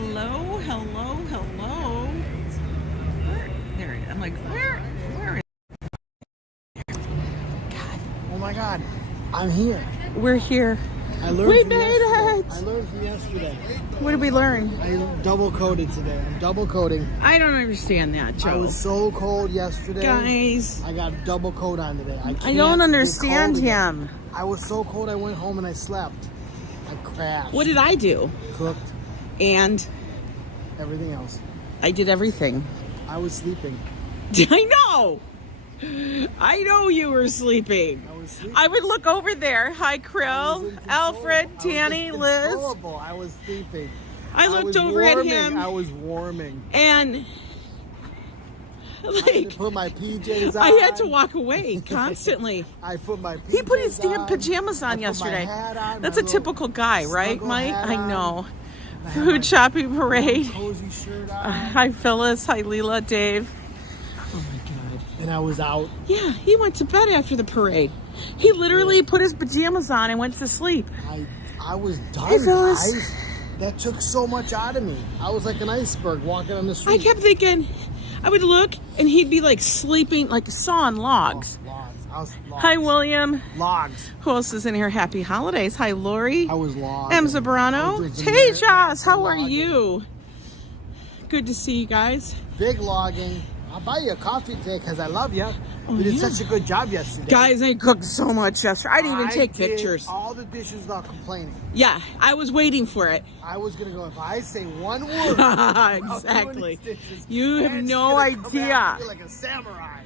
Hello, hello, hello. There it is. I'm like, where is it? God. Oh my God, I'm here. We're here. We made it. I learned from yesterday. What did we learn? I double coded today. I'm double coding. I don't understand that, Joe. I was so cold yesterday. Guys. I got double code on today. I don't understand him. I was so cold I went home and I slept. I crashed. What did I do? Cooked. And everything else. I did everything. I was sleeping. I know. I know you were sleeping. I was sleeping. I would look over there. Hi, Krill, Alfred, Tanny, Liz. I was sleeping. I looked over at him. I was warming. And I had to put my PJs on. I had to walk away constantly. I put my PJs He put his damn pajamas on yesterday. That's a typical guy, right, Mike? I know. Food shopping parade. Cozy shirt on. Hi, Phyllis. Hi, Leela. Dave. Oh my God. And I was out. Yeah, he went to bed after the parade. He literally put his pajamas on and went to sleep. I was done. Hey, Phyllis. That took so much out of me. I was like an iceberg walking on the street. I kept thinking, I would look and he'd be like sleeping, like sawing logs. Oh, logs. I was logs. Hi, William. Logs. Who else is in here? Happy holidays. Hi, Lori. I was logs. M. Zabrano. Hey, Joss. How are you? Good to see you guys. Big logging. I'll buy you a coffee today because I love you. You did such a good job yesterday. Guys, I cooked so much yesterday. I didn't even take pictures. All the dishes without complaining. Yeah, I was waiting for it. I was going to go, if I say one word. Exactly. You have no idea. Like a samurai.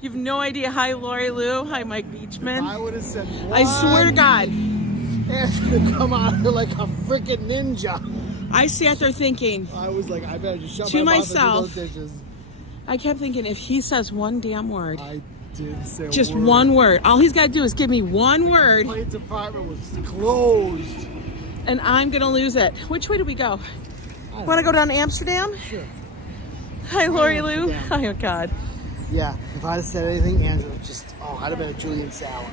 You have no idea. Hi, Lori Lou. Hi, Mike Beachman. I would have said one. I swear to God. It's going to come out like a freaking ninja. I sat there thinking. I was like, I better just shut to my myself. mouth and do those dishes. I kept thinking, if he says one damn word. I did say just a word. one word. All he's got to do is give me one word. The plate department was closed. And I'm going to lose it. Which way do we go? Want to go down to Amsterdam? Sure. Hi, Lori Lou. Oh, God. Yeah, if I'd have said anything, Angela I'd have been a Julian salad.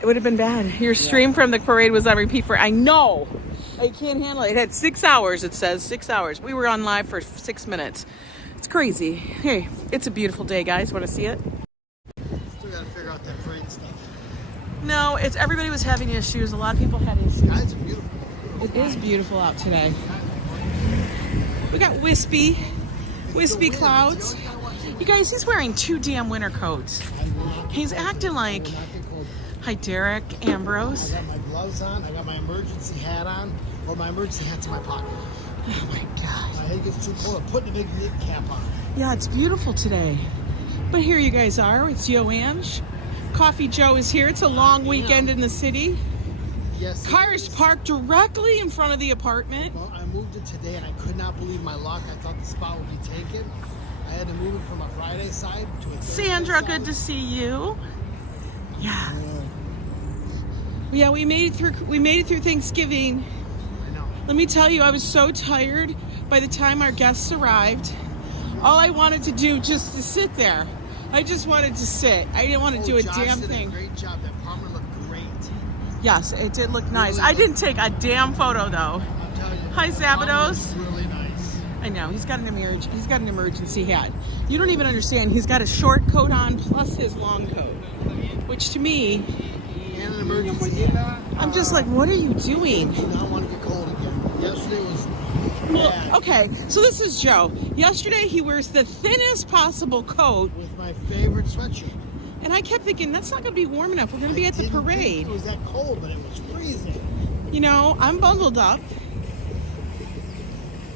It would have been bad. Your stream from the parade was on repeat for, I know. I can't handle it. It had 6 hours, it says. 6 hours. We were on live for 6 minutes. It's crazy. Hey, it's a beautiful day, guys. Want to see it? Still got to figure out that brain stuff. No, everybody was having issues. A lot of people had issues. Guys, it's beautiful. It is beautiful out today. We got wispy clouds. You guys, he's wearing 2 damn winter coats. He's acting like... Hi, Derek Ambrose. I got my gloves on. I got my emergency hat on. Or my emergency hat's in my pocket. Oh, my God. My head gets too cold. I'm putting a big knit cap on. Yeah, it's beautiful today. But here you guys are. It's Yo Ange. Coffee Joe is here. It's a long weekend in the city. Yes. Cars parked directly in front of the apartment. Well, I moved it today, and I could not believe my luck. I thought the spot would be taken. I had to move it from a Friday side to a Thursday Sandra, side. good to see you. Yeah. Yeah, we made it through. We made it through Thanksgiving. I know. Let me tell you, I was so tired by the time our guests arrived. All I wanted to do just to sit there. I just wanted to sit. I didn't want to do a Josh damn did thing. A great job. That apartment looked great. Yes, it did look nice. I didn't take a damn photo though. I'm telling you. Hi, Zabados. Really nice. I know he's got an emergency hat. You don't even understand. He's got a short coat on plus his long coat, which to me, And an emergency. I'm just like, what are you doing? I don't want to get cold again. Yesterday was bad. Okay, so this is Joe. Yesterday he wears the thinnest possible coat With my favorite sweatshirt. and I kept thinking that's not going to be warm enough. We're going to be at the Didn't think parade. it was that cold, but it was freezing. You know, I'm bundled up.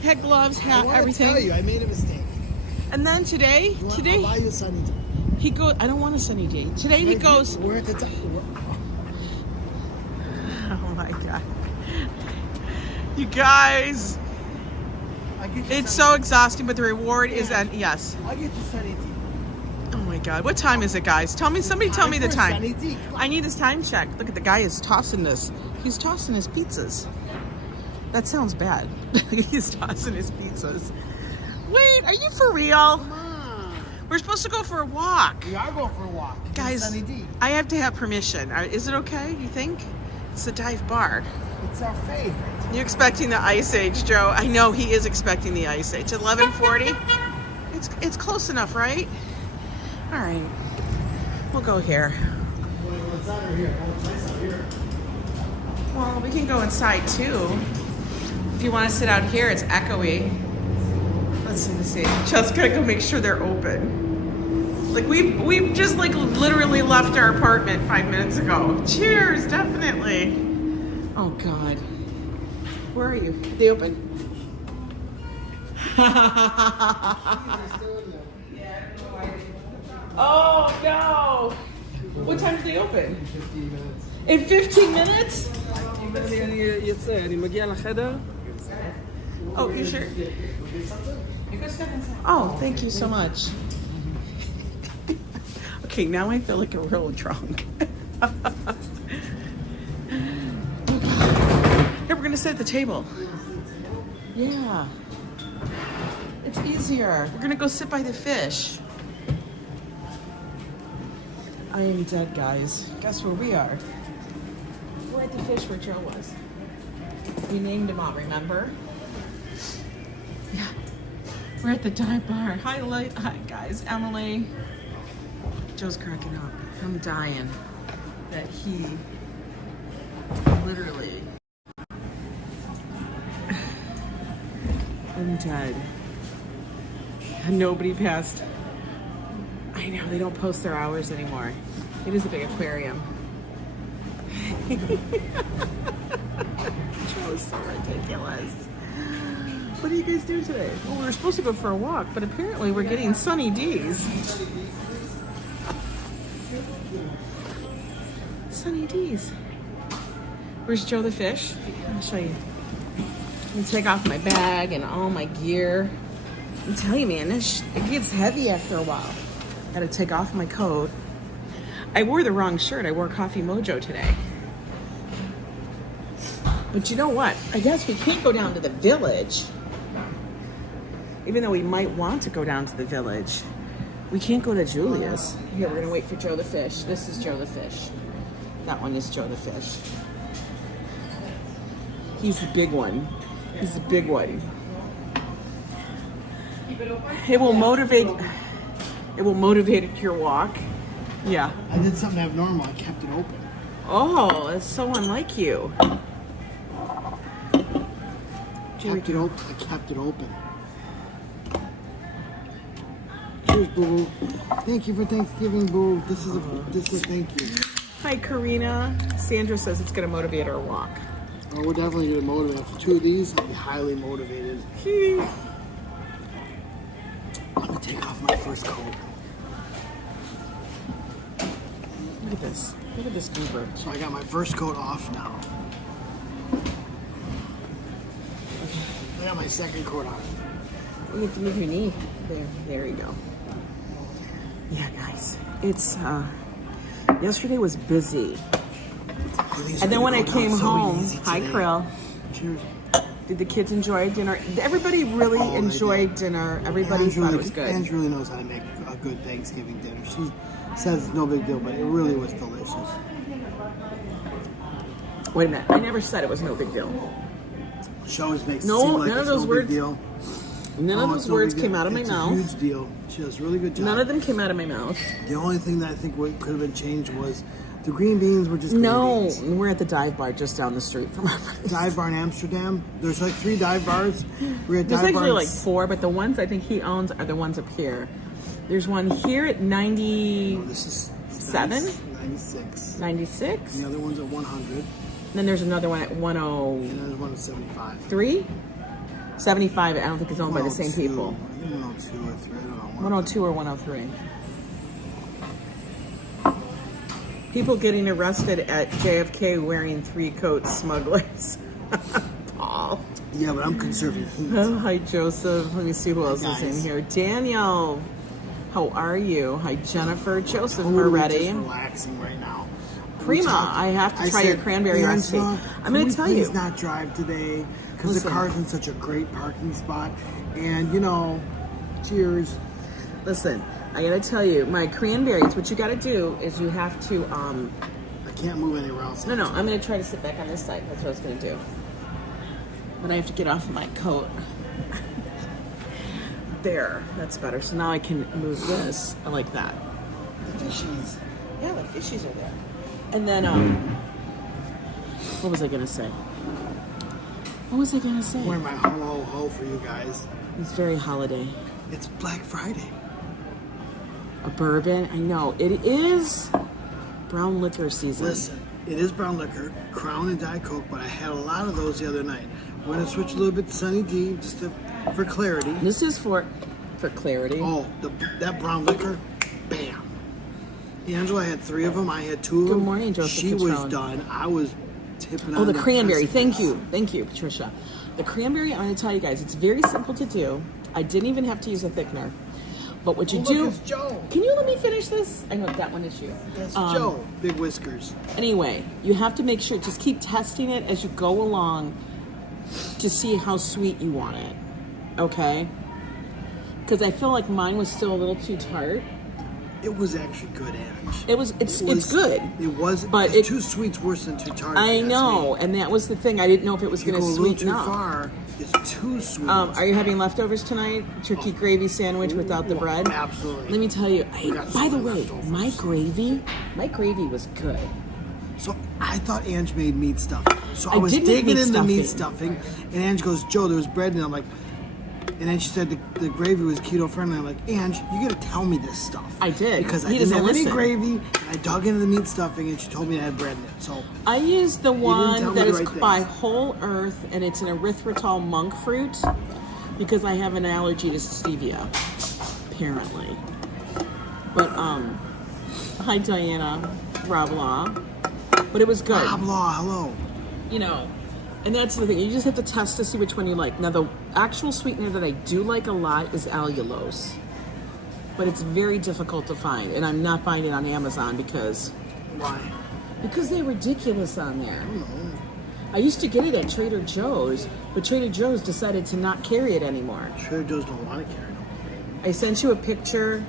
Had gloves, hat, everything. I tell you, I made a mistake. And then today, I'll buy you a sunny day. he goes. I don't want a sunny day. Today he goes. We're at the top. Oh my God, you guys! It's so exhausting, but the reward is that yes. I'll get you sunny tea. Oh my God, what time is it, guys? Somebody tell me the time. Sunny tea. I need this time check. Look at the guy is tossing this. He's tossing his pizzas. That sounds bad. He's tossing his pizzas. Wait, are you for real? Come on. We're supposed to go for a walk. We are going for a walk. Guys, Sunny tea. I have to have permission. Is it okay, you think? It's a dive bar. It's our favorite. You expecting the Ice Age, Joe? I know he is expecting the Ice Age. 11:40. It's close enough, right? All right. We'll go here. What's out here? Oh, it's nice out here. Well, we can go inside too. If you want to sit out here, it's echoey. Let's see. Just gotta go make sure they're open. Like we've just like literally left our apartment 5 minutes ago. Cheers, definitely. Oh God. Where are you? Are they open? Oh no! What time do they open? 15 minutes. In 15 minutes? Oh, you sure? Oh, thank you so much. Okay, now I feel like a real drunk. Here, we're gonna sit at the table. Yeah. It's easier. We're gonna go sit by the fish. I am dead, guys. Guess where we are? We're at the fish where Joe was. We named him all, remember? Yeah. We're at the dive bar. Hi, guys. Emily. Joe's cracking up. I'm dying. That he literally... I'm dead. Nobody passed. I know, they don't post their hours anymore. It is a big aquarium. Joe is so ridiculous. What do you guys do today? Well, we were supposed to go for a walk, but apparently we're getting sunny D's. Sunny D's. Where's Joe the fish? I'll show you. Let me take off my bag and all my gear. I'm telling you, man, it gets heavy after a while. Gotta take off my coat. I wore the wrong shirt. I wore Coffee Mojo today. But you know what? I guess we can't go down to the village. Even though we might want to go down to the village. We can't go to Julia's. Here, we're gonna wait for Joe the fish. This is Joe the fish. That one is Joe the fish. He's the big one. He's the big one. It will motivate your walk. Yeah. I did something abnormal. I kept it open. Oh, that's so unlike you. I kept it open. Cheers, boo. Thank you for Thanksgiving, boo. This is thank you. Hi, Karina. Sandra says it's gonna motivate our walk. Oh, we're definitely gonna motivate. For 2 of these, I'll be highly motivated. I'm gonna take off my first coat. Look at this. Look at this goober. So I got my first coat off now. I got my second coat on. You have to move your knee. There you go. Yeah, guys. It's yesterday was busy. And then when I came home, hi Krill. Cheers. Did the kids enjoy dinner? Everybody really enjoyed dinner. Everybody thought it was good. Ange really knows how to make a good Thanksgiving dinner. She says it's no big deal, but it really was delicious. Wait a minute. I never said it was no big deal. She always makes it seem like it's no big deal. None of those words came out of my mouth. It's a huge deal. She does a really good job. None of them came out of my mouth. The only thing that I think could have been changed was the green beans were just green beans. We're at the dive bar just down the street from our place. Dive bar in Amsterdam. There's like 3 dive bars. There's actually like 4, but the ones I think he owns are the ones up here. There's one here at 97? This is 96. 96? The other one's at 100. Then there's another one at 103? And there's one at 75. 75, I don't think it's owned by the same people. I think 102 or 3, I don't know. 102 or 103. People getting arrested at JFK wearing 3-coat smugglers. Paul. Yeah, but I'm conserving heat. Oh, hi, Joseph. Let me see who else is in here. Daniel, how are you? Hi, Jennifer. Joseph, we're ready. Just relaxing right now. Prima, I have to try your cranberry recipe. I'm going to tell you. Please not drive today because the car's in such a great parking spot. And, you know, cheers. Listen, I got to tell you, my cranberries, what you got to do is you have to can't move anywhere else. No, I'm going to try to sit back on this side. That's what I was going to do. But I have to get off my coat. There. That's better. So now I can move this. I like that. The fishies. Yeah, the fishies are there. And then, what was I going to say? I'm wearing my ho ho ho for you guys. It's very holiday. It's Black Friday. A bourbon. I know. It is brown liquor season. Listen, it is brown liquor, Crown and Diet Coke, but I had a lot of those the other night. We're going to switch a little bit to Sunny D for clarity. This is for clarity. Oh, that brown liquor, bam. Angela had 3 of them. I had 2 of them. Good morning, Joseph. She was done. I was tipping on the cranberry. precipice. Thank you, Patricia. The cranberry, I'm going to tell you guys, it's very simple to do. I didn't even have to use a thickener. But what you do... Look, it's Joe. Can you let me finish this? I know that one is you. That's Joe. Big whiskers. Anyway, you have to make sure, just keep testing it as you go along to see how sweet you want it. Okay? Because I feel like mine was still a little too tart. It was actually good, Ange. It's good. It was, but too sweet's worse than too tart. I know, and that was the thing. I didn't know if it was going to sweeten up. Too far, it's too sweet. Are you having leftovers tonight? Turkey gravy sandwich without the bread? Absolutely. Let me tell you. By the way, leftovers. my gravy was good. So I thought Ange made meat stuffing. So I was did make digging meat into meat stuffing. stuffing, and Ange goes, Joe, there was bread, and I'm like, and then she said the gravy was keto friendly. I'm like, Ange, you gotta tell me this stuff. I did. Because I He didn't doesn't have any listen. gravy, and I dug into the meat stuffing, and she told me it had bread in it. So I used the tell one me that the is right by things. Whole Earth, and it's an erythritol monk fruit because I have an allergy to stevia, apparently. But hi Diana, Rob Law. But it was good. Rob Law, hello. You know, and that's the thing. You just have to test to see which one you like. Now, the actual sweetener that I do like a lot is allulose. But it's very difficult to find. And I'm not buying it on Amazon because... Why? Because they're ridiculous on there. I used to get it at Trader Joe's, but Trader Joe's decided to not carry it anymore. Trader Joe's don't want to carry them. I sent you a picture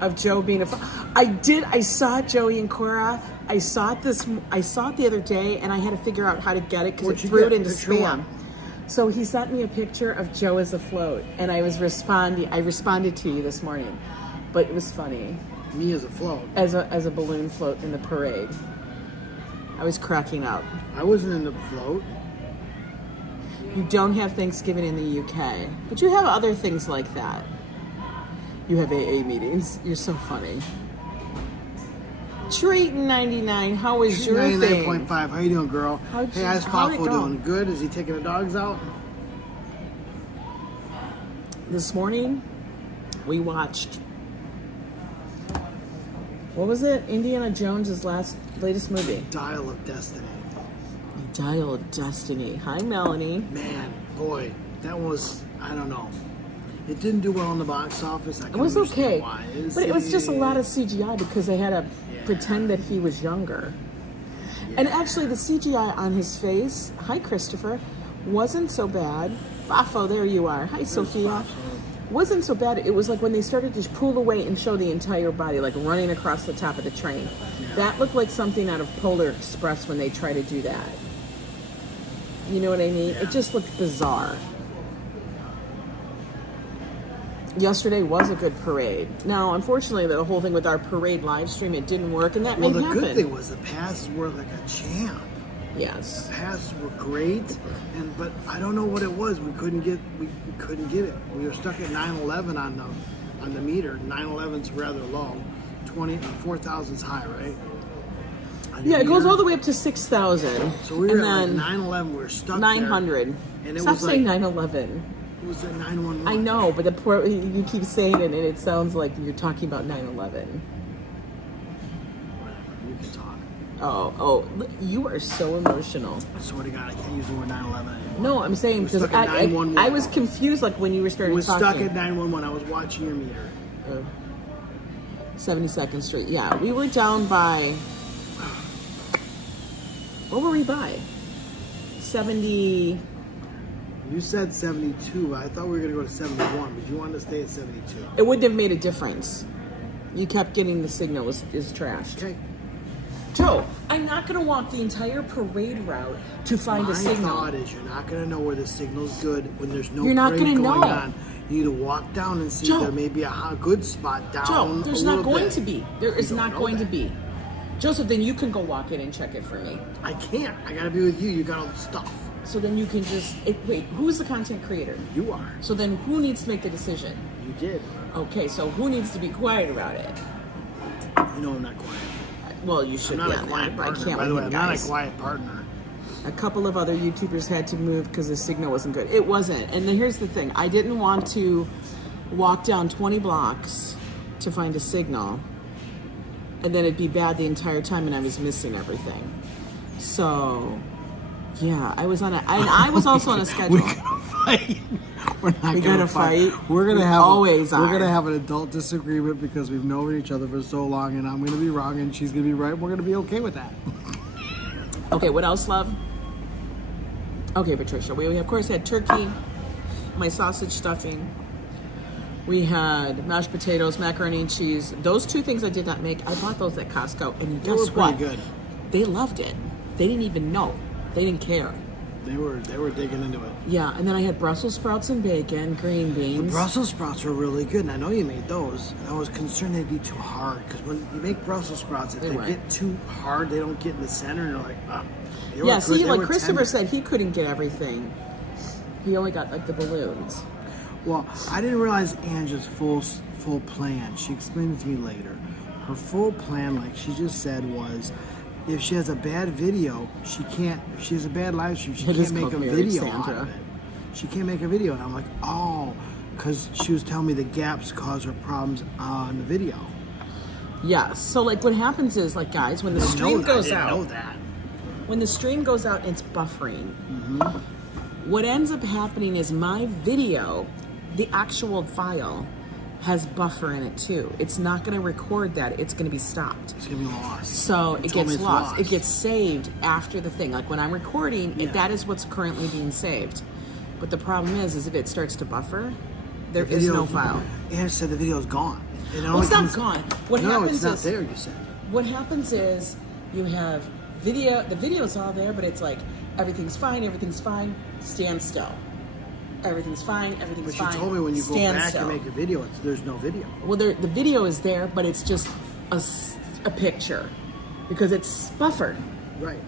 of Joe being I saw Joey and Cora. I saw it the other day, and I had to figure out how to get it because it threw it into spam. So he sent me a picture of Joe as a float, and I responded to you this morning, but it was funny. Me as a float. As a balloon float in the parade. I was cracking up. I wasn't in the float. You don't have Thanksgiving in the UK, but you have other things like that. You have AA meetings. You're so funny. Treatin' 99, how is your thing? 99.5. How you doing, girl? Hey, how's Fafo doing? Good? Is he taking the dogs out? This morning, we watched, what was it? Indiana Jones' latest movie. Dial of Destiny. Dial of Destiny. Hi, Melanie. Man, boy, that was, I don't know. It didn't do well in the box office. It was okay, but it was just a lot of CGI because they had to pretend that he was younger. Yeah. And actually, the CGI on his face, hi, Christopher, wasn't so bad. Fafo, there you are. Hi, Sophia. Wasn't so bad. It was like when they started to pull away and show the entire body, like running across the top of the train. Yeah. That looked like something out of Polar Express when they try to do that. You know what I mean? Yeah. It just looked bizarre. Yesterday was a good parade. Now, unfortunately, the whole thing with our parade live stream, it didn't work, and that may happen. Well, the good thing was the passes were like a champ. Yes. The passes were great, but I don't know what it was. We couldn't get it. We were stuck at 911 on the meter. 911's rather low. 4,000's high, right? Yeah, it goes all the way up to 6,000. So we were at like 911. We were stuck 900. And it Stop was saying like 911. It was at 911. I know, but you keep saying it, and it sounds like you're talking about 911. You can talk. Oh, you are so emotional. I swear to God, I can't use the word 911 anymore. No, I'm saying because I was confused, like when you were starting talking. We were stuck at 911. I was watching your meter. 72nd Street. Yeah, we were down by. What were we by? 70. You said 72. I thought we were going to go to 71, but you wanted to stay at 72. It wouldn't have made a difference. You kept getting the signal is trashed. Okay. Joe, I'm not going to walk the entire parade route to find a signal. My thought is you're not going to know where the signal's good when there's no You're not parade gonna going know. on. You need to walk down and see Joe. if there may be a good spot down Joe, there's a not little going bit. to be. There is You don't not know going to that. be. Joseph, then you can go walk in and check it for me. I can't. I got to be with you. You got all the stuff. So then you can just, wait, who's the content creator? You are. So then who needs to make the decision? You did. Okay, so who needs to be quiet about it? You know I'm not quiet. Well, you should I'm be not a on quiet that. I partner. can't By the way, with I'm you not a guys. quiet partner. A couple of other YouTubers had to move because the signal wasn't good. It wasn't. And then here's the thing. I didn't want to walk down 20 blocks to find a signal, and then it'd be bad the entire time and I was missing everything. So, yeah, I was on a, and I was also on a schedule. We're gonna fight. We're not We gonna gotta fight. We're gonna We have always we're are. gonna have an adult disagreement because we've known each other for so long, and I'm gonna be wrong and she's gonna be right. We're gonna be okay with that. Okay, what else, love? Okay, Patricia, we of course had turkey, my sausage stuffing. We had mashed potatoes, macaroni and cheese. Those two things I did not make. I bought those at Costco, and They were guess what? pretty good. They loved it. They didn't even know. They didn't care. They were digging into it. Yeah, and then I had Brussels sprouts and bacon, green beans. Brussels sprouts were really good, and I know you made those. And I was concerned they'd be too hard because when you make Brussels sprouts, if They they weren't. get too hard, they don't get in the center, and you're like, ah. They were Yeah, good. see, They like were Christopher tender. said, he couldn't get everything. He only got like the balloons. Well, I didn't realize Angie's full plan. She explained it to me later. Her full plan, like she just said, was if she has a bad video, she can't. If she has a bad live stream, she It is can't make a called Mary video out Sandra. of it. She can't make a video, and I'm like, oh, because she was telling me the gaps cause her problems on the video. Yeah, so like what happens is, like guys, when the stream goes I out, didn't know that. when the stream goes out, it's buffering. Mm-hmm. What ends up happening is my video, the actual file, has buffer in it too. It's not going to record that. It's going to be stopped. It's gonna be lost. So You it told me gets it's lost. It gets saved after the thing. Like when I'm recording, Yeah. that is what's currently being saved. But the problem is if it starts to buffer, there The is no video's- file. Angie said the video's gone. It Well, only it's not comes- gone. What no, happens it's not is there. You said. what happens is you have video. The video's all there, but it's like everything's fine, stand still. Everything's fine. Everything's But fine. you told me when you go stand back still. and make a video, there's no video. Well, the video is there, but it's just a picture because it's buffered. Right.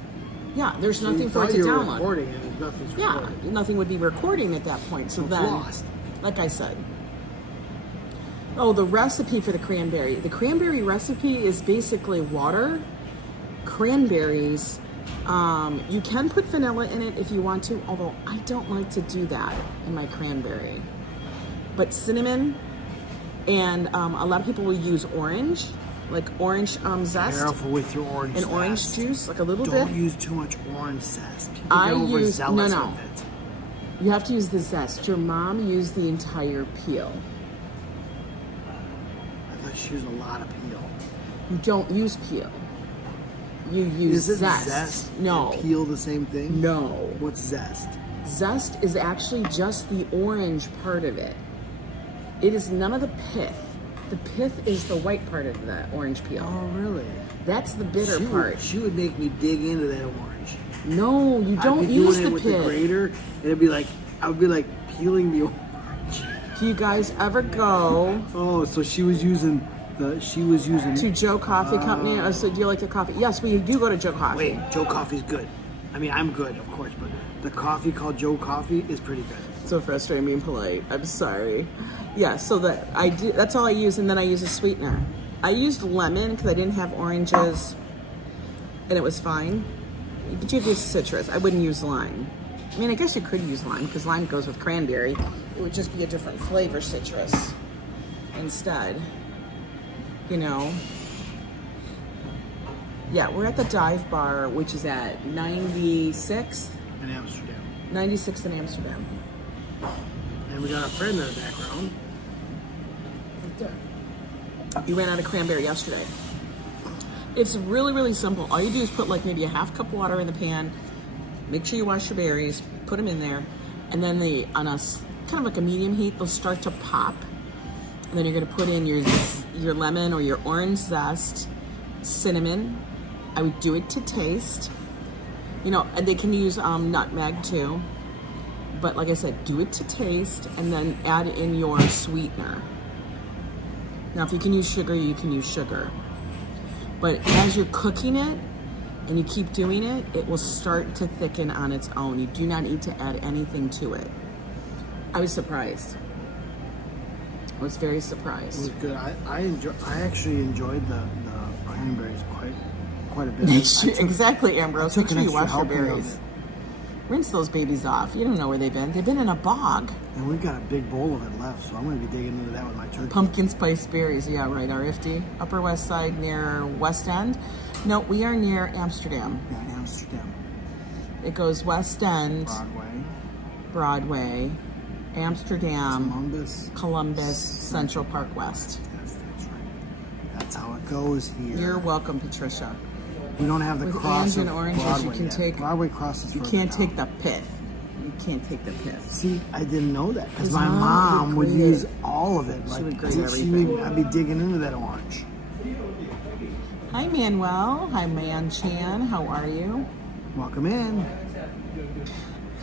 Yeah, there's So nothing you for it thought to you were download. recording and nothing's Yeah, recording. nothing would be recording at that point. So It's then, lost. like I said, oh, the recipe for the cranberry. The cranberry recipe is basically water, cranberries. You can put vanilla in it if you want to, although I don't like to do that in my cranberry. But cinnamon, and a lot of people will use orange, like orange zest Careful with your orange and zest. orange juice, like a little Don't bit. use too much orange zest. People I get use- no, overzealous no. with it. You have to use the zest. Your mom used the entire peel. I thought she used a lot of peel. You don't use peel. You use Is it zest. zest No. and peel the same thing? No. What's zest? Zest is actually just the orange part of it. It is none of the pith. The pith is the white part of the orange peel. Oh, really? That's the bitter she part. She would make me dig into that orange. No, you don't I'd be use doing the it with the pith. grater, and it'd be like, I would be like peeling the orange. Do you guys ever go Oh, so she was using to Joe Coffee Company? Or so do you like the coffee? Yes, we do go to Joe Coffee. Wait, Joe Coffee's good. I mean, I'm good, of course, but the coffee called Joe Coffee is pretty good. So frustrating being polite. I'm sorry. Yeah, so that I do. That's all I use, and then I use a sweetener. I used lemon because I didn't have oranges, and it was fine. But you could use citrus. I wouldn't use lime. I mean, I guess you could use lime because lime goes with cranberry. It would just be a different flavor citrus instead. You know. Yeah, we're at the dive bar, which is at 96th. In Amsterdam. 96th in Amsterdam. And we got a friend in the background. You ran out of cranberry yesterday. It's really, really simple. All you do is put like maybe a half cup of water in the pan. Make sure you wash your berries. Put them in there. And then on a kind of like a medium heat, they'll start to pop. And then you're going to put in your lemon or your orange zest, cinnamon, I would do it to taste. You know, and they can use nutmeg too. But like I said, do it to taste and then add in your sweetener. Now, if you can use sugar, you can use sugar. But as you're cooking it and you keep doing it, it will start to thicken on its own. You do not need to add anything to it. I was surprised. I was very surprised. It was good. I actually enjoyed the cranberries quite a bit. Exactly, Ambrose. Make sure you wash your helping of berries. it. Rinse those babies off. You don't know where they've been. They've been in a bog. And we've got a big bowl of it left, so I'm going to be digging into that with my turkey. Pumpkin spice berries. Yeah, right. RFD. Upper West Side near West End. No, we are near Amsterdam. Yeah, Amsterdam. It goes West End, Broadway, Amsterdam, Columbus, Central Park West. Yes, that's right. That's how it goes here. You're welcome, Patricia. We don't have the With cross and of oranges, Broadway you can yet. take. Broadway crosses. You can't take the pith. You can't take the pith. See, I didn't know that because His my mom mom would would grate use it. all of it. She would grate everything. I'd be digging into that orange. Hi, Manuel. Hi, Man-chan. How are you? Welcome in.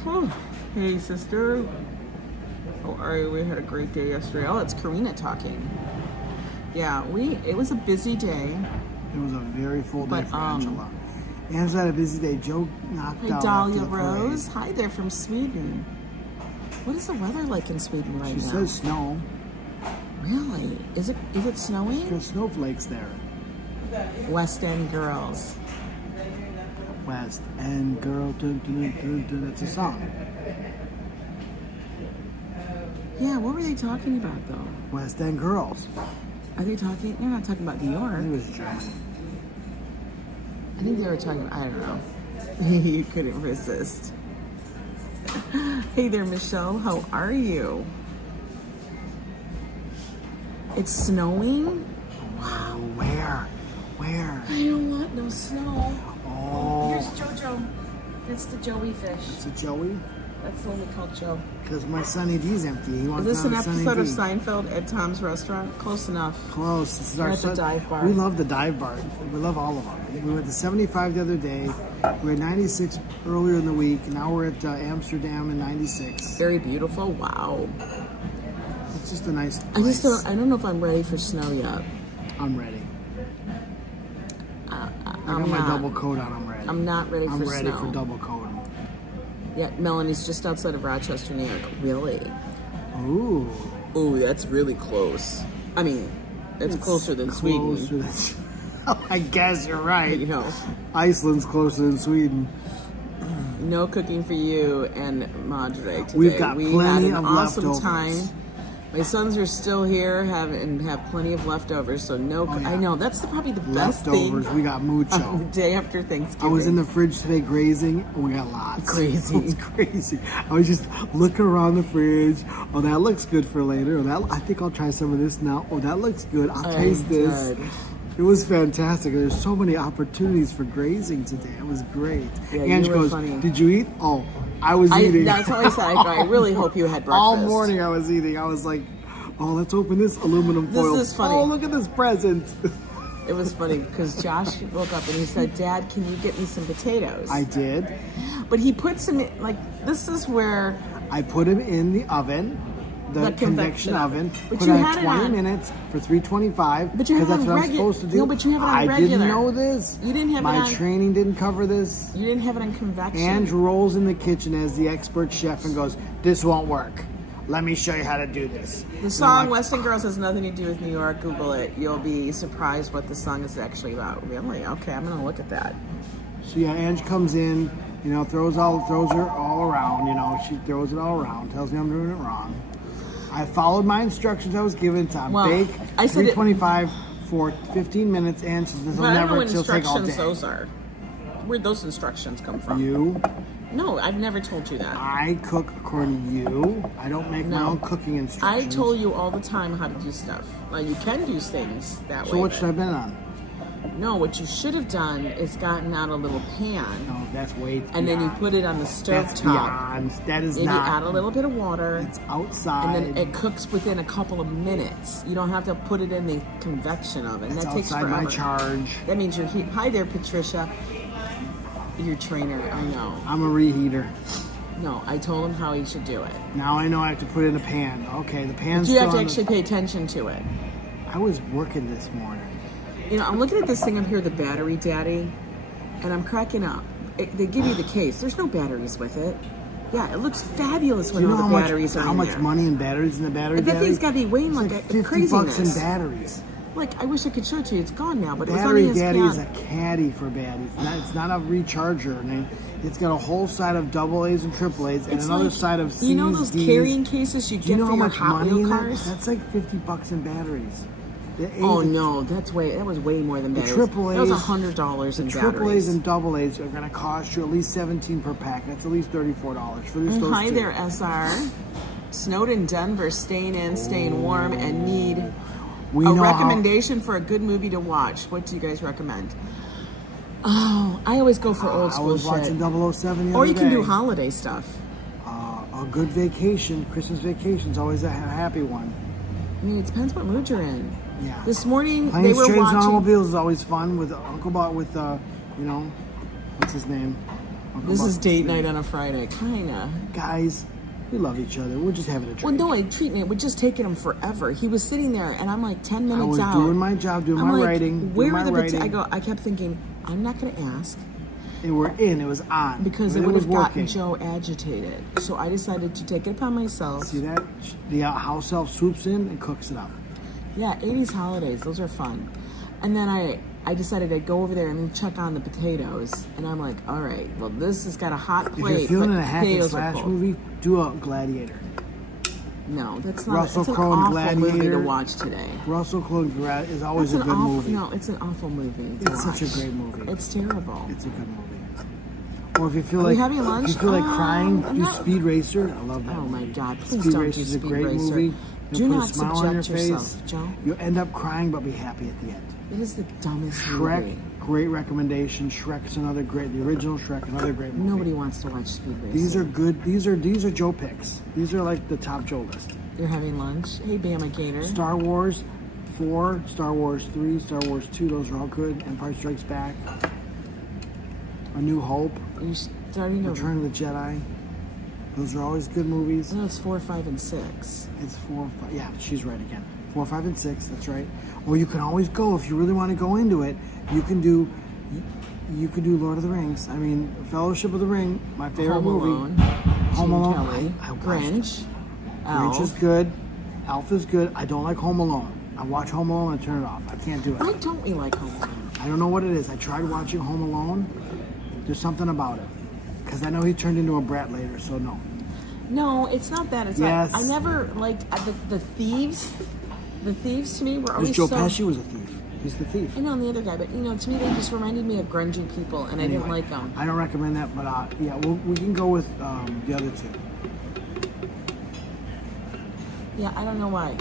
Whew. Hey, sister. How are you? We had a great day yesterday. Oh, it's Karina talking. Yeah, it was a busy day. It was a very full day But, for Angela. Angela had a busy day. Joe knocked Hi, out Dahlia after the parade. Rose. Hi there from Sweden. What is the weather like in Sweden right She now? says snow. Really? Is it snowing? There's snowflakes there. West End Girls. West End Girl. Dun, dun, dun, dun, dun. That's a song. Yeah, what were they talking about though? West End Girls. Are they talking? They're not talking about New I York. think it was Germany. I think they were talking. I don't know. You couldn't resist. Hey there, Michelle. How are you? It's snowing. Wow. Where? I don't want no snow. Oh. Here's Jojo. That's the Joey fish. It's a Joey? That's the one we call Joe. Because my Sunny D's empty. He Is wants this an another Sunny episode of D. Seinfeld at Tom's Restaurant? Close enough. Close. This is We're our at the dive bar. We love the dive bar. We love all of them. We went to 75 the other day. We were at 96 earlier in the week. Now we're at Amsterdam in 96. Very beautiful. Wow. It's just a nice I place. I don't know if I'm ready for snow yet. I'm ready. I got I'm my not. double coat on. I'm ready. I'm not ready I'm for ready snow. for double coat. Yeah, Melanie's just outside of Rochester, New York. Really? Ooh. Ooh, that's really close. I mean, it's closer than Closer Sweden. than- I guess you're right. You know, Iceland's closer than Sweden. no cooking for you and Madre today. We've got we plenty had an of awesome leftovers. time. My sons are still here have plenty of leftovers, so no. Oh, yeah. I know that's probably the best Leftovers. thing. We got mucho. The day after Thanksgiving. I was in the fridge today grazing, and we got lots. Crazy. It was crazy. I was just looking around the fridge. Oh, that looks good for later. Oh, I think I'll try some of this now. Oh, that looks good. I'll taste this. Good. It was fantastic. There's so many opportunities for grazing today. It was great. Yeah, Ange you were goes, funny. "Did you eat?" Oh, I was eating. That's what I said. I really hope you had breakfast. All morning I was eating. I was like, "Oh, let's open this aluminum foil." This is funny. Oh, look at this present. It was funny because Josh woke up and he said, "Dad, can you get me some potatoes?" I did. But he puts them in, like, this is where I put them in the oven, the convection oven. But put you it had at it 20 on- minutes for 325. But you have it because that's on what I'm supposed to do. No, but you have it on I regular. didn't know this. You didn't have it My on- training didn't cover this. you didn't have it on convection. Ange rolls in the kitchen as the expert chef and goes, "This won't work. Let me show you how to do this." The song Western Girls has nothing to do with New York. Google it. You'll be surprised what the song is actually about. Really? Okay, I'm gonna look at that. So yeah, Ange comes in, throws her all around, she throws it all around, tells me I'm doing it wrong. I followed my instructions I was given to bake I said 325 for 15 minutes, and so this will But I don't know never, what she'll take all instructions day. those are. Where'd those instructions come from? You, No, I've never told you that. I cook according to you. I don't make my No. own cooking I instructions. told you all the time how to do stuff. Well, you can do things that way. So what but- should I have been on? No, what you should have done is gotten out a little pan. No, that's way and then you put it on the stove That's top. beyond. That is Maybe not. add a little bit of water. It's outside. And then it cooks within a couple of minutes. You don't have to put it in the convection oven. It's that takes outside forever. my charge. That means you're Hi there, Patricia. Your trainer, I know. I'm a reheater. No, I told him how he should do it. Now I know I have to put it in a pan. Okay, the pan's But you have to still on actually pay attention to it. I was working this morning. You know, I'm looking at this thing up here, the Battery Daddy, and I'm cracking up. They give you the case. There's no batteries with it. Yeah, it looks fabulous when all the batteries are in there. How much money in batteries in the Battery Daddy? That thing's got to be weighing like $50 craziness. in batteries. Like, I wish I could show it to you. It's gone now, but Battery it was on Daddy is ESPN. a caddy for batteries. It's not a recharger. And it's got a whole side of AA's and AAA's and another like, side of C's, you know those D's. carrying cases you Do you get know for how your much Hot money Wheel in cars? that? That's like $50 in batteries. Oh no, that was way more than batteries. AAA's, that was $100 in the batteries. AA's and AA's are going to cost you at least $17 per pack. That's at least $34 for those Hi two. there, SR. Snowed in Denver, staying warm, and need a recommendation for a good movie to watch. What do you guys recommend? Oh, I always go for old school I was watching 007 the Or other you can day. do holiday stuff. A good vacation, Christmas vacation is always a happy one. I mean, it depends what mood you're in. Yeah. This morning Planes, they were Trains, and watching. Automobiles is always fun with Uncle Bob what's his name? Uncle This Bob. is date night on a Friday, kinda. Guys, we love each other. We're just having a drink. Well, no, I treat me. It was just taking him forever. He was sitting there, and I'm like 10 minutes I was out. doing my job, doing I'm my like, writing. Where doing are the my writing. I kept thinking, I'm not going to ask. And we're in. It was on. Because it It would was have gotten working. Joe agitated. So I decided to take it upon myself. See that? The house elf swoops in and cooks it up. Yeah, 80s holidays. Those are fun. And then I decided I'd go over there and check on the potatoes. And I'm like, all right, well, this has got a hot plate. If you're feeling but a hack and potatoes are slash cold. movie, do a Gladiator. No, that's not. Russell it's an Crowe and awful movie to Gladiator. watch today. Russell Crowe is always That's a good an awful, movie. No, it's an awful movie. to It's such a watch. great movie. It's terrible. It's a good movie. Or if you feel Are like we having lunch? if you feel like crying, do no. Speed Racer. I love that. Oh my movie. God! Please Speed don't Racer do is a Speed great Racer. movie. Do You'll put not a smile on your subject face. yourself, Joe. You'll end up crying, but be happy at the end. It is the dumbest Shrek, movie. great recommendation. Shrek's another great. The original Shrek, another great movie. Nobody wants to watch Speed Racer. These are good. These are Joe picks. These are like the top Joe list. You're having lunch. Hey, Bama Gator. Star Wars 4, Star Wars 3, Star Wars 2. Those are all good. Empire Strikes Back. A New Hope. Are you starting to? Return of the Jedi. Those are always good movies. No, it's 4, 5, and 6. It's 4, 5. Yeah, she's right again. 4, 5, and 6. That's right. Or you can always go if you really want to go into it. You can do Lord of the Rings. I mean, Fellowship of the Ring. My favorite Home movie. Alone. Home Gene Alone. Kelly. I watched Grinch. it. Elf. Grinch is good. Elf is good. I don't like Home Alone. I watch Home Alone and turn it off. I can't do it. Why don't we like Home Alone? I don't know what it is. I tried watching Home Alone. There's something about it. Because I know he turned into a brat later, so no. No, it's not that. It's Yes. like I never liked the thieves. The thieves to me were always Joe so. Pesci was a thief. He's the thief. I know, and the other guy, but to me they just reminded me of grungy people, and I didn't Anyway, like them. I don't recommend that, but yeah, we can go with the other two. Yeah, I don't know why.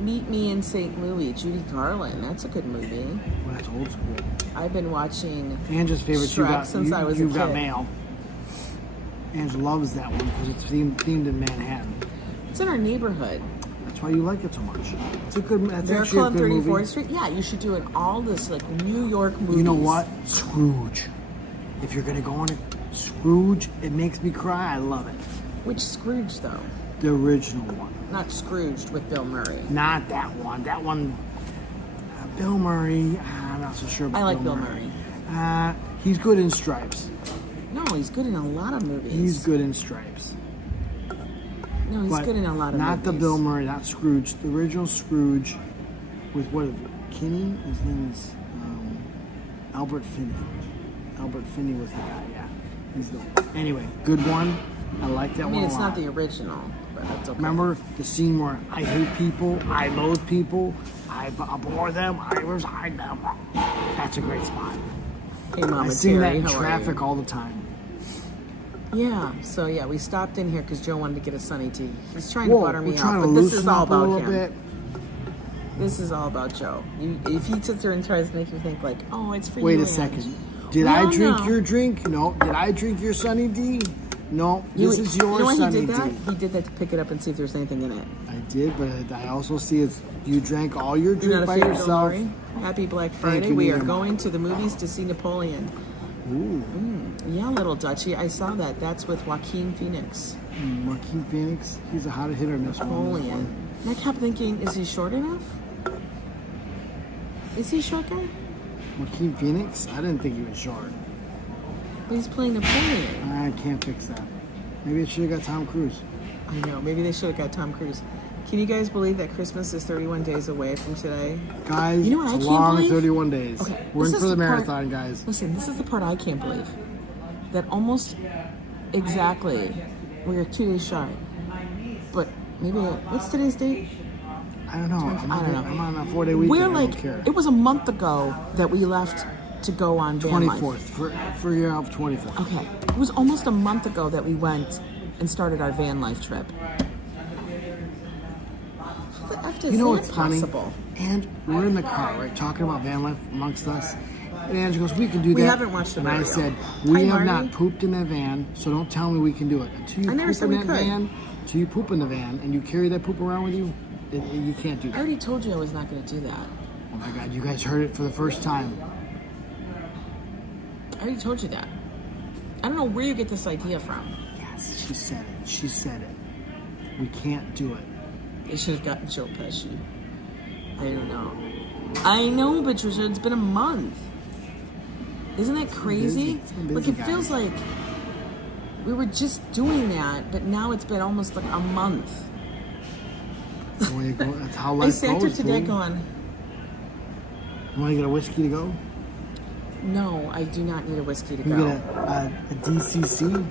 Meet Me in St. Louis, Judy Garland. That's a good movie. Well, that's old school. I've been watching Angela's favorite. Shrek since I was a You've got kid. mail. Angela loves that one because it's themed in Manhattan. It's in our neighborhood. That's why you like it so much. It's a good. That's Miracle actually a on good 34th movie. Street. Yeah, you should do all this like New York movies. You know what? Scrooge. If you're gonna go on it, Scrooge. It makes me cry. I love it. Which Scrooge though? The original one. Not Scrooged with Bill Murray. Not that one. That one. Bill Murray. I'm not so sure about I like Bill Murray. He's good in Stripes. No, he's good in a lot of movies. He's good in Stripes. No, he's But good in a lot of not movies. the Bill Murray, not Scrooge. The original Scrooge with what? Kinney? His name is Albert Finney. Albert Finney was the guy. Yeah, he's the. Anyway, good one. I like that I mean, one it's a lot. not the original, but that's okay. Remember the scene where I hate people, I loathe people, I abhor them, I reside them. That's a great spot. Hey, Mama I see that Terry, in how are traffic you? all the time. Yeah, so yeah, we stopped in here because Joe wanted to get a Sunny tea. He's trying to butter me We're up, trying to but this is loosen all up a about little him. bit. This is all about Joe. If he sits there and tries to make you think like, oh, it's for you. Wait a second. Did I drink your drink? No. Did I drink your Sunny D? No. This is your Sunny D. He did that to pick it up and see if there's anything in it. I did, but I also see it's you drank all your drink by yourself. Happy Black Friday. We are going to the movies to see Napoleon. Ooh. Yeah, little Dutchie. I saw that. That's with Joaquin Phoenix. Joaquin Phoenix. He's a hot hitter in this Napoleon. one. And I kept thinking, is he short enough? Is he a short guy? Joaquin Phoenix? I didn't think he was short. But he's playing Napoleon. I can't fix that. Maybe I should have got Tom Cruise. I know. Maybe they should have got Tom Cruise. Can you guys believe that Christmas is 31 days away from today? Guys, you know what it's I a can't long believe? 31 days. Okay, we're in for the marathon, guys. Listen, this is the part I can't believe. That almost exactly, we're 2 days shy. But maybe, what's today's date? I don't know. I'm on a 4-day weekend. We're I like, don't care. it was a month ago that we left to go on van life. 24th. For your 24th. Okay. It was almost a month ago that we went and started our van life trip. You know what's possible? And we're in the car, right, talking about van life amongst us. And Angie goes, we can do that. We haven't watched the video. And I said, we have not pooped in that van, so don't tell me we can do it. Until you poop in that van, until you poop in the van and you carry that poop around with you, you can't do that. I already told you I was not going to do that. Oh my God, you guys heard it for the first time. I already told you that. I don't know where you get this idea from. Yes, she said it. She said it. We can't do it. They should have gotten Joe Pesci. I don't know. I know, Patricia. It's been a month. Isn't that crazy? Look, it feels like we were just doing that, but now it's been almost like a month. That's how life I sat here goes, today fool. going, You want to get a whiskey to go? no, I do not need a whiskey to You go. get a DCC?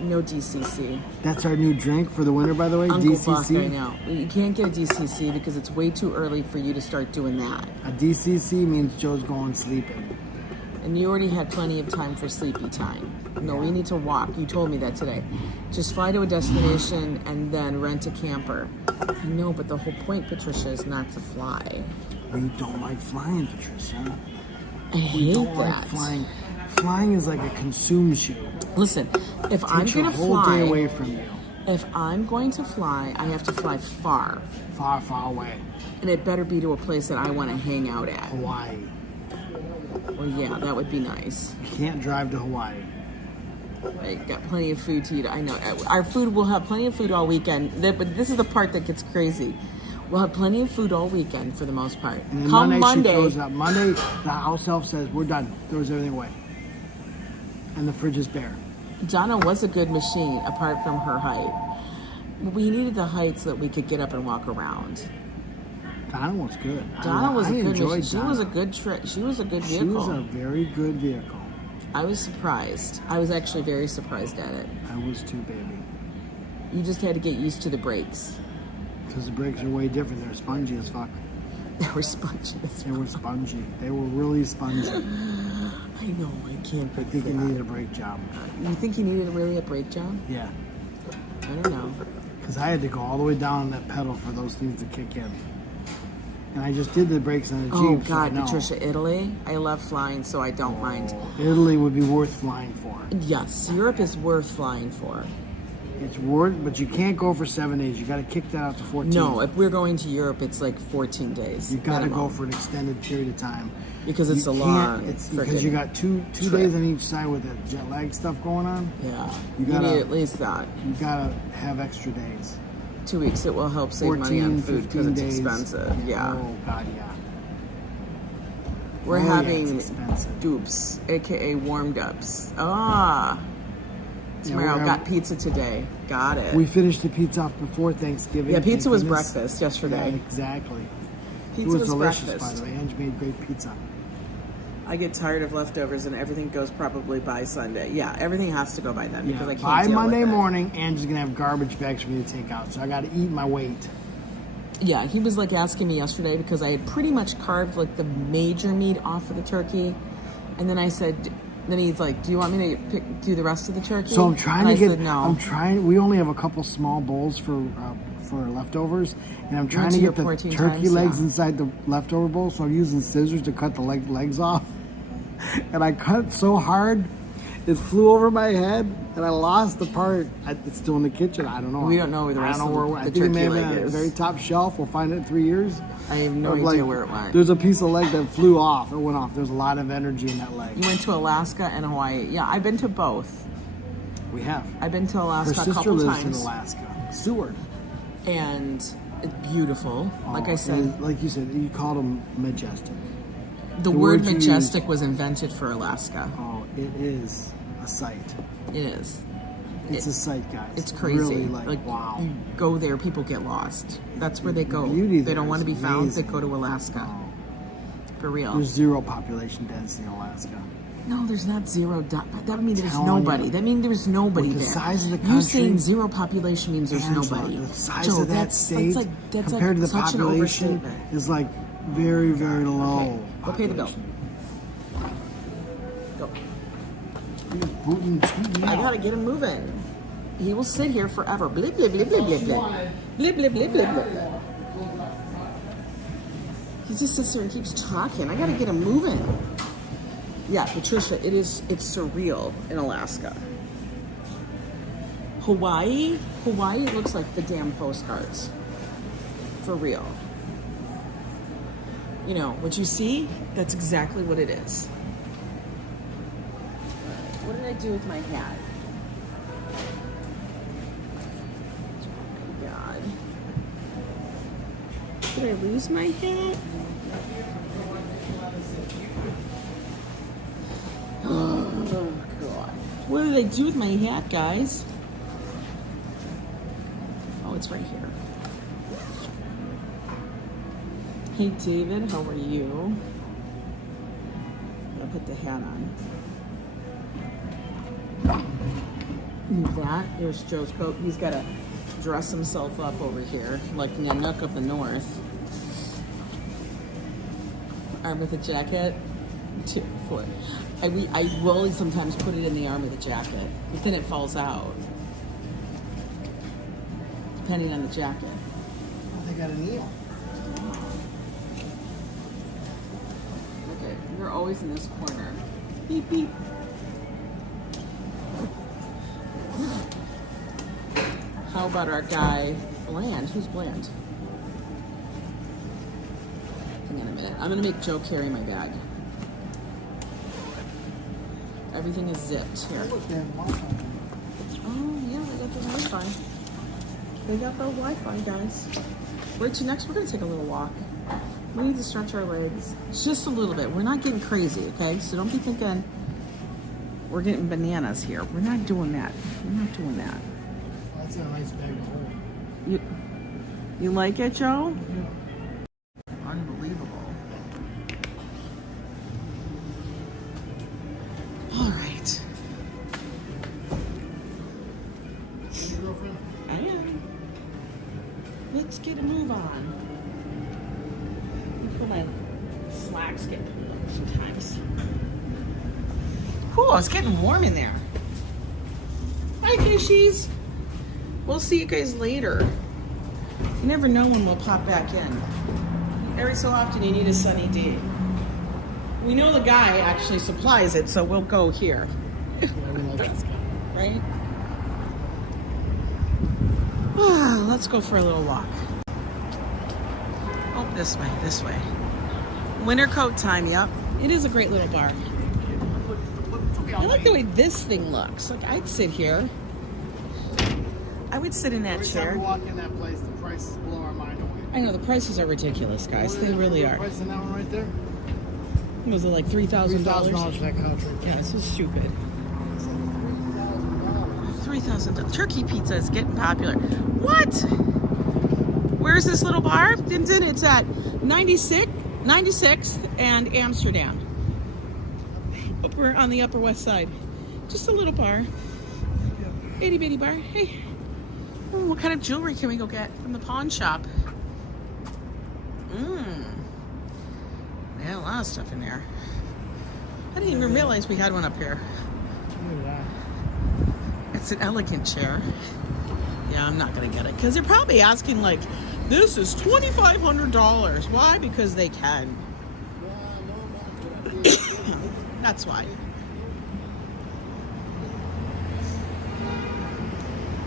No DCC. That's our new drink for the winter, by the way. Uncle DCC. Busk, I know. You can't get a DCC because it's way too early for you to start doing that. A DCC means Joe's going sleeping. And you already had plenty of time for sleepy time. No, we need to walk. You told me that today. Just fly to a destination and then rent a camper. No, but the whole point, Patricia, is not to fly. We don't like flying, Patricia. I hate don't that. like flying. Flying is like it consumes you. Listen, if I'm Takes your going to whole fly, day away from you. if I'm going to fly, I have to fly far. Far, far away. And it better be to a place that I want to hang out at. Hawaii. Well, yeah, that would be nice. You can't drive to Hawaii. I got plenty of food to eat. I know. Our food, we'll have plenty of food all weekend. But this is the part that gets crazy. We'll have plenty of food all weekend for the most part. And then Come Monday, she throws up. Monday, the house elf says, we're done. Throws everything away. And the fridge is bare. Donna was a good machine apart from her height. We needed the height so that we could get up and walk around. Donna was good. Donna was a good machine. She Donna. was a good she was a good vehicle. She was a very good vehicle. I was surprised. I was actually very surprised at it. I was too, baby. You just had to get used to the brakes. Because the brakes are way different. They're spongy as fuck. They were spongy. They were spongy. They were really spongy. I know. I can't I think you needed a brake job. You think you needed really a brake job? Yeah. I don't know. Because I had to go all the way down on that pedal for those things to kick in. And I just did the brakes on the Jeep. Oh, God, so Patricia, Italy? I love flying, so I don't mind. Italy would be worth flying for. Yes, Europe is worth flying for. It's worth, but you can't go for 7 days. You got to kick that out to 14. No, if we're going to Europe, it's like 14 days. You got to go for an extended period of time. Because it's a long. It's because you got two days on each side with the jet lag stuff going on. Yeah, you need at least that. You gotta have extra days. 2 weeks. It will help save 14, money on food because it's days. expensive. Yeah. Oh God, yeah. We're having expensive. dupes, aka warmed ups. Ah. Tomorrow, got pizza today. Got it. We finished the pizza off before Thanksgiving. Yeah, pizza was breakfast yesterday. Yeah, exactly. Pizza it was delicious, breakfast. by the way. Angie made great pizza. I get tired of leftovers and everything goes probably by Sunday. Yeah, everything has to go by then because I can't by deal Monday with it. morning, Angie's gonna have garbage bags for me to take out, so I got to eat my weight. Yeah, he was like asking me yesterday because I had pretty much carved like the major meat off of the turkey, and then I said, then he's like, "Do you want me to do the rest of the turkey?" So I'm trying to get. Said, no. I'm trying. We only have a couple small bowls for for leftovers, and I'm trying Went to to your get the 14 turkey times, legs yeah. inside the leftover bowl, so I'm using scissors to cut the legs off. And I cut so hard, it flew over my head, and I lost the part. It's still in the kitchen. I don't know. We don't know where the rest of I the think it may turkey have leg been at the is. very top shelf. We'll find it in 3 years. I have no But, idea where it went. There's a piece of leg that flew off. It went off. There's a lot of energy in that leg. You went to Alaska and Hawaii. Yeah, I've been to both. We have. I've been to Her Alaska a sister couple lives times. in Alaska. Seward. And it's beautiful. Like I Oh, said, and like you said, you called them majestic. the word word you majestic was invented for Alaska. Oh, it is a sight. It is. It's a sight, guys. It's crazy. Really, like wow. You go there, people get lost. That's where they go. beauty They there don't want to is be found. They amazing. go to Alaska. Oh, For real. there's zero population density in Alaska. No, there's not zero. That means there's Telling nobody. you. That means there's nobody With the there. size of the You country- saying zero population means there's Angela, nobody. the size Joe, of that that's state that's compared to the such an population overstatement. is like very, very low. Go pay the bill. Go. I gotta get him moving. He will sit here forever. Blip, blip, blip, blip, blip, blip. Blip, blip, blip, blip, blip, blip. He just sits there and keeps talking. I gotta get him moving. Yeah, Patricia, it's surreal in Alaska. Hawaii looks like the damn postcards. For real. You know, what you see, that's exactly what it is. What did I do with my hat? Oh my God. Did I lose my hat? Oh God. What did I do with my hat, guys? Oh, it's right here. Hey David, how are you? I'll put the hat on. That, there's Joe's coat. He's got to dress himself up over here, like Nanook of the North. Arm with a jacket. I will sometimes put it in the arm of the jacket, but then it falls out. Depending on the jacket. They got an eel. Okay, you're always in this corner. Beep, beep. How about our guy, Bland? Who's Bland? Hang on a minute. I'm gonna make Joe carry my bag. Everything is zipped here. Oh, yeah, they got the Wi-Fi. They got the Wi-Fi, guys. Where to next? We're gonna take a little walk. We need to stretch our legs. Just a little bit. We're not getting crazy, okay? So don't be thinking we're getting bananas here. We're not doing that. We're not doing that. That's a nice bag to hold. You like it, Joe? Yeah. Unbelievable. All right. Your girlfriend? I am. Let's get a move on. Let me put my slacks get pulled up sometimes. Cool, it's getting warm in there. Hi, fishies. We'll see you guys later. You never know when we'll pop back in. Every so often you need a sunny day. We know the guy actually supplies it, so we'll go here. Right? Let's go for a little walk. Oh, this way, this way. Winter coat time, yep. It is a great little bar. I like the way this thing looks. Like, I'd sit here. I would sit in that Every chair. time we walk in that place, the prices blow our mind away. I know, the prices are ridiculous, guys. They really are. Price on that one right there? Was it like $3,000? $3,000 for that couch right there. Yeah, this is stupid. $3,000. Turkey pizza is getting popular. What? Where's this little bar? It's at 96th and Amsterdam. We're on the Upper West Side. Just a little bar. Itty bitty bar. Hey. Oh, what kind of jewelry can we go get from the pawn shop? They had a lot of stuff in there. I didn't even realize we had one up here. It's an elegant chair. Yeah. I'm not gonna get it because they're probably asking like, this is $2,500. Why? Because they can. That's why.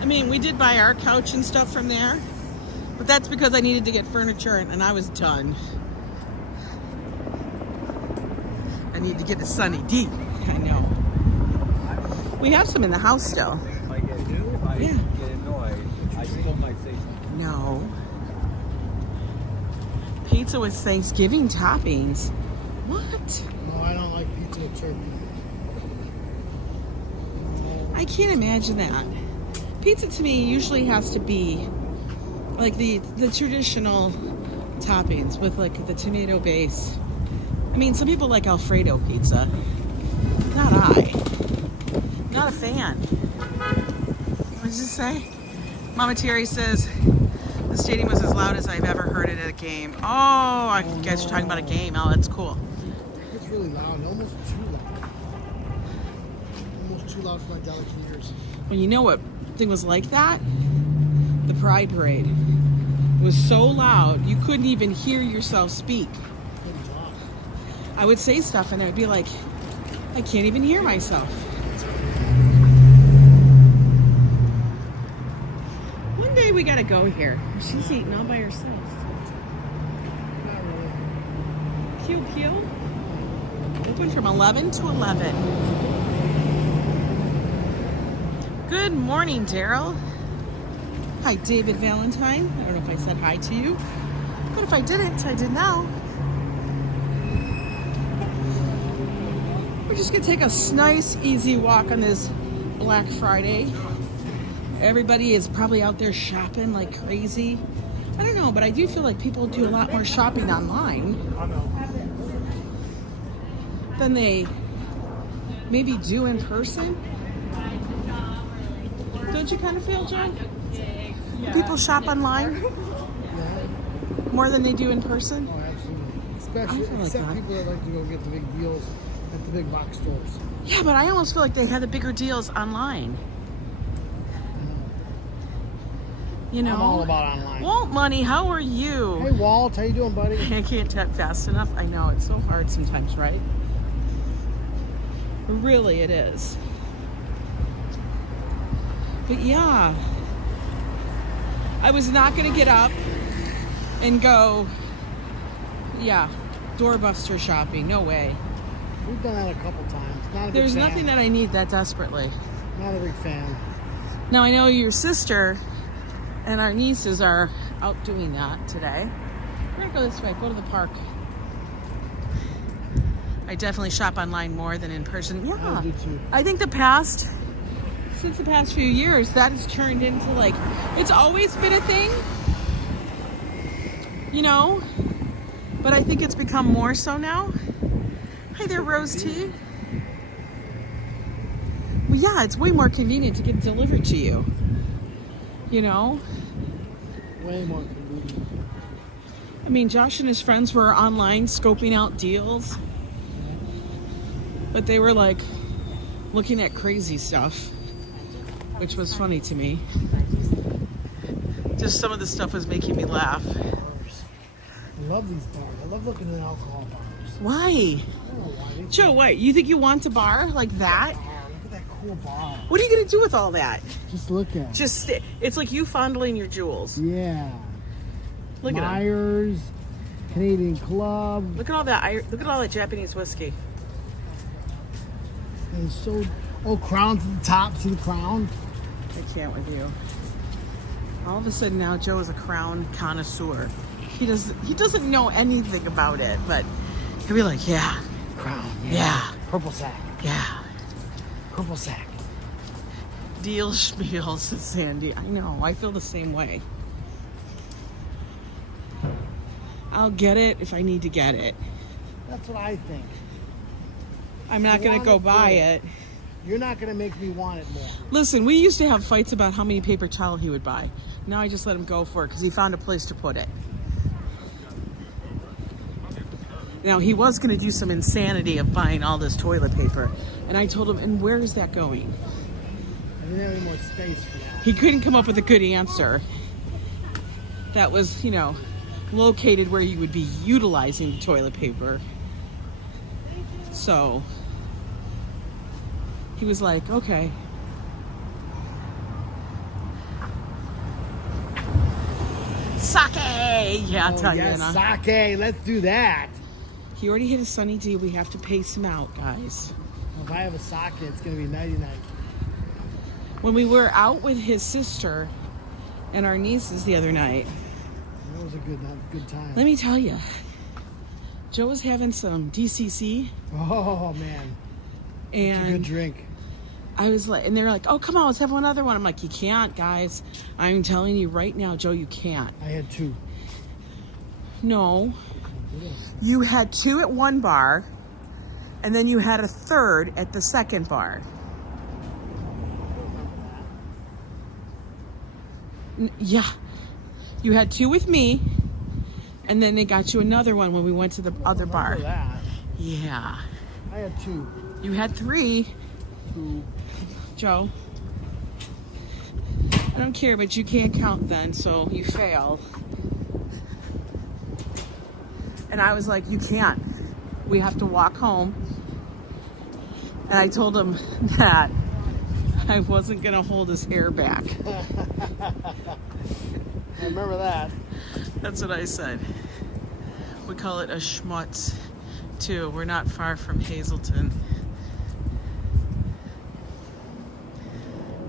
I mean, we did buy our couch and stuff from there, but that's because I needed to get furniture and I was done. I need to get a Sunny D. I know. We have some in the house still. Yeah. I still might say something. No. Pizza with Thanksgiving toppings. What? No, I don't like pizza with turkey. I can't imagine that. Pizza to me usually has to be like the traditional toppings with like the tomato base. I mean, some people like Alfredo pizza. Not I. Not a fan. What did you say? Mama Terry says the stadium was as loud as I've ever heard it at a game. Oh, I guess you're talking about a game. Oh, that's cool. It's really loud, almost too loud. Almost too loud for my delicate ears. Well, you know what thing was like that? The Pride Parade. It was so loud you couldn't even hear yourself speak. Couldn't talk. I would say stuff and I'd be like, I can't even hear myself. One day we gotta go here. She's eating all by herself. Not really. Pew pew. Open from 11 to 11. Good morning, Daryl. Hi, David Valentine. I don't know if I said hi to you, but if I didn't, I did now. We're just gonna take a nice, easy walk on this Black Friday. Everybody is probably out there shopping like crazy. I don't know, but I do feel like people do a lot more shopping online than they maybe do in person. Don't you kind of feel, John? People shop online more than they do in person? Oh, absolutely. Especially, like except that. people that like to go get the big deals at the big box stores. Yeah, but I almost feel like they had the bigger deals online. You know? I'm all about online. Walt Money, how are you? Hey, Walt, how you doing, buddy? I can't type fast enough. I know, it's so hard sometimes, right? Really, it is. But yeah, I was not going to get up and go, doorbuster shopping. No way. We've done that a couple times. Not a big There's fan. nothing that I need that desperately. Not a big fan. Now, I know your sister and our nieces are out doing that today. We're going to go this way, go to the park. I definitely shop online more than in person. Yeah, I do too. I think since the past few years, that has turned into like, it's always been a thing, you know, but I think it's become more so now. Hi there, Rose T. Well, yeah, it's way more convenient to get it delivered to you, you know. Way more convenient. I mean, Josh and his friends were online scoping out deals, but they were like looking at crazy stuff, which was funny to me. Just some of the stuff was making me laugh. I love these bars. I love looking at alcohol bars. Why? I don't know why. Joe, what? You think you want a bar like that? Look at that cool bar. What are you going to do with all that? Just look at it. It's like you fondling your jewels. Yeah. Look at it. Myers, Canadian Club. Look at all that. Look at all that Japanese whiskey. And so, crown to the top. See the crown? I can't with you. All of a sudden now Joe is a Crown connoisseur. He doesn't know anything about it, but he'll be like, yeah, Crown. yeah, Purple sack. yeah. Purple sack. Deal spiel, says Sandy. I know, I feel the same way. I'll get it if I need to get it. That's what I think. I'm not You going to want go it, buy get it. You're not going to make me want it more. Listen, we used to have fights about how many paper towel he would buy. Now I just let him go for it because he found a place to put it. Now, he was going to do some insanity of buying all this toilet paper. And I told him, and where is that going? I didn't have any more space for that. He couldn't come up with a good answer that was, located where you would be utilizing the toilet paper. So he was like, okay. Sake! Yeah, I'll tell you. Yes, sake. Let's do that. He already hit a Sunny D. We have to pace him out, guys. If I have a sake, it's going to be 99. When we were out with his sister and our nieces the other night, That was a good time. let me tell you, Joe was having some DCC. Oh, man. It's a good And drink. I was like, and they're like, oh, come on, let's have one other one. I'm like, you can't, guys. I'm telling you right now, Joe, you can't. I had 2. No. You had 2 at one bar, and then you had a third at the second bar. Yeah. You had 2 with me, and then they got you another one when we went to the other bar. That. Yeah. I had 2. You had 3. 2. Joe. I don't care, but you can't count then, so you fail. And I was like, you can't. We have to walk home. And I told him that I wasn't going to hold his hair back. I remember that. That's what I said. We call it a schmutz, too. We're not far from Hazleton.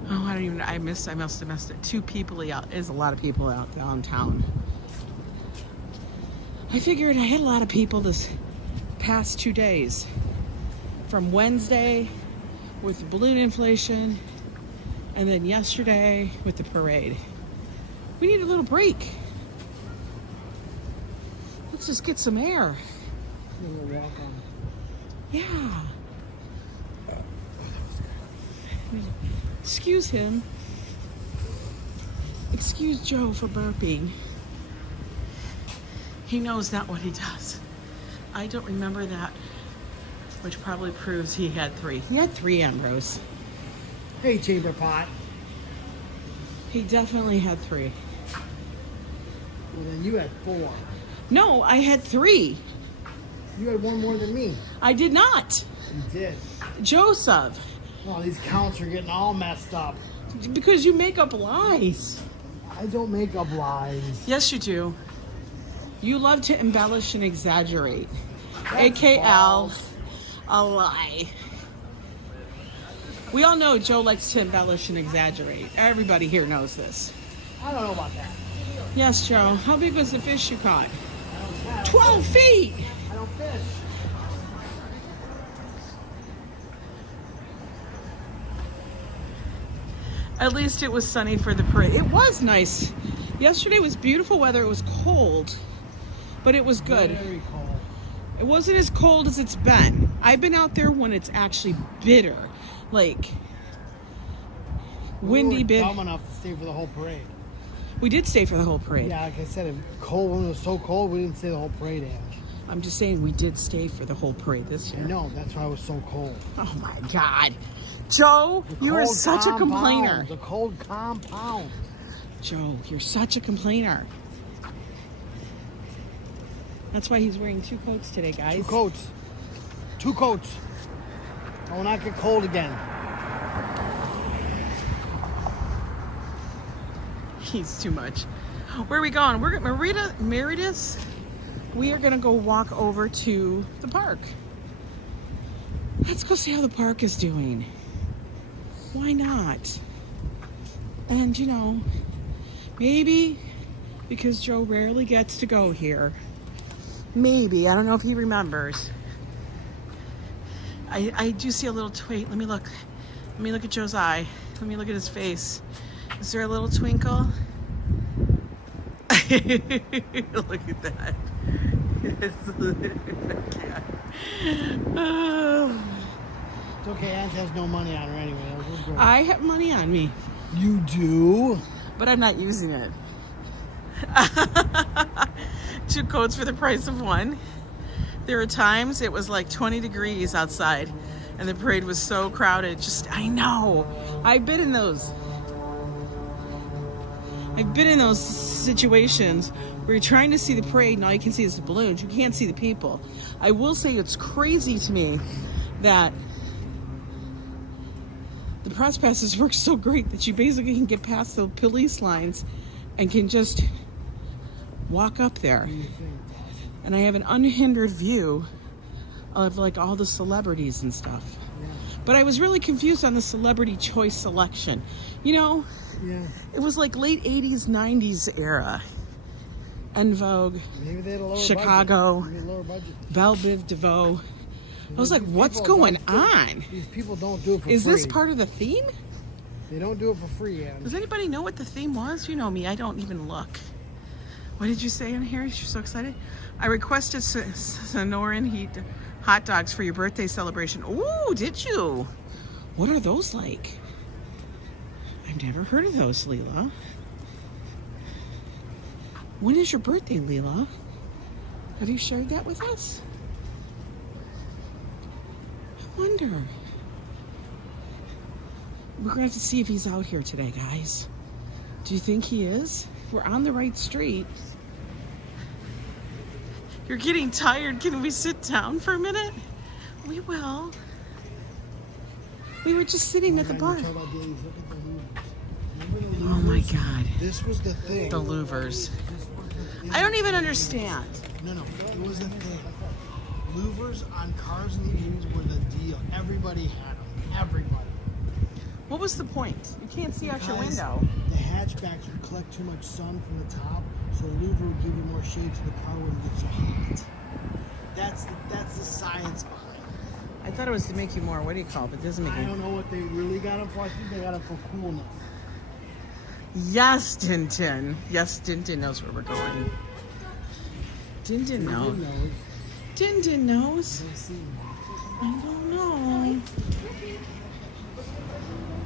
Oh, I don't even know. I must have missed it. 2 people out. There's a lot of people out downtown. I figured I had a lot of people this past 2 days. From Wednesday with the balloon inflation, and then yesterday with the parade. We need a little break. Let's just get some air. Yeah. Excuse him. Excuse Joe for burping. He knows not what he does. I don't remember that, which probably proves he had 3. He had 3, Ambrose. Hey, Chamber Pot. He definitely had 3. Well, then you had 4. No, I had 3. You had 1 more than me. I did not. You did. Joseph. Oh, these counts are getting all messed up. Because you make up lies. I don't make up lies. Yes, you do. You love to embellish and exaggerate. That's AKL, false. a lie. We all know Joe likes to embellish and exaggerate. Everybody here knows this. I don't know about that. Yes, Joe. How big was the fish you caught? I don't 12 feet! I don't fish. At least it was sunny for the parade. It was nice. Yesterday was beautiful weather. It was cold, but it was good. Very cold. It wasn't as cold as it's been. I've been out there when it's actually bitter, like windy, We were bitter. dumb enough to stay for the whole parade. We did stay for the whole parade. Yeah, like I said, it cold when it was so cold, we didn't stay the whole parade, Ash. I'm just saying we did stay for the whole parade this I year. know, that's why it was so cold. Oh my God. Joe, you are Cold such a compound, complainer. The cold compound. Joe, you're such a complainer. That's why he's wearing 2 coats today, guys. 2 coats. 2 coats. I will not get cold again. He's too much. Where are we going? We're at Meritus. We are gonna go walk over to the park. Let's go see how the park is doing. Why not? And you know, maybe because Joe rarely gets to go here. Maybe, I don't know if he remembers. I do see a little twink. Let me look. Let me look at Joe's eye. Let me look at his face. Is there a little twinkle? Look at that. It's okay, Aunt has no money on her anyway. We're good. I have money on me, You do? but I'm not using it. 2 coats for the price of 1. There were times it was like 20 degrees outside, And the parade was so crowded. I know. I've been in those situations where you're trying to see the parade and all you can see is the balloons. You can't see the people. I will say it's crazy to me that the press passes work so great that you basically can get past the police lines and can just walk up there. And I have an unhindered view of like all the celebrities and stuff. But I was really confused on the celebrity choice selection. You know, it was like late 80s, 90s era. En Vogue, Chicago, Belle Biv DeVoe. I was like, what's going on? These people don't do it for free. Is this part of the theme? They don't do it for free, Ann. Does anybody know what the theme was? You know me, I don't even look. What did you say in here? You're so excited. I requested Sonoran Heat hot dogs for your birthday celebration. Ooh, did you? What are those like? I've never heard of those, Leela. When is your birthday, Leela? Have you shared that with us? I wonder. We're going to have to see if he's out here today, guys. Do you think he is? We're on the right street. You're getting tired. Can we sit down for a minute? We will. We were just sitting at the bar. Oh my God. This was the thing. The louvers. I don't even understand. No, it was the thing. Louvers on cars in the 80s were the deal. Everybody had them. Everybody. What was the point? You can't see out your window. The hatchbacks would collect too much sun from the top, so the louver would give you more shade so the car wouldn't get so hot. That's the science behind it. I thought it was to make you more, what do you call it? But it doesn't make I don't know what they really got them for. I think they got them for coolness. Yes, Tintin. Yes, Tintin knows where we're going. Tintin knows. Tintin knows. I don't know.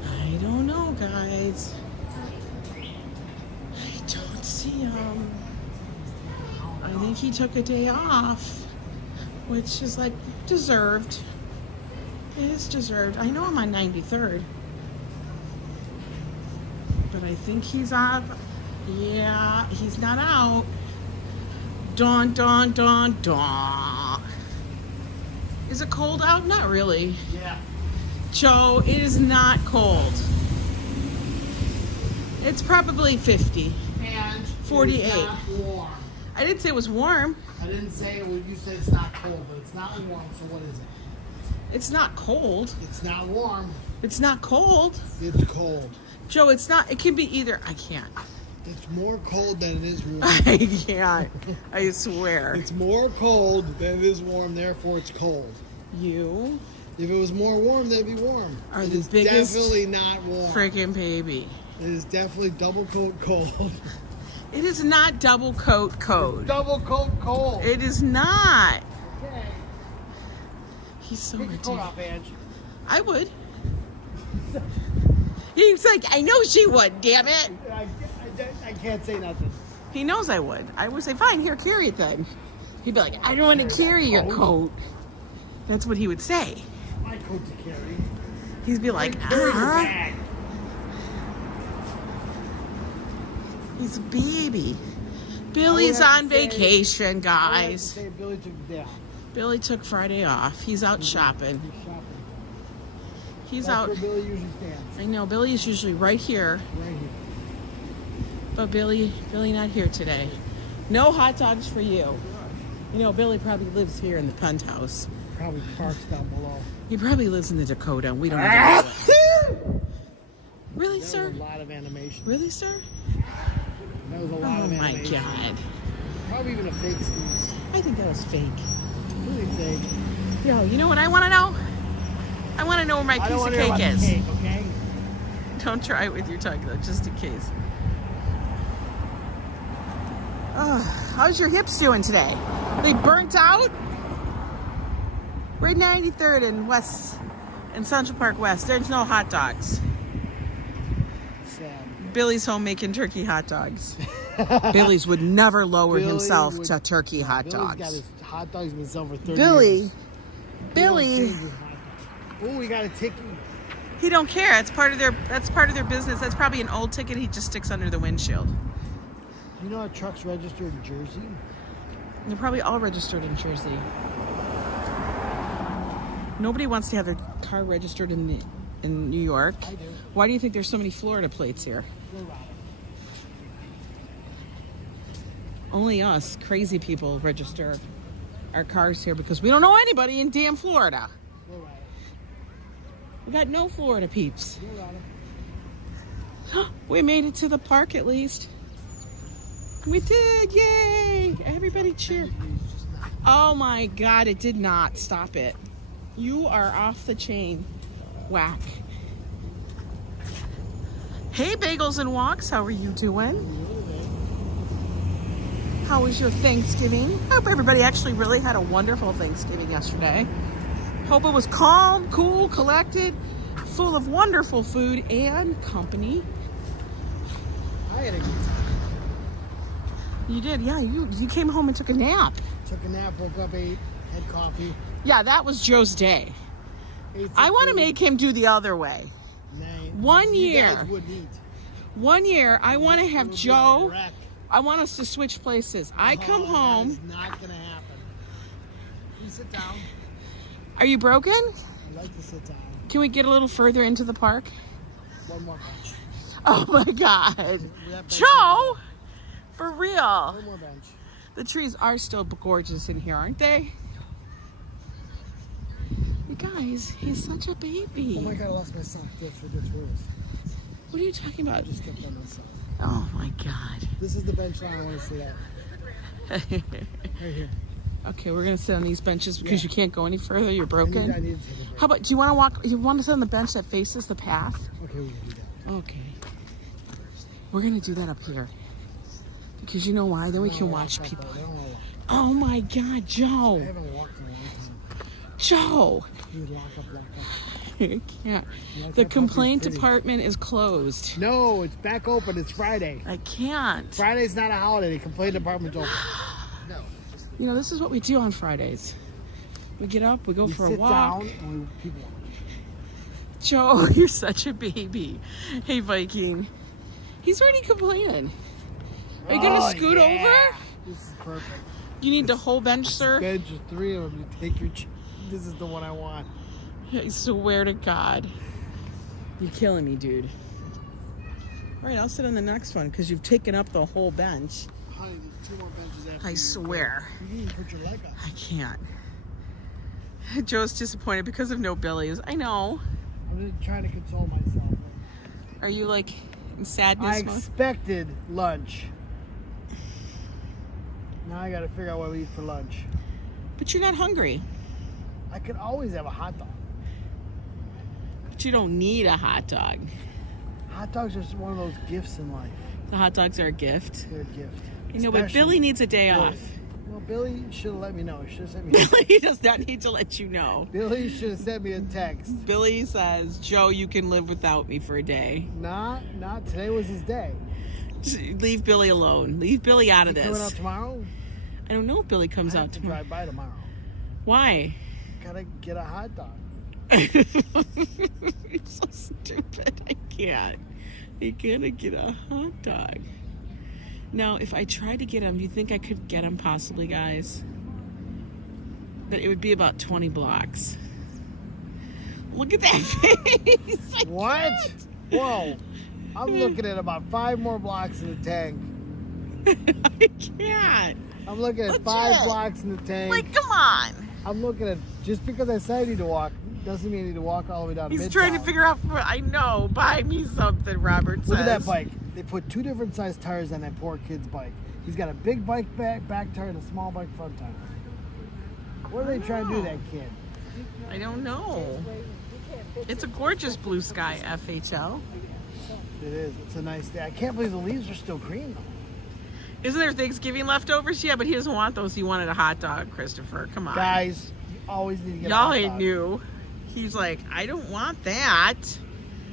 I don't know, guys. I don't see him. I think he took a day off, which is like deserved. It is deserved. I know I'm on 93rd. But I think he's up. Yeah, he's not out. Dawn, dawn, dawn, dawn. Is it cold out? Not really. Yeah. Joe, it is not cold. It's probably 50. And 48. It's not warm. I didn't say it was warm. I didn't say it. You said it's not cold, but it's not warm. So what is it? It's not cold. It's not warm. It's not cold. It's cold. Joe, it's not. It can be either. I can't. It's more cold than it is warm. I can't. I swear. It's more cold than it is warm, therefore it's cold. You If it was more warm, that'd be warm. are It the is biggest definitely not warm. freaking baby. It is definitely double coat cold. It is not double coat code. Double coat cold. It is not. Okay. He's so Take your coat ridiculous. off, Ange. I would. He's like, I know she would, damn it. I can't say nothing. He knows I would. I would say, fine, here, carry it then. He'd be like, I don't want to carry your coat. That's what he would say. My coat to carry. He'd be like, Carry your uh-huh. bag. He's a baby. Billy's on vacation, guys. Say Billy took the day off. Billy took Friday off. He's out shopping. He's shopping. He's That's out. where Billy usually stands. I know, Billy is usually right here. Right here. But Billy not here today. No hot dogs for you. You know, Billy probably lives here in the penthouse. Probably parks down below. He probably lives in the Dakota. And we don't know. Really, That sir? was a lot of animation. Really, sir? That was a lot Oh of my animation. God. Probably even a fake sneeze. I think that was fake. Really fake. Yo, you know what I want to know? I want to know where my I don't piece of want to hear cake about is. the cake, okay? Don't try it with your tongue, though, just in case. How's your hips doing today? They burnt out? We're at 93rd and West, in Central Park West. There's no hot dogs. Sad. Billy's home making turkey hot dogs. Billy's would never lower Billy himself would- to turkey hot Billy's got dogs. his hot dogs himself for 30 Billy, years. He Billy, won't change his hot dogs. Oh, we got a ticket. He don't care. It's part of their. That's part of their business. That's probably an old ticket. He just sticks under the windshield. You know how trucks registered in Jersey? They're probably all registered in Jersey. Nobody wants to have their car registered in New York. I do. Why do you think there's so many Florida plates here? Only us crazy people register our cars here because we don't know anybody in damn Florida. We got no Florida peeps. We made it to the park at least. We did, yay! Everybody cheer. Oh my God, it did not. Stop it. You are off the chain. Whack. Hey, Bagels and Walks, how are you doing? How was your Thanksgiving? I hope everybody actually really had a wonderful Thanksgiving yesterday. Hope it was calm, cool, collected, full of wonderful food and company. I had a good time. You did, yeah. You came home and took a nap. Took a nap, woke up, ate, had coffee. Yeah, that was Joe's day. I want to make him do the other way. One year, I want to have Joe. I want us to switch places. I come home. That is not going to happen. You sit down. Are you broken? I like to sit down. Can we get a little further into the park? One more bench. Oh my God. Joe! For real. One more bench. The trees are still gorgeous in here, aren't they? You guys, he's such a baby. Oh my God, I lost my sock. That's worse. What are you talking about? I just stepped on my sock. Oh my God. This is the bench that I want to sit at. Right here. Okay, we're gonna sit on these benches because you can't go any further. You're broken. I need to take a break. How about? Do you want to walk? You want to sit on the bench that faces the path? Okay, we can do that. Okay. We're gonna do that up here because you know why? Then we can watch people. Oh my God, Joe! I haven't walked in a long time. Joe! You lock up. I can't. The complaint department is closed. No, it's back open. It's Friday. I can't. Friday's not a holiday. The complaint department's open. No. You know, this is what we do on Fridays. We get up, we go for a walk. Sit down, and people watch. Joe, you're such a baby. Hey, Viking. He's already complaining. Are you going to scoot over? This is perfect. You need the whole bench, sir? Bench is 3 of them. You take your... This is the one I want. I swear to God. You're killing me, dude. All right, I'll sit on the next one because you've taken up the whole bench. Honey, there's 2 more benches after I swear. You didn't even put your leg up. I can't. Joe's disappointed because of no Billies. I know. I'm just trying to console myself. Are you like in sadness I mode? expected lunch. Now I got to figure out what we eat for lunch. But you're not hungry. I could always have a hot dog. But you don't need a hot dog. Hot dogs are just one of those gifts in life. The hot dogs are a gift. They're a gift. You know, but Billy needs a day off. Well, Billy should have let me know. He should have sent me a text. Billy does not need to let you know. Billy should have sent me a text. Billy says, Joe, you can live without me for a day. Not today was his day. Just leave Billy alone. Leave Billy out of this. Coming out tomorrow? I don't know if Billy comes I out have to tomorrow. drive by tomorrow. Why? Gotta get a hot dog. You're so stupid. I can't. You gotta get a hot dog. Now, if I tried to get him, do you think I could get him possibly, guys? But it would be about 20 blocks. Look at that face. What? Whoa. I'm looking at about 5 more blocks in the tank. I can't. I'm looking at 5 blocks in the tank. Like, come on. I'm looking at, just because I said I need to walk, doesn't mean I need to walk all the way down to Midtown. He's trying to figure out, I know, buy me something, Robert says. Look at that bike. They put 2 different size tires on that poor kid's bike. He's got a big bike back tire and a small bike front tire. What are they trying to do to that kid? I don't know. It's a gorgeous blue sky, FHL. It is. It's a nice day. I can't believe the leaves are still green, though. Isn't there Thanksgiving leftovers? Yeah, but he doesn't want those. He wanted a hot dog, Christopher. Come on. Guys, you always need to get a Y'all hot ain't dog. new. He's like, I don't want that.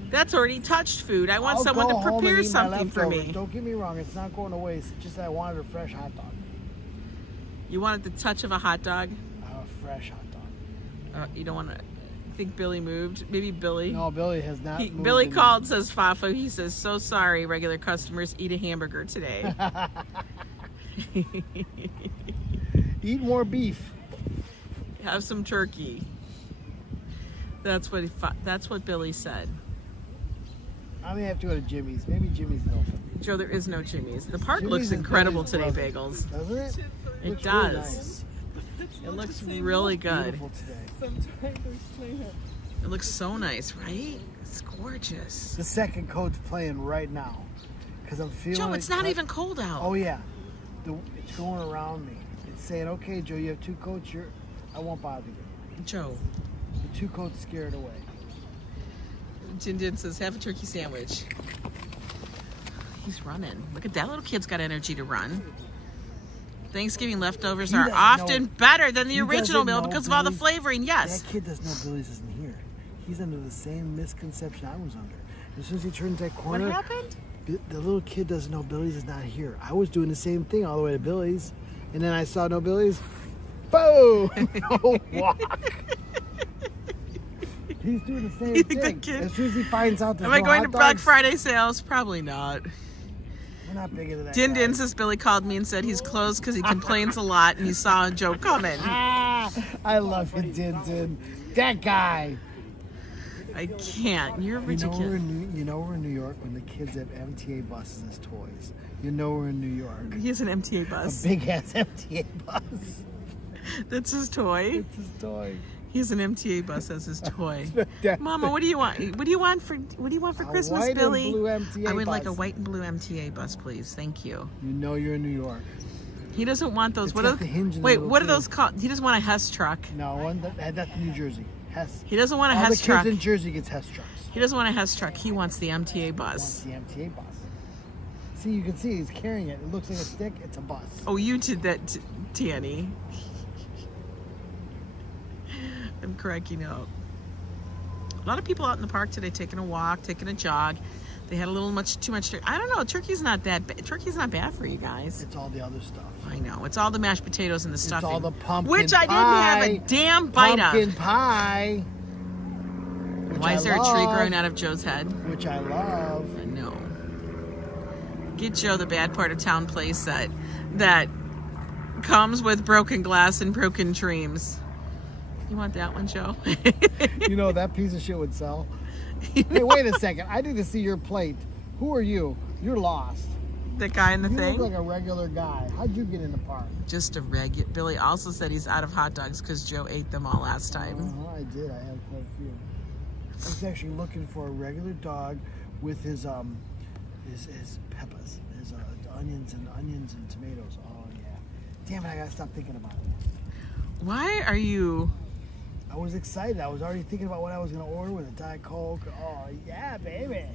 That's already touched food. I want I'll someone go to home prepare and eat my something for leftovers. me. Don't get me wrong. It's not going to waste. It's just that I wanted a fresh hot dog. You wanted the touch of a hot dog? A fresh hot dog. You don't want I think Billy moved. Maybe Billy. No, Billy has not moved. Billy called, says Fafa. He says, so sorry, regular customers, eat a hamburger today. Eat more beef. Have some turkey. That's what Billy said. I may have to go to Jimmy's. Maybe Jimmy's is open. Joe, there is no Jimmy's. The park Jimmy's looks is incredible Billy's today, brother. Bagels. Doesn't it? It Looks does. really nice. It looks really good. Beautiful today. It looks so nice, right? It's gorgeous. The second coat's playing right now. Because I'm feeling Joe, it's not even cold out. Oh, yeah. It's going around me. It's saying, okay, Joe, you have 2 coats. I won't bother you. Joe. The 2 coats scared away. Din Din says, have a turkey sandwich. He's running. Look at that little kid's got energy to run. Thanksgiving leftovers are often better than the original meal because of all the flavoring. Yes. That kid doesn't know Billy's isn't here. He's under the same misconception I was under. As soon as he turns that corner, What happened? the little kid doesn't know Billy's is not here. I was doing the same thing all the way to Billy's, and then I saw no Billy's. Boom! No walk. He's doing the same You think thing. that kid- As soon as he finds out there's Am I no going hot to Black dogs, Friday sales? Probably not. we're not big into that. Din guy. Din says Billy called me and said he's closed because he complains a lot and he saw Joe coming. Ah, I love you, Din Din. That guy. I can't. You're You know ridiculous. we're in New York when the kids have MTA buses as toys. You know we're in New York. He has an MTA A bus. big ass MTA bus. That's his toy. It's his toy. He has an MTA bus as his toy. That's Mama, what do you want? What do you want for Christmas, white and Billy? blue MTA I would like a bus. white and blue MTA bus, please. Thank you. You know you're in New York. He doesn't want those. It's What got are the hinge in the Wait, middle, what are too. those called? He doesn't want a Hess truck. No, that's New Jersey. Hess. He doesn't want a All Hess the truck. kids in Jersey gets Hess trucks. He doesn't want a Hess truck. He wants the MTA Wants bus. the MTA bus. See, you can see he's carrying it. It looks like a stick. It's a bus. Oh, you did that, Tanny. I'm cracking up. A lot of people out in the park today taking a walk, taking a jog. They had a little too much. I don't know. Turkey's not that bad. Turkey's not bad for you guys. It's all the other stuff. I know. It's all the mashed potatoes and the stuffing. It's all the pumpkin which I didn't pie. have a damn bite Pumpkin of. pie. which Why I is there a tree love, growing out of Joe's head? Which I love. No. Get Joe the bad part of town play set that comes with broken glass and broken dreams. You want that one, Joe? You know, that piece of shit would sell. Hey, wait a second. I need to see your plate. Who are you? You're lost. The guy in the You thing? look like a regular guy. How'd you get in the park? Just a regular. Billy also said he's out of hot dogs because Joe ate them all last time. I did. I had quite a few. I was actually looking for a regular dog with his peppers, his onions and tomatoes. Oh yeah. Damn it! I gotta stop thinking about it. Why are you? I was excited. I was already thinking about what I was gonna order with a Diet Coke. Oh yeah, baby.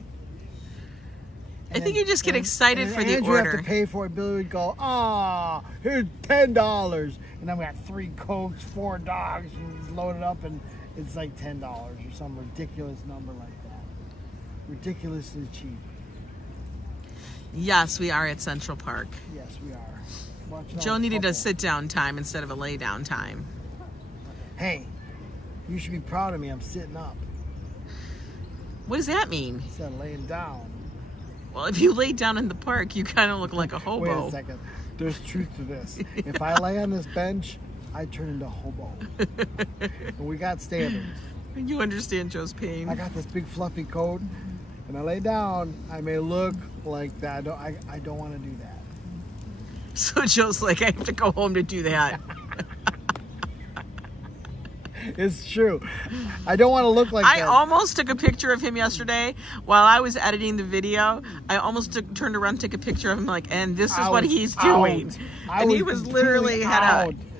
I think you just get excited for the Andrew have order. to pay for it. Billy would go, here's $10, and I've got 3 Cokes, 4 dogs, and he's loaded up, and it's like $10 or some ridiculous number like that. Ridiculously cheap. Yes, we are at Central Park. Yes, we are. Watching Joe all the needed a football. sit-down time instead of a lay-down time. Hey, you should be proud of me. I'm sitting up What does that mean? instead of laying down. Well, if you lay down in the park, you kind of look like a hobo. Wait a second. There's truth to this. If I lay on this bench, I turn into a hobo. And we got standards. You understand Joe's pain. I got this big fluffy coat, and I lay down. I may look like that. I don't want to do that. So Joe's like, I have to go home to do that. It's true. I don't want to look like I that. almost took a picture of him yesterday while I was editing the video. I almost turned around, took a picture of him, like, and this is what he's doing. And he was literally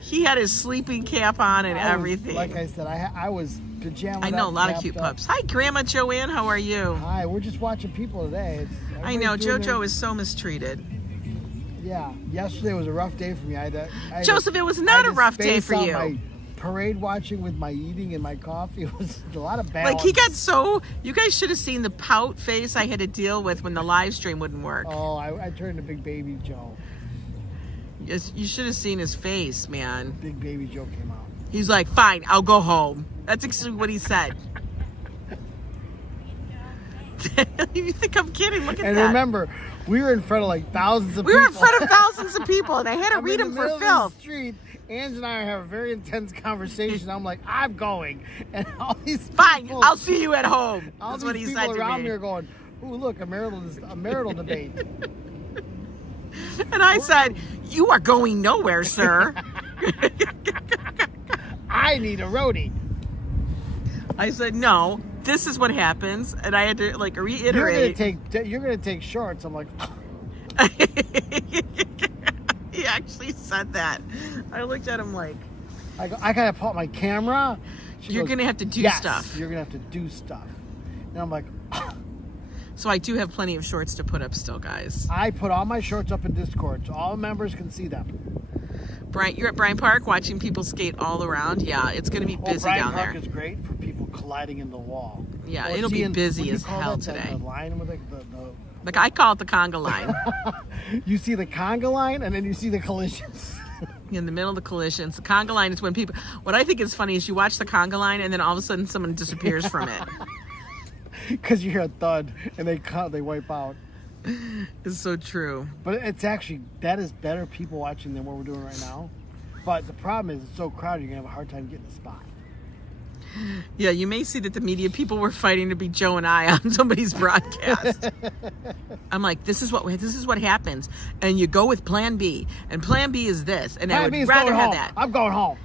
he had his sleeping cap on and everything. Like I said, I was pajamas. I know, a lot of cute pups. Hi, Grandma Joanne. How are you? Hi, we're just watching people today. I know, everybody's doing JoJo is so mistreated. Yeah, yesterday was a rough day for me. I had Joseph, it was not a rough day for you. My parade watching with my eating and my coffee. It was a lot of balance. Like, he got so... You guys should have seen the pout face I had to deal with when the live stream wouldn't work. Oh, I turned to Big Baby Joe. You should have seen his face, man. Big Baby Joe came out. He's like, fine, I'll go home. That's actually what he said. You think I'm kidding? Look at that. And remember, we were in front of like thousands of people. We were in front of thousands of people, and I had to read them for filth. Street, Ange and I have a very intense conversation. I'm like, I'm going, and all these people, Fine, I'll see you at home. all That's these what he people said to around me. me are going, "Ooh, look, a marital debate." And I said, you are going nowhere, sir. I need a roadie. I said, no, this is what happens. And I had to like reiterate. You're gonna take shorts. I'm like, He actually said that. I looked at him like, I gotta pull out my camera. She you're goes, going to have to do yes, stuff. You're gonna have to do stuff. And I'm like, So I do have plenty of shorts to put up still, guys. I put all my shorts up in Discord so all members can see them. Brian, you're at Bryant Park watching people skate all around. Yeah, it's going to be busy Bryant down Park there. is great for people colliding in the wall. Yeah, Or it'll be seeing- busy what do you as call hell that, today. The line with the Like I call it the conga line. you see the conga line and then you see the collisions. In the middle of the collisions. The conga line is when people, what I think is funny is you watch the conga line and then all of a sudden someone disappears from it. Because you hear a thud and they wipe out. It's so true. But it's actually, that is better people watching than what we're doing right now. But the problem is it's so crowded you're going to have a hard time getting a spot. Yeah, you may see that the media people were fighting to be Joe and I on somebody's broadcast. I'm like, this is what happens, and you go with Plan B, and Plan B is this, and I would rather have that. I'm going home.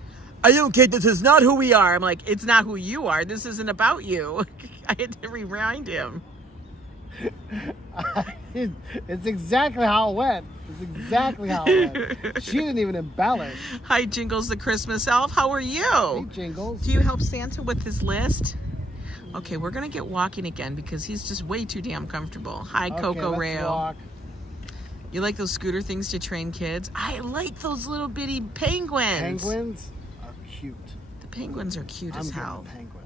I don't care. This is not who we are. I'm like, it's not who you are. This isn't about you. I had to remind him. It's exactly how it went. It's exactly how it went. She didn't even embellish. Hi, Jingles the Christmas elf. How are Hey, you? Jingles. Do you help Santa with his list? Okay, we're gonna get walking again because he's just way too damn comfortable. Hi, Okay, Coco let's Rail. walk. You like those scooter things to train kids? I like those little bitty penguins. Penguins are cute. The penguins are cute as I'm getting hell. a penguin.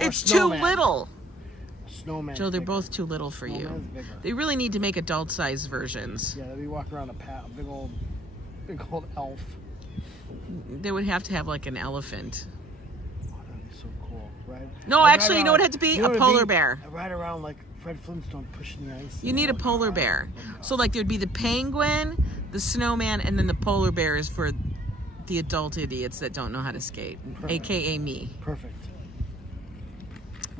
Or It's too snowman. little. Snowman. Joe, they're both too little for you. Snowman's bigger. They really need to make adult-sized versions. Yeah, we walk around a big old elf. They would have to have like an elephant. Oh, that'd be so cool, right? No, I'd actually, ride you know what around- it had to be? you know A what it'd polar be? bear. I ride around like Fred Flintstone pushing the ice. You need a polar bear. So like there'd be the penguin, the snowman, and then the polar bear is for the adult idiots that don't know how to skate, Perfect. aka me. Perfect.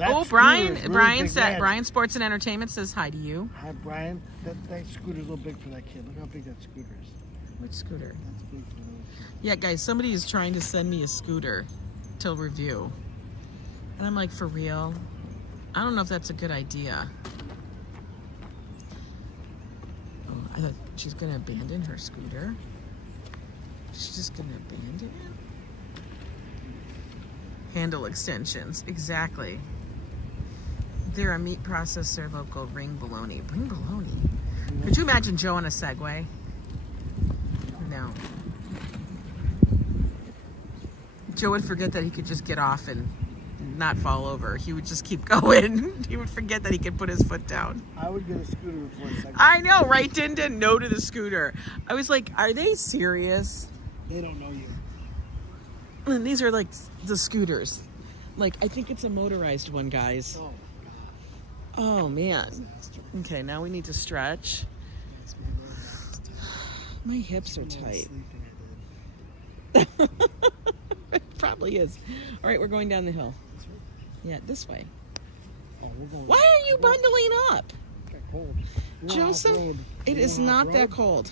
Oh, That Brian! scooter is really Brian big. said. Yeah. Brian Sports and Entertainment says hi to you. Hi, Brian. That scooter's a little big for that kid. Look how big that scooter is. Which scooter? That's big for the little kid. Yeah, guys, somebody is trying to send me a scooter to review, and I'm like, for real? I don't know if that's a good idea. Oh, I thought she's gonna abandon her scooter. She's just gonna abandon it. Handle extensions, exactly. They're a meat processor, local ring bologna. Ring bologna? Could you imagine Joe on a Segway? No. Joe would forget that he could just get off and not fall over. He would just keep going. He would forget that he could put his foot down. I would get a scooter before a second. I know, right? Din no to the scooter. I was like, are they serious? They don't know you. And these are like the scooters. Like, I think it's a motorized one, guys. Oh, Oh, man. Okay, now we need to stretch. My hips are tight. It probably is. All right, we're going down the hill. Yeah, this way. Oh, we're going. Why are you bundling up? It got cold. We're Joseph, off-road. it We're is going not that off-road. cold.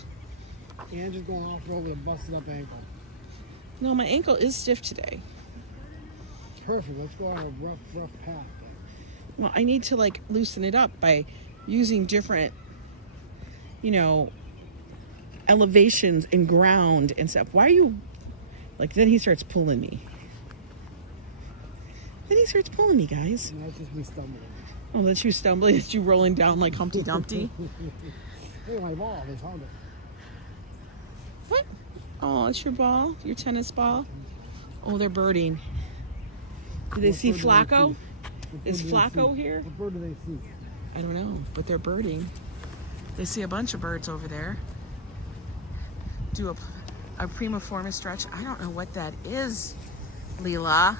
And just going off road with a busted up ankle. No, my ankle is stiff today. Perfect. Let's go on a rough path. Well, I need to like loosen it up by using different, you know, elevations and ground and stuff. Why are you, like, then he starts pulling me. Then he starts pulling me, guys. And that's just me stumbling. Oh, that's you stumbling. That's you rolling down like Humpty Dumpty. Hey, my ball. They found it. What? Oh, it's your ball? Your tennis ball? Oh, they're birding. Do they What see bird do they Flacco? see? What bird Is do they Flacco see? here? What bird do they see? I don't know, but they're birding. They see a bunch of birds over there. Do a prima forma stretch. I don't know what that is. Leela.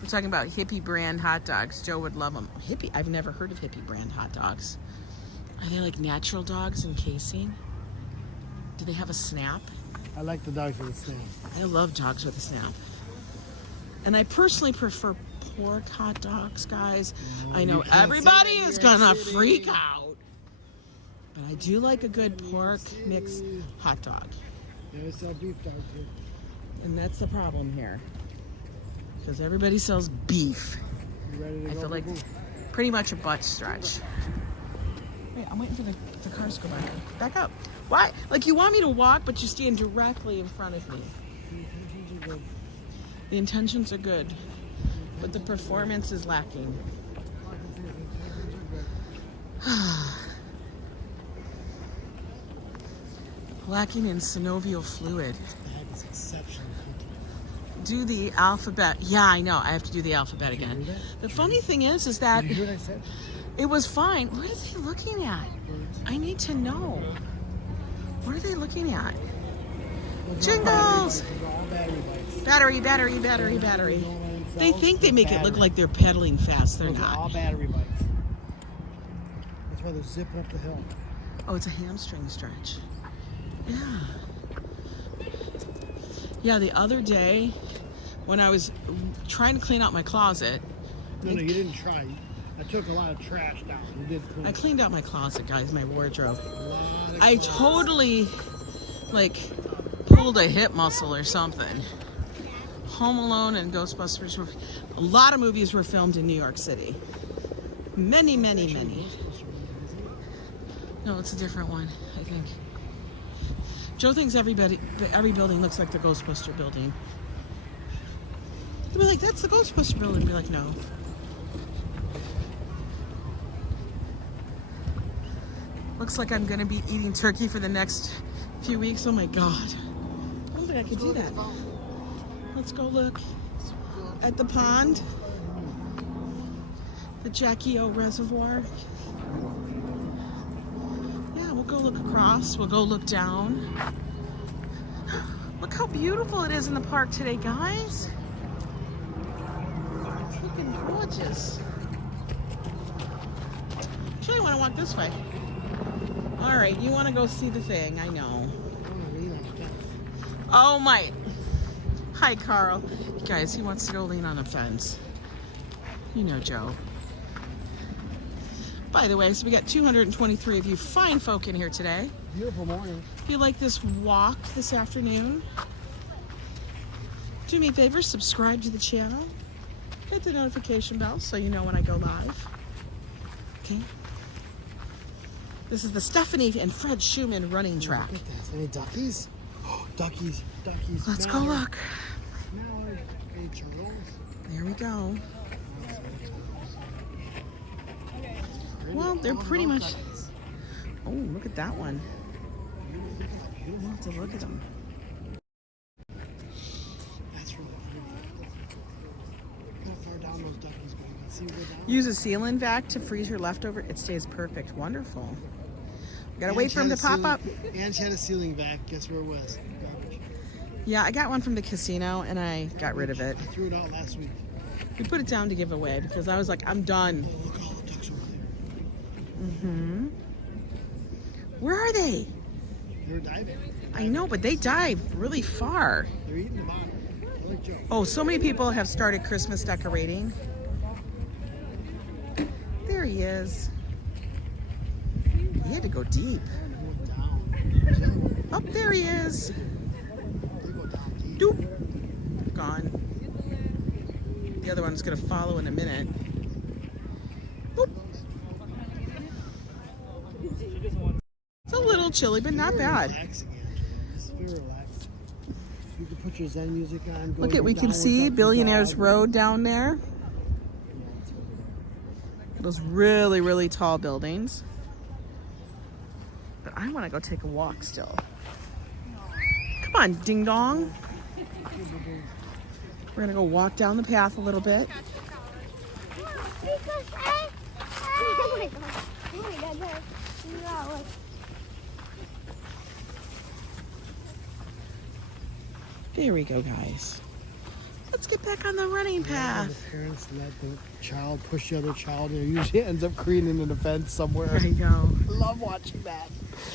We're talking about Hippie brand hot dogs. Joe would love them. Hippie? I've never heard of Hippie brand hot dogs. Are they like natural dogs in casing? Do they have a snap? I like the dogs with a snap. I love dogs with a snap. And I personally prefer pork hot dogs, guys. I know everybody is gonna freak out. But I do like a good pork mixed hot dog. They sell beef dogs here. And that's the problem here. Because everybody sells beef. You ready to I go feel like boo-boo? pretty much a butt stretch. Wait, I'm waiting for the cars to go by. Back up. Why? Like you want me to walk, but you stand directly in front of me. The intentions are good, but the performance is lacking. Lacking in synovial fluid. That is exceptional. Do the alphabet. Yeah, I know. I have to do the alphabet again. The funny thing is that Did you hear what I said? it was fine. What are they looking at? I need to know. What are they looking at? Jingles! Battery, battery, battery, battery. They think they make it look like they're pedaling fast. They're Those are all not. battery bikes. That's why they're zipping up the hill. Oh, it's a hamstring stretch. Yeah. Yeah, the other day when I was trying to clean out my closet. No, you didn't try. I took a lot of trash down. You did clean. I cleaned out my closet, guys, my wardrobe. A lot of I clothes. totally, like, pulled a hip muscle or something. Home Alone and Ghostbusters were, a lot of movies were filmed in New York City. Many, many, many. No, it's a different one, I think. Joe thinks every building looks like the Ghostbuster building. He'll be like, that's the Ghostbuster building. I'll be like, no. Looks like I'm going to be eating turkey for the next few weeks. Oh my God. I don't think I could do that. Let's go look at the pond. The Jackie O Reservoir. Yeah, we'll go look across. We'll go look down. Look how beautiful it is in the park today, guys. It's looking gorgeous. Actually, I want to walk this way. All right, you want to go see the thing. I know. Oh, my. Hi, Carl. Guys, he wants to go lean on a fence. You know Joe. By the way, so we got 223 of you fine folk in here today. Beautiful morning. If you like this walk this afternoon, do me a favor, subscribe to the channel. Hit the notification bell so you know when I go live. Okay. This is the Stephanie and Fred Schumann running track. Look at this. Any duckies? Duckies. Duckies. Let's go look. Mallard. Hey, Charles. There we go. Well, they're pretty much... Oh, look at that one. We'll have to look at them. That's really pretty. How far down those duckies go? You can see where down. Use a sealant vac to freeze your leftover. It stays perfect. Wonderful. Gotta wait for them to pop up. And she had a ceiling vac. Guess where it was? Garbage. Yeah, I got one from the casino and I got rid of it. I threw it out last week. We put it down to give away because I was like, I'm done. Oh, look at all the ducks over there. Mm-hmm. Where are they? They're diving. I know, but they dive really far. They're eating the bottom. I like Joe. Oh, so many people have started Christmas decorating. There he is. He had to go deep. Down. Oh, there he is. They go down deep. Doop. Gone. The other one's gonna follow in a minute. Boop. It's a little chilly, but not bad. Relaxing, Angela. Just feel relaxed. You can put your Zen music on. Go Look at, we can downward see up the Billionaires dog. Road down there. Those really, really tall buildings. But I want to go take a walk still. Come on, ding dong. We're gonna go walk down the path a little bit. Oh my god. Oh my god. No. There we go, guys. Let's get back on the running When path. the parents let the child push the other child, and it usually ends up creating an event somewhere. I know. I love watching that.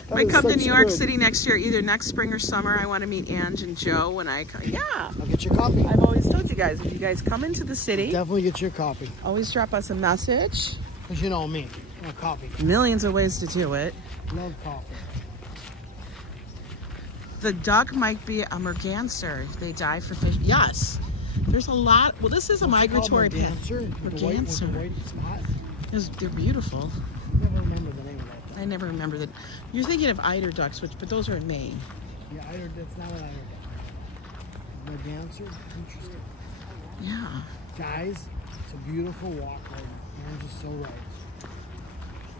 That Might is come to such New York good. City next year, either next spring or summer. I want to meet Ange and Joe when I come. Yeah. I'll get your coffee. I've always told you guys, if you guys come into the city, Definitely get your coffee. always drop us a message. Because you know me. Coffee. Millions of ways to do it. Love coffee. The duck might be a merganser. They die for fish. Yes. There's a lot. Well, this is a migratory path. Merganser. The white spot. They're beautiful. I never remember the name of that. I never remember that. You're thinking of eider ducks, but those are in Maine. Yeah, that's not what I heard. Merganser? Interesting. Yeah. Guys, it's a beautiful walk right now. Aaron's just so right.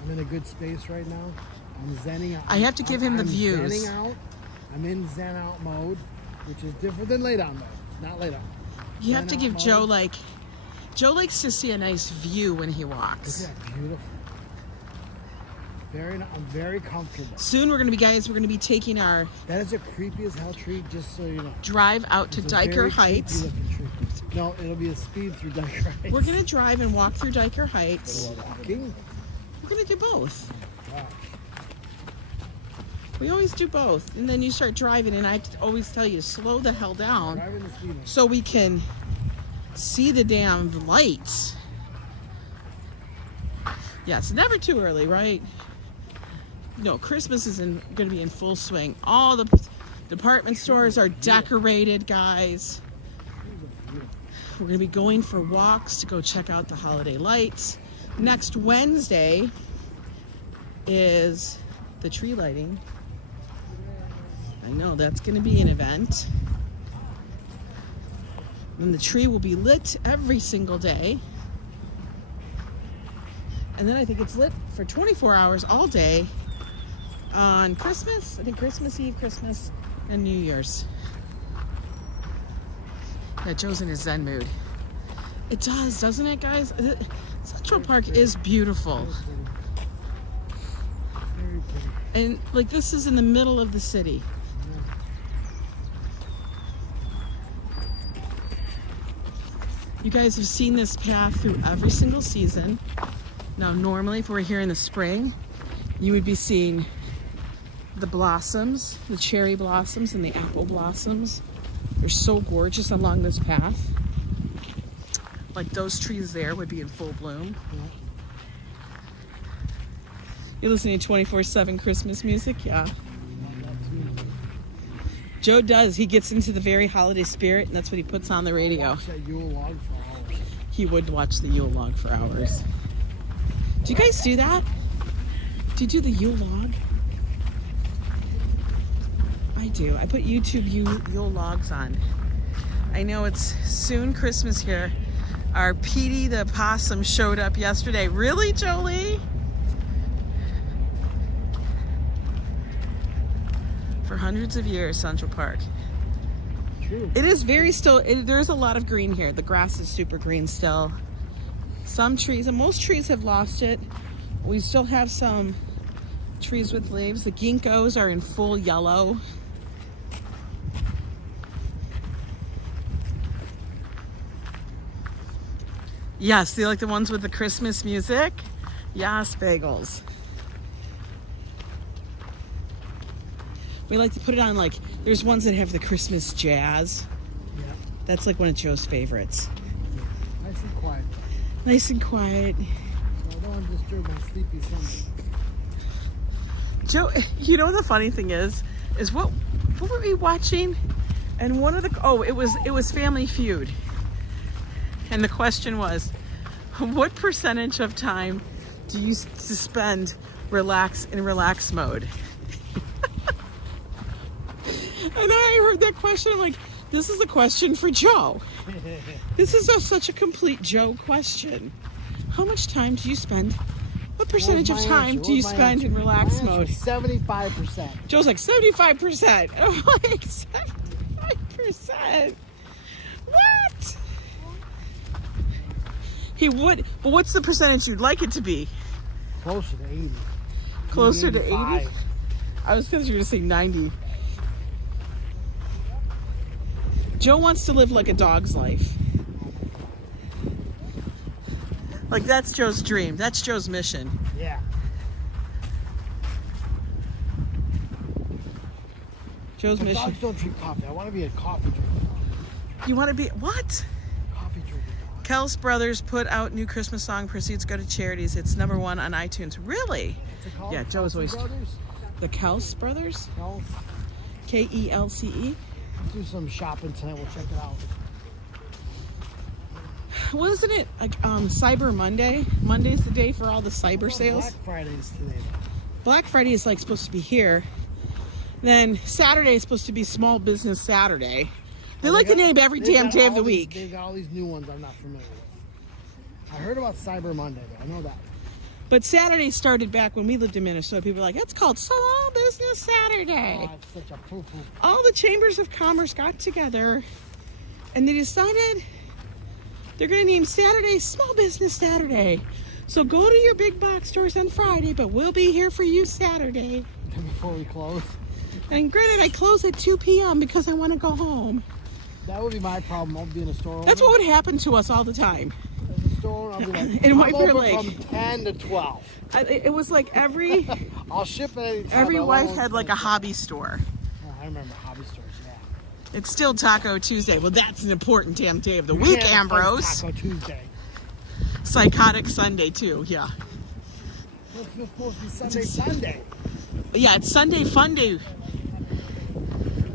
I'm in a good space right now. I'm zenning out. I have to give him the I'm views. Zenning out. I'm in zen out mode, which is different than lay down mode. Not lay down. You have to Zen give out Joe mode. Joe likes to see a nice view when he Look walks. at that, beautiful. I'm very comfortable. Soon we're gonna be taking our That is a creepy as hell tree, just so you know. drive out to It's a Diker very Heights. creepy looking tree. No, it'll be a speed through Diker Heights. We're gonna drive and walk through Diker Heights. Walking. We're gonna do both. Wow. We always do both. And then you start driving and I have to always tell you to slow the hell down Driving the speed limit. so we can see the damn lights. Yeah, it's never too early, right? No, Christmas is going to be in full swing. All the department stores are decorated, guys. We're going to be going for walks to go check out the holiday lights. Next Wednesday is the tree lighting. I know, that's going to be an event. And the tree will be lit every single day. And then I think it's lit for 24 hours all day on Christmas. I think Christmas Eve, Christmas, and New Year's. Yeah, Joe's in his zen mood. It does, doesn't it, guys? Central Park is beautiful. Very pretty. And like this is in the middle of the city. You guys have seen this path through every single season. Now, normally, if we're here in the spring, you would be seeing the blossoms, the cherry blossoms and the apple blossoms. They're so gorgeous along this path. Like those trees there would be in full bloom. You're listening to 24/7 Christmas music? Yeah. Joe does. He gets into the very holiday spirit, and that's what he puts on the radio. Watch that Yule log for hours. He would watch the Yule log for hours. Do you guys do that? Do you do the Yule log? I do. I put YouTube Yule logs on. I know it's soon Christmas here. Our Petey the possum showed up yesterday. Really, Jolie? For hundreds of years, Central Park. True. It is very still, there's a lot of green here. The grass is super green still. Some trees, and most trees have lost it. We still have some trees with leaves. The ginkgos are in full yellow. Yes, do you like the ones with the Christmas music? Yes, bagels. We like to put it on, like, there's ones that have the Christmas jazz. Yeah. That's like one of Joe's favorites. Nice and quiet. Nice and quiet. So I don't want to disturb my sleepy son. Joe, you know the funny thing is what were we watching? And one of the, it was Family Feud. And the question was, what percentage of time do you spend in relax mode? And I heard that question, I'm like, this is a question for Joe. This is such a complete Joe question. How much time do you spend? What percentage of time do you spend in relax mode? 75%. Joe's like, 75%. I'm like, 75%? What? He would, but what's the percentage you'd like it to be? Closer to 80. Closer to 80? 85. I was going to say 90. Joe wants to live like a dog's life. Like, that's Joe's dream. That's Joe's mission. Yeah. Joe's But mission. dogs don't drink coffee. I want to be a coffee drinking dog. You want to be what? Coffee drinking dog. Kels Brothers put out new Christmas song. Proceeds go to charities. It's #1 on iTunes. Really? What's it called? Yeah, Joe's always. Brothers? The Kels Brothers? No. Kelce. Let's do some shopping tonight. We'll check it out. Wasn't it like Cyber Monday? Monday's the day for all the cyber sales. Black Friday's today. Black Friday is like supposed to be here. Then Saturday is supposed to be Small Business Saturday. They like to name every damn day of the week. They've got all these new ones I'm not familiar with. I heard about Cyber Monday though. I know that. But Saturday started back when we lived in Minnesota. People were like, it's called Small Business Saturday. Oh, it's such a poo-poo. All the chambers of commerce got together and they decided they're going to name Saturday Small Business Saturday. So go to your big box stores on Friday, but we'll be here for you Saturday. Before we close. And granted, I close at 2 p.m. because I want to go home. That would be my problem. I'll be in a store. That's what would happen to us all the time. In a store, I'll be like, In I'm White Bear open Lake. from 10 to 12. It was like every I'll ship at any time. every I wife won't had like a cancel. hobby store. Oh, I remember hobby stores, yeah. It's still Taco Tuesday. Well, that's an important damn day of the You week, can't have Ambrose. Taco Tuesday. Psychotic Sunday too, yeah. It's supposed to be Sunday. Yeah, it's Sunday Fun Day.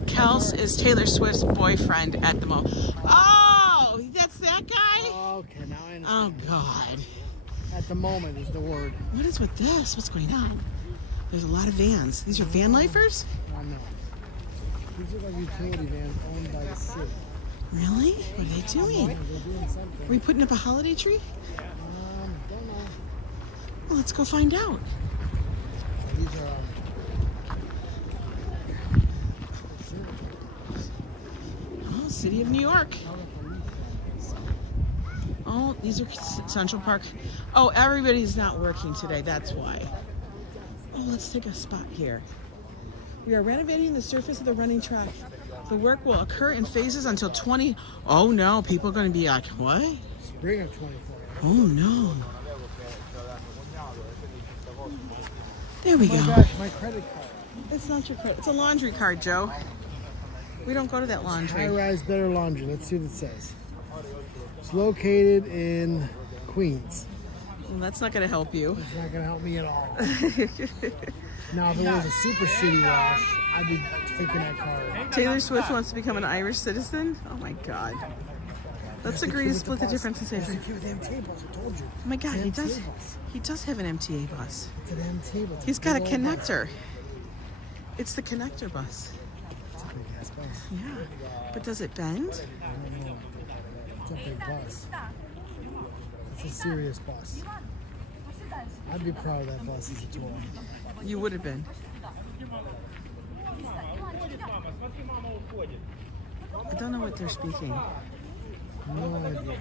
Kels is Taylor Swift's boyfriend at the moment. Oh, that's that guy? Okay, now I Oh, understand. God. At the moment is the word. What is with this? What's going on? There's a lot of vans. These are van lifers? I know. These are like utility vans owned by the city. Really? What are they doing? They're doing something. Are we putting up a holiday tree? Don't know. Well, let's go find out. These are. Oh, City of New York. Oh, these are Central Park. Oh, everybody's not working today. That's why. Oh, let's take a spot here. We are renovating the surface of the running track. The work will occur in phases until 20. Oh no, people are going to be like, what? Spring of 24. Oh no. There we Oh go. my gosh, my credit card. It's not your credit. It's a laundry card, Joe. We don't go to that High laundry. Rise Better Laundry. Let's see what it says. It's located in Queens. Well, that's not going to help you. It's not going to help me at all. Now, if it was a super city wash, I'd be taking that card. Taylor Swift wants to become an Irish citizen? Oh my God. Let's agree to split the difference and It's say. the kid with the MTA bus, I told you. Oh my God, It's he an does. MTA bus. He does have an MTA bus. It's an MTA bus. He's got a Big old bus. connector. It's the connector bus. It's a big ass bus. Yeah. But does it bend? I don't know. It's a big bus. It's a serious bus. I'd be proud of that bus as a tour. You would have been. I don't know what they're speaking. No idea.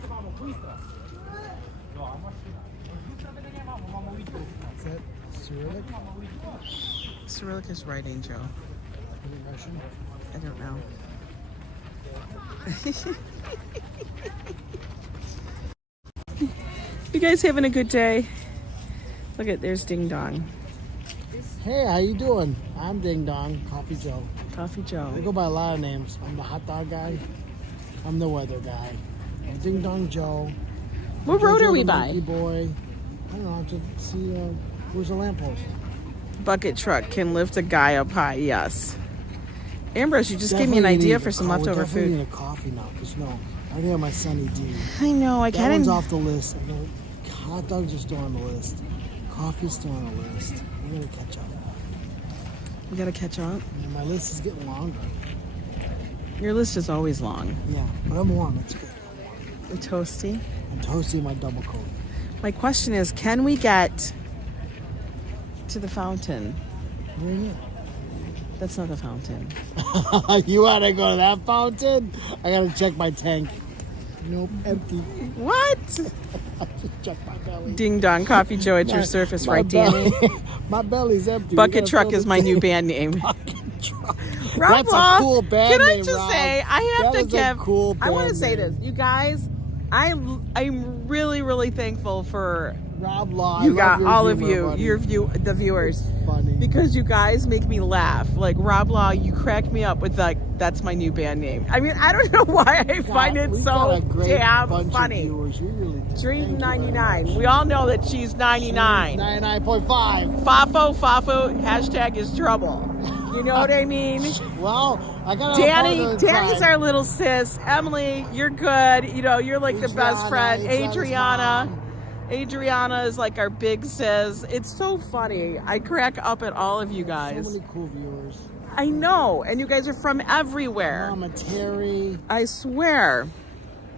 Is that Cyrillic? Cyrillic is writing, Joe. Is it Russian? I don't know. You guys having a good day? Look at, there's Ding Dong. Hey, how you doing? I'm Ding Dong, Coffee Joe. Coffee Joe. I go by a lot of names. I'm the hot dog guy. I'm the weather guy. I'm Ding Dong Joe. What road Jojo are we the by? Monkey Boy. I don't know. To see where's the lamppost. Bucket truck can lift a guy up high, yes. Ambrose, you just gave me an idea for some leftover We food. need a coffee now, because no, I already have my Sunny D. I know, I That kind one's of. off the list. I know hot dogs are still on the list. Coffee's still on the list. We're gonna catch up. We gotta catch up. And my list is getting longer. Your list is always long. Yeah, but I'm warm. It's good. And toasty. I'm toasting my double coat. My question is, can we get to the fountain? Where are you? That's not the fountain. You want to go to that fountain? I gotta check my tank. Nope, empty. What? Just check my belly. Ding Dong, Coffee Joe at your surface, right, Danny? My belly's empty. We Bucket gotta truck fill is the my new tank. band name. Bucket That's a cool band Can I name, just Rob. say, I have That to is a give. cool I want to band say name. this, you guys. I'm really, really thankful for Rob Law. I you love got your all of humor, you, buddy. the viewers, Funny. because you guys make me laugh. Like Rob Law, you crack me up with like that's my new band name. I mean, I don't know why I find it We've so got a great damn bunch funny. Of viewers. We really do. Dream Thank you very 99. much. We all know that she's 99. 99.5. Fafo, hashtag is trouble. You know what I mean? Well, I got a Danny's our little sis. Emily, you're good. You know, you're like the best friend. Adriana is like our big sis. It's so funny. I crack up at all of you guys. So many cool viewers. I know, and you guys are from everywhere. Mama Terry. I swear.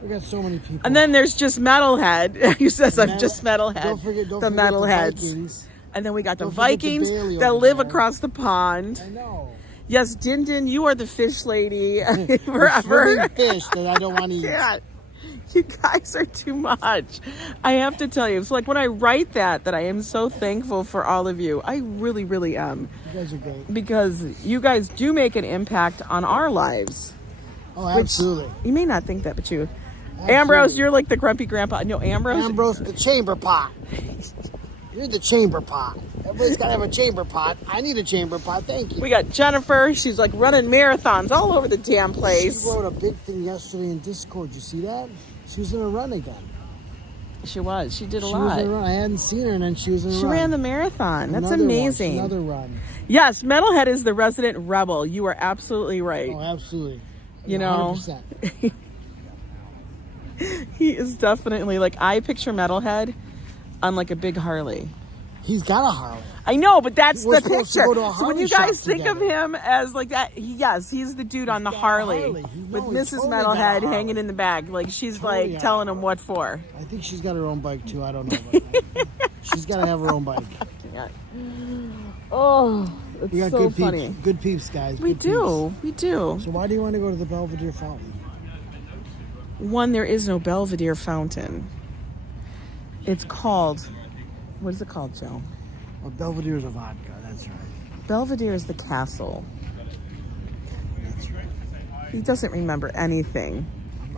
We got so many people. And then there's just Metalhead. Who says I'm just Metalhead? Don't forget the the Metalheads. Vikings. And then we got the Don't forget the Vikings Bailey that over live there. across the pond. I know. Yes, Din, you are the fish lady The forever. swimming fish that I don't want to eat. Yeah. You guys are too much. I have to tell you, it's like when I write that I am so thankful for all of you. I really, really am. You guys are great. Because you guys do make an impact on our lives. Oh, absolutely. You may not think that, but you. Absolutely. Ambrose, you're like the grumpy grandpa. No, Ambrose, the chamber pot. You're the chamber pot. Everybody's got to have a chamber pot. I need a chamber pot. Thank you. We got Jennifer. She's like running marathons all over the damn place. She wrote a big thing yesterday in Discord. You see that? She was in a run again. She was. She did a She lot. was in a run. I hadn't seen her, and then she was in a run. She ran the marathon. That's Another amazing. One. Another run. Yes, Metalhead is the resident rebel. You are absolutely right. Oh, absolutely. You know, 100%. he is definitely like, I picture Metalhead on like a big Harley. He's got a Harley. I know, but that's We're the supposed to picture. go to a So when Harley you guys shop think of together. him as like that, yes, he's the dude on the got a Harley, Harley. with He's Mrs. totally got a Metalhead Harley. hanging in the back. Like she's Totally like got a telling him what for. I think she's got her own bike, too. I don't know about that. She's got to have her own bike. Yeah. Oh, it's We got so good funny. peeps. Good peeps, guys. We Good do. peeps. We do. So why do you want to go to the Belvedere Fountain? One, there is no Belvedere fountain. It's called, what is it called, Joe? Well, Belvedere's a vodka. That's right. Belvedere is the castle. That's right. He doesn't remember anything.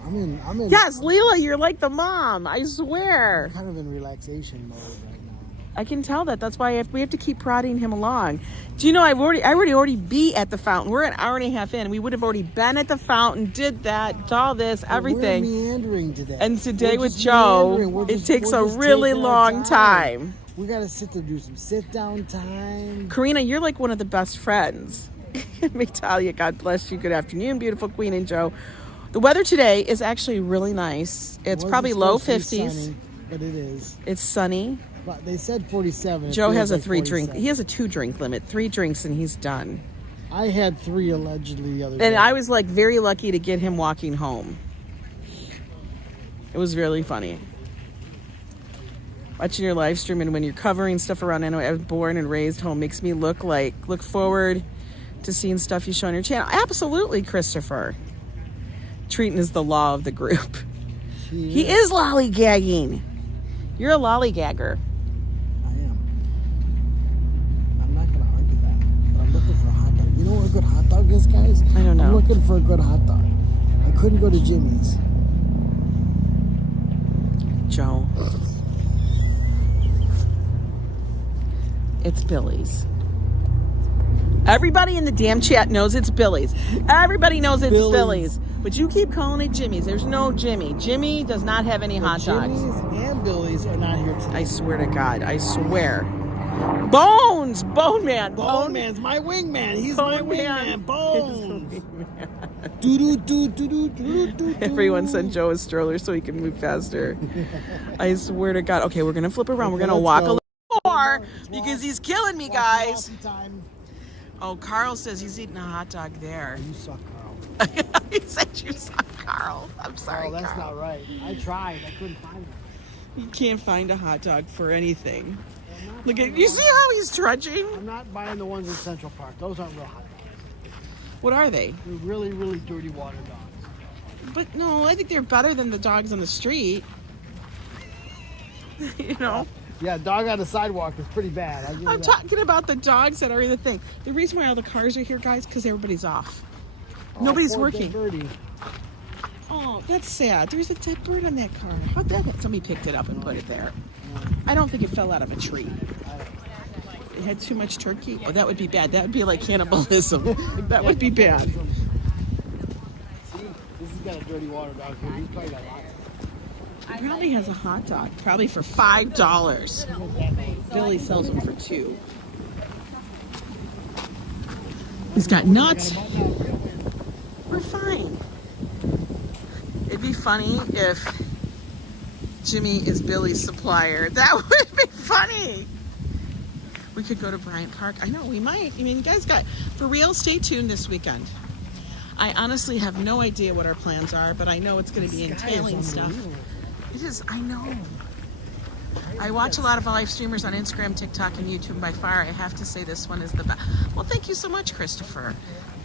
I'm in. Yes, Leela, you're like the mom. I swear. I'm kind of in relaxation mode right now. I can tell that. That's why we have to keep prodding him along. Do you know I already be at the fountain. We're an hour and a half in. We would have already been at the fountain, did that, did all this, everything. We're meandering today. And today We're with just Joe, meandering. We're it just- takes we're a just really taking our long time. We got to sit there, do some sit down time. Karina, you're like one of the best friends. Let me tell you, God bless you. Good afternoon, beautiful Queen and Joe. The weather today is actually really nice. It's Wasn't probably low supposed to be 50s. sunny, but it is. It's sunny. But they said 47. It Joe feels has a like 3-drink. 47. He has a 2-drink limit. 3 drinks and he's done. I had 3 allegedly the other day. And I was like very lucky to get him walking home. It was really funny. Watching your live stream and when you're covering stuff around I was born and raised home makes me look forward to seeing stuff you show on your channel. Absolutely, Christopher. Treating is the law of the group. He is lollygagging. You're a lollygagger. I am. I'm not going to argue that. But I'm looking for a hot dog. You know what a good hot dog is, guys? I don't know. I'm looking for a good hot dog. I couldn't go to Jimmy's. Joe. It's Billy's. Everybody in the damn chat knows it's Billy's. Everybody knows it's Billy's. But you keep calling it Jimmy's. There's no Jimmy. Jimmy does not have any hot dogs. Jimmy's and Billy's are not here today. I swear to God. I swear. Bones! Bone Man. Bone Man's my wingman. He's my Bone Man. wingman. Bones. Do-do-do-do-do-do-do-do. Everyone send Joe a stroller so he can move faster. I swear to God. Okay, we're going to flip around. We're going to let's walk go. a little more because he's killing me, guys. Coffee time. Oh, Carl says he's eating a hot dog there. You suck, Carl. He said you suck, Carl. I'm sorry, Oh, that's Carl. not right. I tried. I couldn't find it. You can't find a hot dog for anything. Look at you. See how he's trudging? I'm not buying the ones in Central Park. Those aren't real hot dogs. What are they? They're really, really dirty water dogs. But no, I think they're better than the dogs on the street. You know, Yeah, dog on the sidewalk is pretty bad. I'll give you I'm that. talking about the dogs that are in the thing. The reason why all the cars are here, guys, because everybody's off. Oh, Nobody's poor working. dead birdie. Oh, that's sad. There's a dead bird on that car. How'd that happen? Somebody picked it up and put it there. I don't think it fell out of a tree. It had too much turkey. Oh, that would be bad. That would be like cannibalism. That would be bad. See, this has got a dirty water dog here. He's probably got lots. He probably has a hot dog, probably for $5. Billy sells them for $2. He's got nuts. We're fine. It'd be funny if Jimmy is Billy's supplier. That would be funny. We could go to Bryant Park. I know, we might. I mean, you guys got, for real, stay tuned this weekend. I honestly have no idea what our plans are, but I know it's going to be entailing stuff. It is, I know. I watch a lot of live streamers on Instagram, TikTok, and YouTube. By far, I have to say this one is the best. Well, thank you so much, Christopher.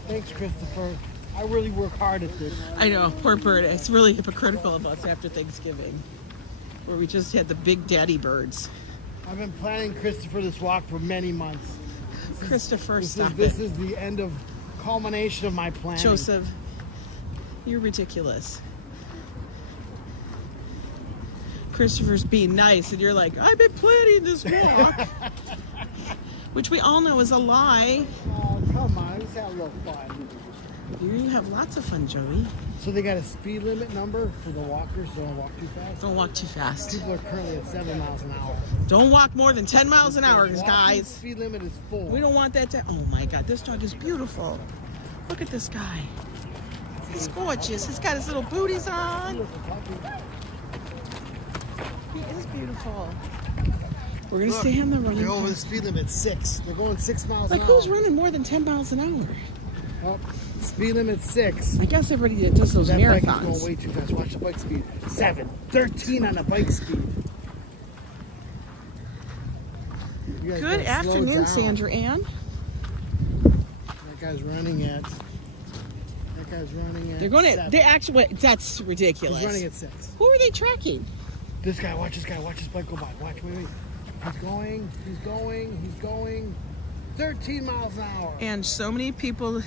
Thanks, Christopher. I really work hard at this. I know, poor bird. It's really hypocritical of us after Thanksgiving, where we just had the big daddy birds. I've been planning, Christopher, this walk for many months. Christopher, This stop is it. the end of culmination of my planning. Joseph, you're ridiculous. Christopher's being nice, and you're like, I've been planning this walk. Which we all know is a lie. Oh, come on. Let's have a little fun. You have lots of fun, Joey. So they got a speed limit number for the walkers, so don't walk too fast. Don't walk too fast. People are currently at 7 miles an hour. Don't walk more than 10 miles an hour, Walking guys. speed limit is 4. We don't want that to... Oh my God, this dog is beautiful. Look at this guy. He's gorgeous. He's got his little booties on. He is beautiful. We're going to stay on the running They're over path. the speed limit 6. They're going 6 miles Like, an hour. who's running more than 10 miles an hour? Oh, speed limit 6. I guess everybody that does those That bike is marathons. going way too fast. Watch the bike speed. 7. 13 on the bike speed. You guys Good gotta slow afternoon, down. Sandra Ann. That guy's running at... They're going to... 7. They actually... Wait, that's ridiculous. He's running at 6. Who are they tracking? This guy, watch this guy. Watch his bike go by. Watch, wait. He's going. 13 miles an hour. And so many people...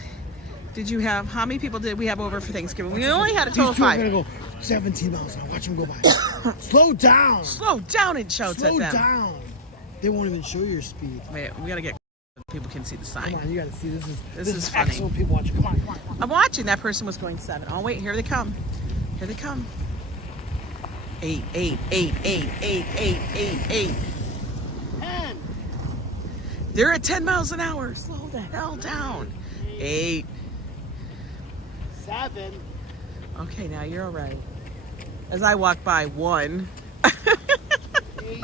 Did you have... How many people did we have over for Thanksgiving? We only had a total of These two are 5. gonna go 17 miles an hour. Watch him go by. Slow down. Slow down, it shouts Slow at them. down. They won't even show your speed. Wait, we gotta get... People can see the sign. Come on, you gotta see. This This is funny. excellent. People watching. Come on. I'm watching. That person was going 7. Oh, wait. Here they come. 8, 8, 8, 8, 8, 8, 8, 8. 10. They're at 10 miles an hour. Slow the hell down. 8. 7. Okay, now you're all right. As I walk by, 1. 8. 8.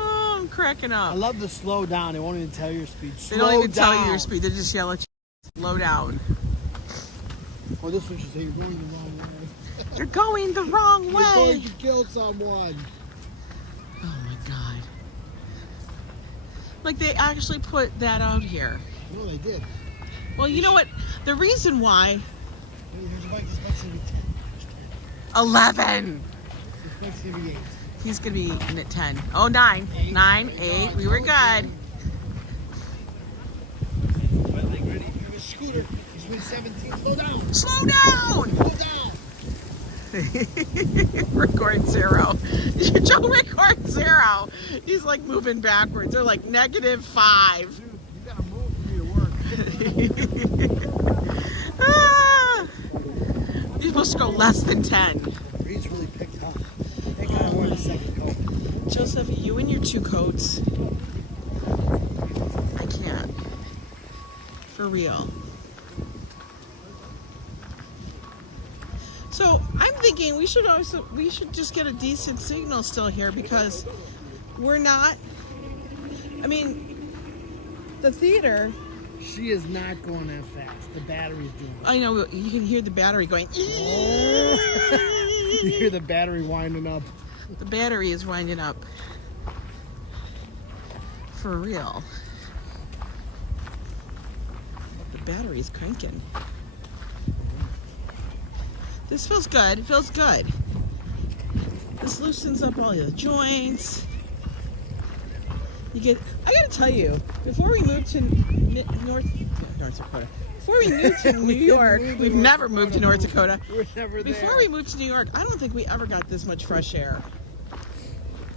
Oh, I'm cracking up. I love the slow down. They won't even tell your speed. They don't even tell you your speed. They just yell at you. Slow down. Oh, this one should say you're going the wrong way. You're going the wrong You're way. going to kill someone. Oh my God. Like they actually put that out here. No, they did. Well, you know what? The reason why... Here's a bike. This bike's going to be 10. 11. This bike's going to be 8. He's going to be in at 10. Oh, 9. 9, 8. We were good. Have a scooter. He's with 17. Slow down. Slow down! Slow down. Record 0. Joe record 0. He's like moving backwards. They're like -5. Dude, you got to move for you to work. Ah! You're supposed to go less than 10. Breeze really picked up. Thank God I wore the second coat. Joseph, you and your 2 coats. I can't. For real. So I'm thinking we should just get a decent signal still here because we're not. I mean, the theater. She is not going that fast. The battery's doing it. I know you can hear the battery going. You hear the battery winding up. The battery is winding up. For real. The battery's cranking. This feels good. It feels good. This loosens up all the joints. You get. I gotta tell you, before we moved to North Dakota, before we moved to New York, we've never moved to North Dakota. We're never there. Before we moved to New York, I don't think we ever got this much fresh air.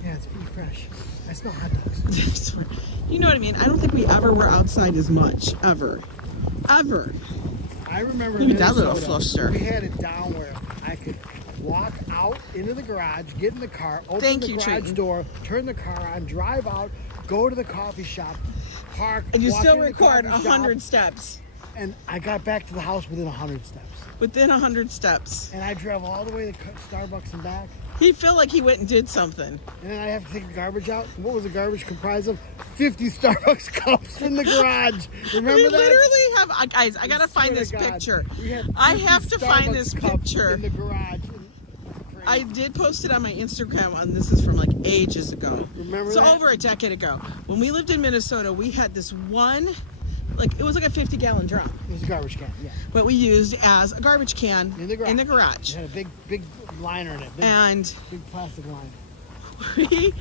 Yeah, it's pretty fresh. I smell hot dogs. You know what I mean? I don't think we ever were outside as much, ever. Ever. I remember Look at that little Minnesota, fluster. we had it down where I could walk out into the garage, get in the car, open the garage door, turn the car on, drive out, go to the coffee shop, park, And you walk still into the record coffee 100 shop, steps. and I got back to the house within 100 steps. Within 100 steps. And I drove all the way to Starbucks and back. He felt like he went and did something. And then I have to take the garbage out. What was the garbage comprised of? 50 Starbucks cups in the garage. Remember We that? literally have, guys, I gotta find this Swear to God, picture. we had I 50 have to find this Starbucks cups picture. in the garage. I did post it on my Instagram, and this is from like ages ago. Remember so that? over a decade ago. When we lived in Minnesota, we had this one, like it was like a 50-gallon drum. It was a garbage can, yeah. But we used as a garbage can In the garage. garage. It had a big liner in it. And Big plastic liner. we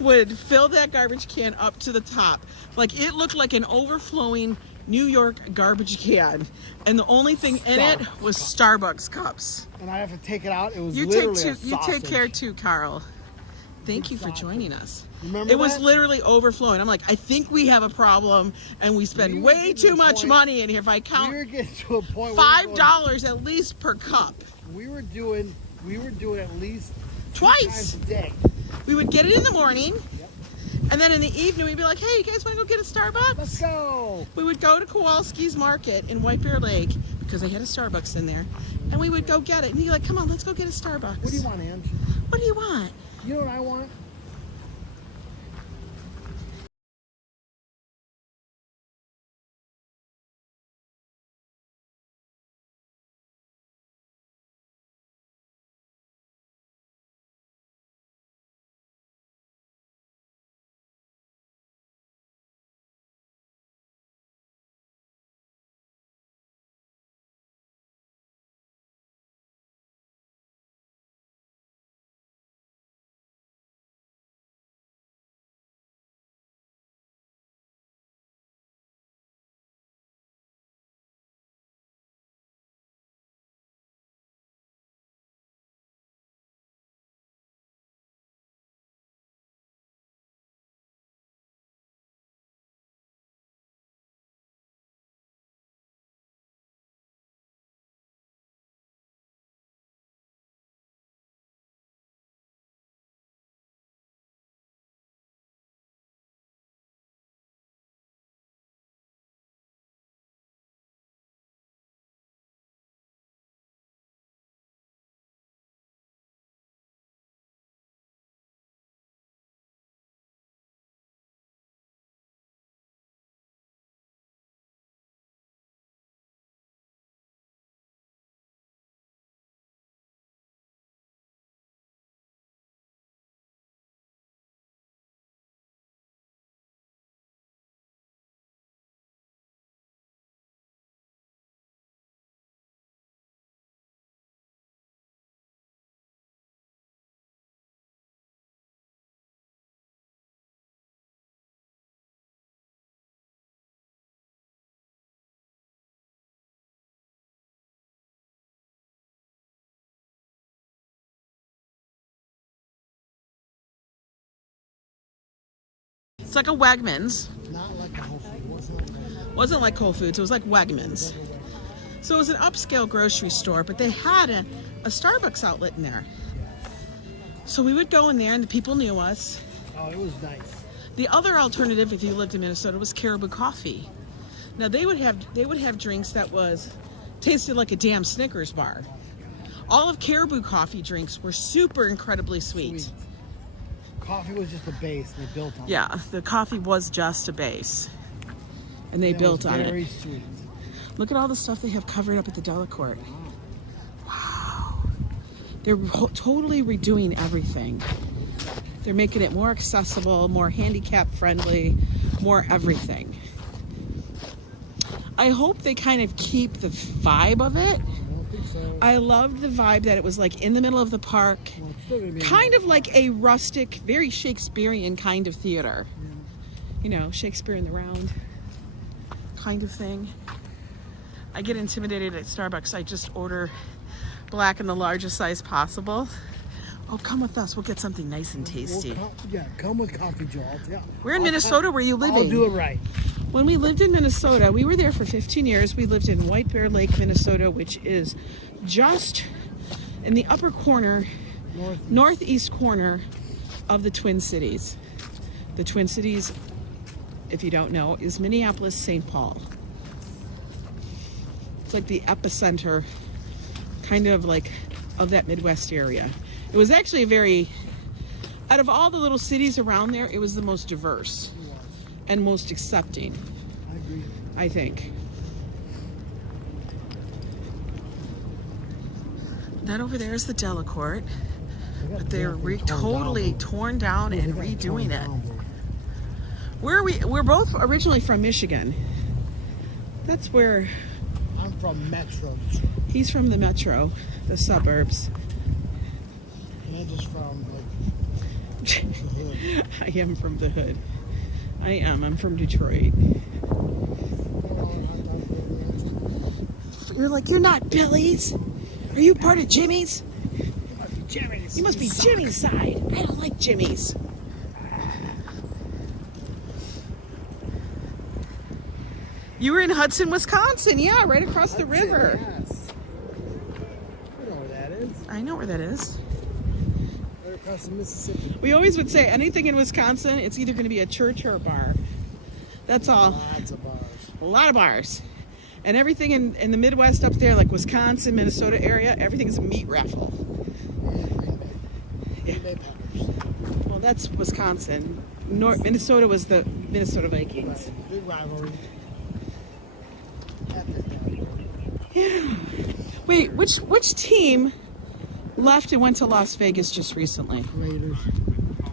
would fill that garbage can up to the top. Like it looked like an overflowing New York garbage can. And the only thing in it was Starbucks cups. And I have to take it out. It was You literally take a two. You take sausage. care too, Carl. Thank you for joining us. Remember it was that? literally overflowing. I'm like, I think we have a problem, and we spend We were way getting to too the much point- money. And if I We count were getting to a point $5 at least per cup, we were doing at least two twice. times a day. We would get it in the morning, and then in the evening we'd be like, hey, you guys want to go get a Starbucks? Let's go. We would go to Kowalski's Market in White Bear Lake because they had a Starbucks in there, and we would go get it. And you're like, come on, let's go get a Starbucks. What do you want, Ange? What do you want? You know what I want? It's like a Wegmans. Not like a Whole Foods. Wasn't like Whole Foods. It was like Wegmans. So it was an upscale grocery store, but they had a Starbucks outlet in there. So we would go in there, and the people knew us. Oh, it was nice. The other alternative, if you lived in Minnesota, was Caribou Coffee. Now they would have drinks that tasted like a damn Snickers bar. All of Caribou Coffee drinks were super incredibly sweet. Coffee was just a base, and they built on it. Yeah, the coffee was just a base, and they built on Very it. sweet. Look at all the stuff they have covered up at the Delacorte. Wow. They're totally redoing everything. They're making it more accessible, more handicap friendly, more everything. I hope they kind of keep the vibe of it. I don't think so. I loved the vibe that it was like in the middle of the park. Well, it's still gonna be kind of like a rustic, very Shakespearean kind of theater. You know, Shakespeare in the round kind of thing. I get intimidated at Starbucks. I just order black in the largest size possible. Oh, come with us. We'll get something nice and tasty. Come with coffee, Joel. Yeah. We're in Minnesota. Where you living? I'll do it right. When we lived in Minnesota, we were there for 15 years. We lived in White Bear Lake, Minnesota, which is just in the upper corner, northeast corner of the Twin Cities. The Twin Cities, if you don't know, is Minneapolis, St. Paul. It's like the epicenter, kind of like, of that Midwest area. It was actually a very, out of all the little cities around there, it was the most diverse and most accepting, I agree. I think. That over there is the Delacorte, but they're totally torn down and redoing it. Where are we? We're both originally from Michigan. That's where. I'm from Metro. He's from the Metro, the suburbs. And I'm just from the hood. I am from the hood. I am. I'm from Detroit. You're like, you're not Billy's. Are you part of Jimmy's? Jimmy's. You must be Jimmy's side. I don't like Jimmy's. You were in Hudson, Wisconsin. Yeah, right across the river. Yes. I know where that is. I know where that is. Right across the Mississippi. We always would say anything in Wisconsin, it's either going to be a church or a bar. That's all. Lots of bars. A lot of bars. And everything in the Midwest up there, like Wisconsin, Minnesota area, everything is a meat raffle. Green Bay Packers. Well, that's Wisconsin. Minnesota was the Minnesota Vikings. Right. Big rivalry. Yeah. Wait, which team left and went to Las Vegas just recently? Raiders.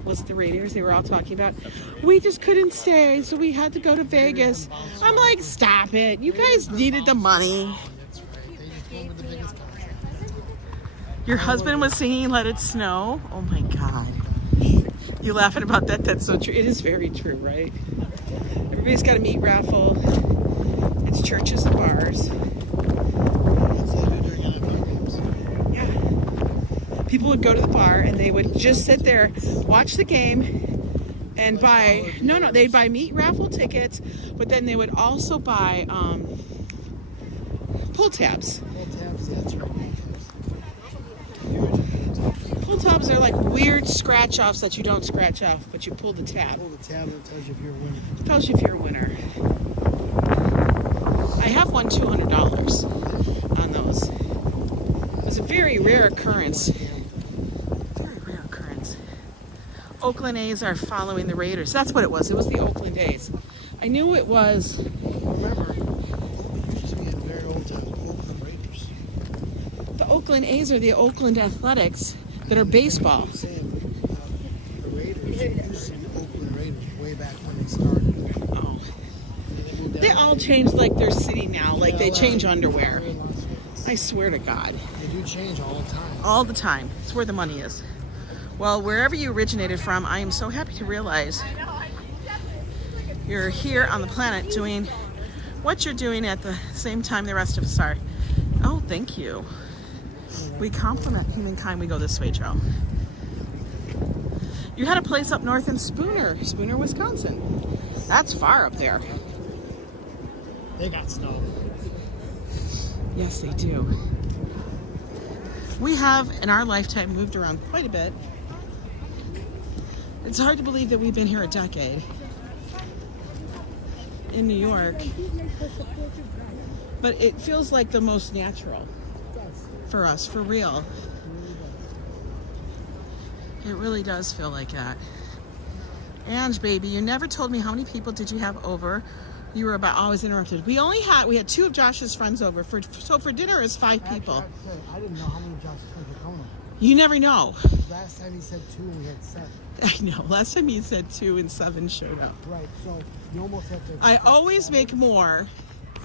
Was it the Raiders they were all talking about? We just couldn't stay, so we had to go to Vegas. I'm like, stop it. You guys needed the money. That's right. They just wanted the biggest contract. Your husband was singing Let It Snow? Oh my God. You laughing about that? That's so true. It is very true, right? Everybody's got a meat raffle. It's churches and bars. That's what they do during NFL games. Yeah. People would go to the bar and they would just sit there, watch the game, and buy, they'd buy meat raffle tickets, but then they would also buy pull tabs. Pull tabs, that's right. Pull tabs are like weird scratch offs that you don't scratch off, but you pull the tab. Pull the tab that tells you if you're a winner. It tells you if you're a winner. I have won $200 on those. It was a very rare occurrence. Very rare occurrence. Oakland A's are following the Raiders. That's what it was. It was the Oakland A's. I knew it was. Remember, it used to be in very old times, Oakland Raiders. The Oakland A's are the Oakland Athletics that are baseball. The Raiders used to be Oakland Raiders way back when they started. Oh. They all change like their city now. Like they change underwear. I swear to God. They do change all the time. All the time. It's where the money is. Well, wherever you originated from, I am so happy to realize you're here on the planet doing what you're doing at the same time the rest of us are. Oh, thank you. We compliment humankind. We go this way, Joe. You had a place up north in Spooner, Wisconsin. That's far up there. They got snow. Yes, they do. We have, in our lifetime, moved around quite a bit. It's hard to believe that we've been here a decade in New York, but it feels like the most natural for us, for real. It really does feel like that. And baby, you never told me how many people did you have over. You were about always interrupted. We had 2 of Josh's friends over. So for dinner is 5 people. I didn't know how many Josh's friends were coming. You never know. Last time he said 2 and we had 7. I know. Last time he said 2 and 7 showed up. Right. So you almost have to. I always make more.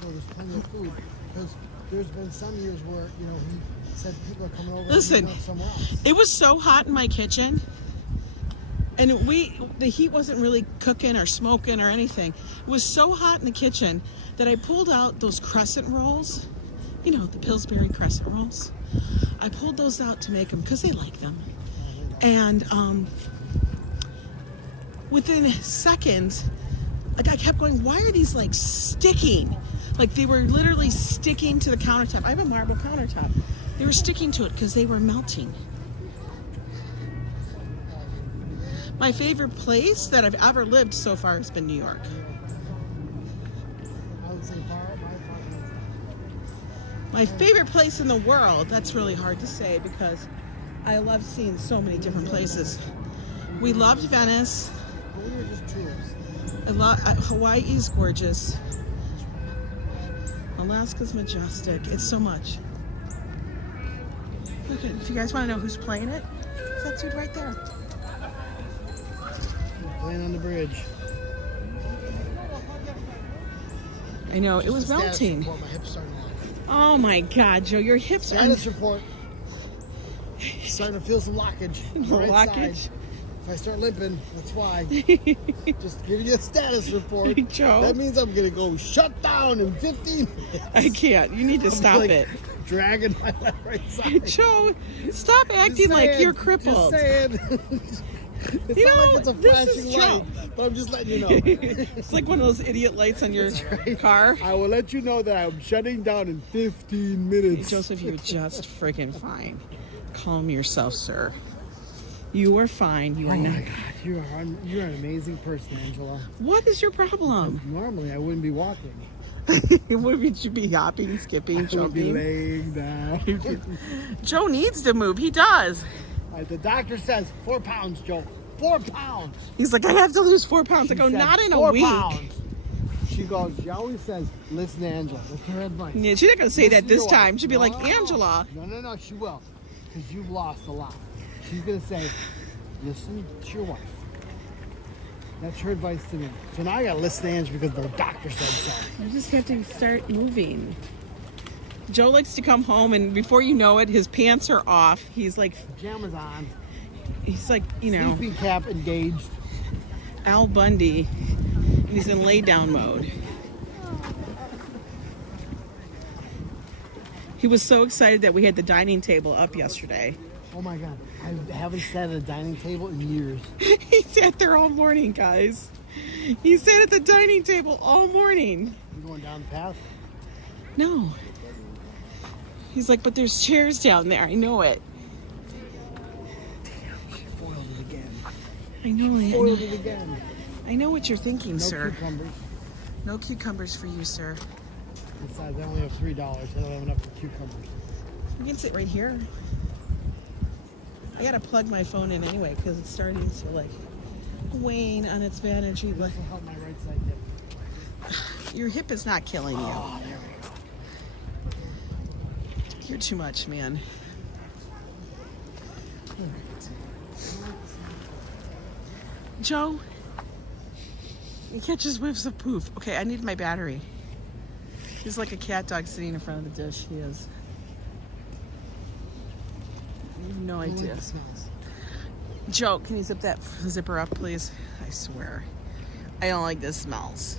So there's plenty of food because there's been some years where, you know, he said people are coming over Listen, and meeting up somewhere else. it was so hot in my kitchen, and the heat wasn't really cooking or smoking or anything. It was so hot in the kitchen that I pulled out those crescent rolls, you know, the Pillsbury crescent rolls. I pulled those out to make them because they like them. And within seconds, like I kept going, why are these like sticking? Like they were literally sticking to the countertop. I have a marble countertop. They were sticking to it because they were melting. My favorite place that I've ever lived so far has been New York. I would say My favorite place in the world, that's really hard to say because I love seeing so many different places. We loved Venice. we were just tourists. Hawaii is gorgeous. Alaska's majestic. It's so much. Look at, if you guys want to know who's playing it, it's that dude right there. Playing on the bridge. I know, it was Status melting. report, my hips starting to lie. Oh my God, Joe, your hips are... Status report. Starting to feel some lockage. on the right Lockage? side. If I start limping, that's why. Just giving you a status report. Joe. That means I'm gonna go shut down in 15 minutes. I can't. You need to stop like, it. Dragging my right side. Joe, stop acting like you're crippled. Just saying. It's You not know, like it's a this is flashing light, but I'm just letting you know. It's like one of those idiot lights on your car. I will let you know that I'm shutting down in 15 minutes. Joseph, you're just freaking fine. Calm yourself, sir. You are fine. You are Oh not. my God, you're an amazing person, Angela. What is your problem? Normally, I wouldn't be walking. Would you be hopping, skipping, I would be jumping? laying down. Joe needs to move. He does. The doctor says 4 pounds, Joe. 4 pounds. He's like, I have to lose 4 pounds. I go, She said, not in a 4 week. pounds. She goes, she always says, listen to Angela. That's her advice. Yeah, she's not going to say that Listen this to her. time. She'll be like, No. Angela. No, she will. Because you've lost a lot. She's going to say, listen to your wife. That's her advice to me. So now I got to listen to Angela because the doctor said so. You just have to start moving. Joe likes to come home, and before you know it, his pants are off. He's like, Pajamas on. he's like, you know, Sleeping cap engaged. Al Bundy. And he's in lay down mode. He was so excited that we had the dining table up yesterday. Oh my God. I haven't sat at a dining table in years. He sat there all morning, guys. He sat at the dining table all morning. You going down the path? No. He's like, but there's chairs down there. I know it. She foiled it again. I know it. Foiled it again. I know what you're thinking, No sir. cucumbers. No cucumbers for you, sir. Besides, I only have $3. I don't have enough for cucumbers. You can sit right here. I gotta plug my phone in anyway because it's starting to like wane on its battery. This will help my right side hip. Your hip is not killing you. Oh, there we go. You're too much, man. Joe, he catches whiffs of poof. Okay, I need my battery. He's like a cat dog sitting in front of the dish. He is. I have no I don't idea. like the smells. Joe, can you zip that zipper up, please? I swear. I don't like the smells.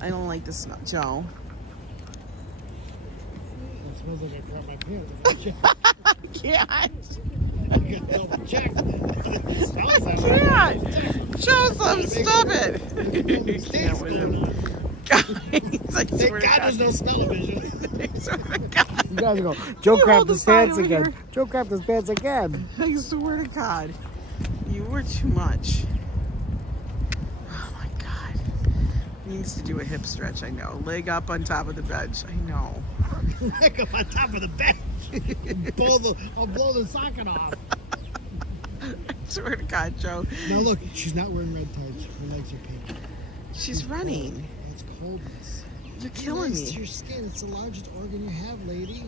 I don't like the smell. Joe. It smells like I crap my pants. I can't. I can double check. It smells that way. Can't. Joseph, stop it. You can't with him. Guys, I Thank swear to God there's no smell-o-vision. I swear to God. You guys go, Joe You crapped hold his the sign pants over again. here. Joe crapped his pants again. I swear to God. You were too much. Oh my God. He needs to do a hip stretch, I know. Leg up on top of the bench, I know. Leg up on top of the bench. I'll blow the socket off. I swear to God, Joe. Now look, she's not wearing red tights. Her legs are pink. She's running. It's coldness. You're killing It's me. your skin. It's the largest organ you have, lady.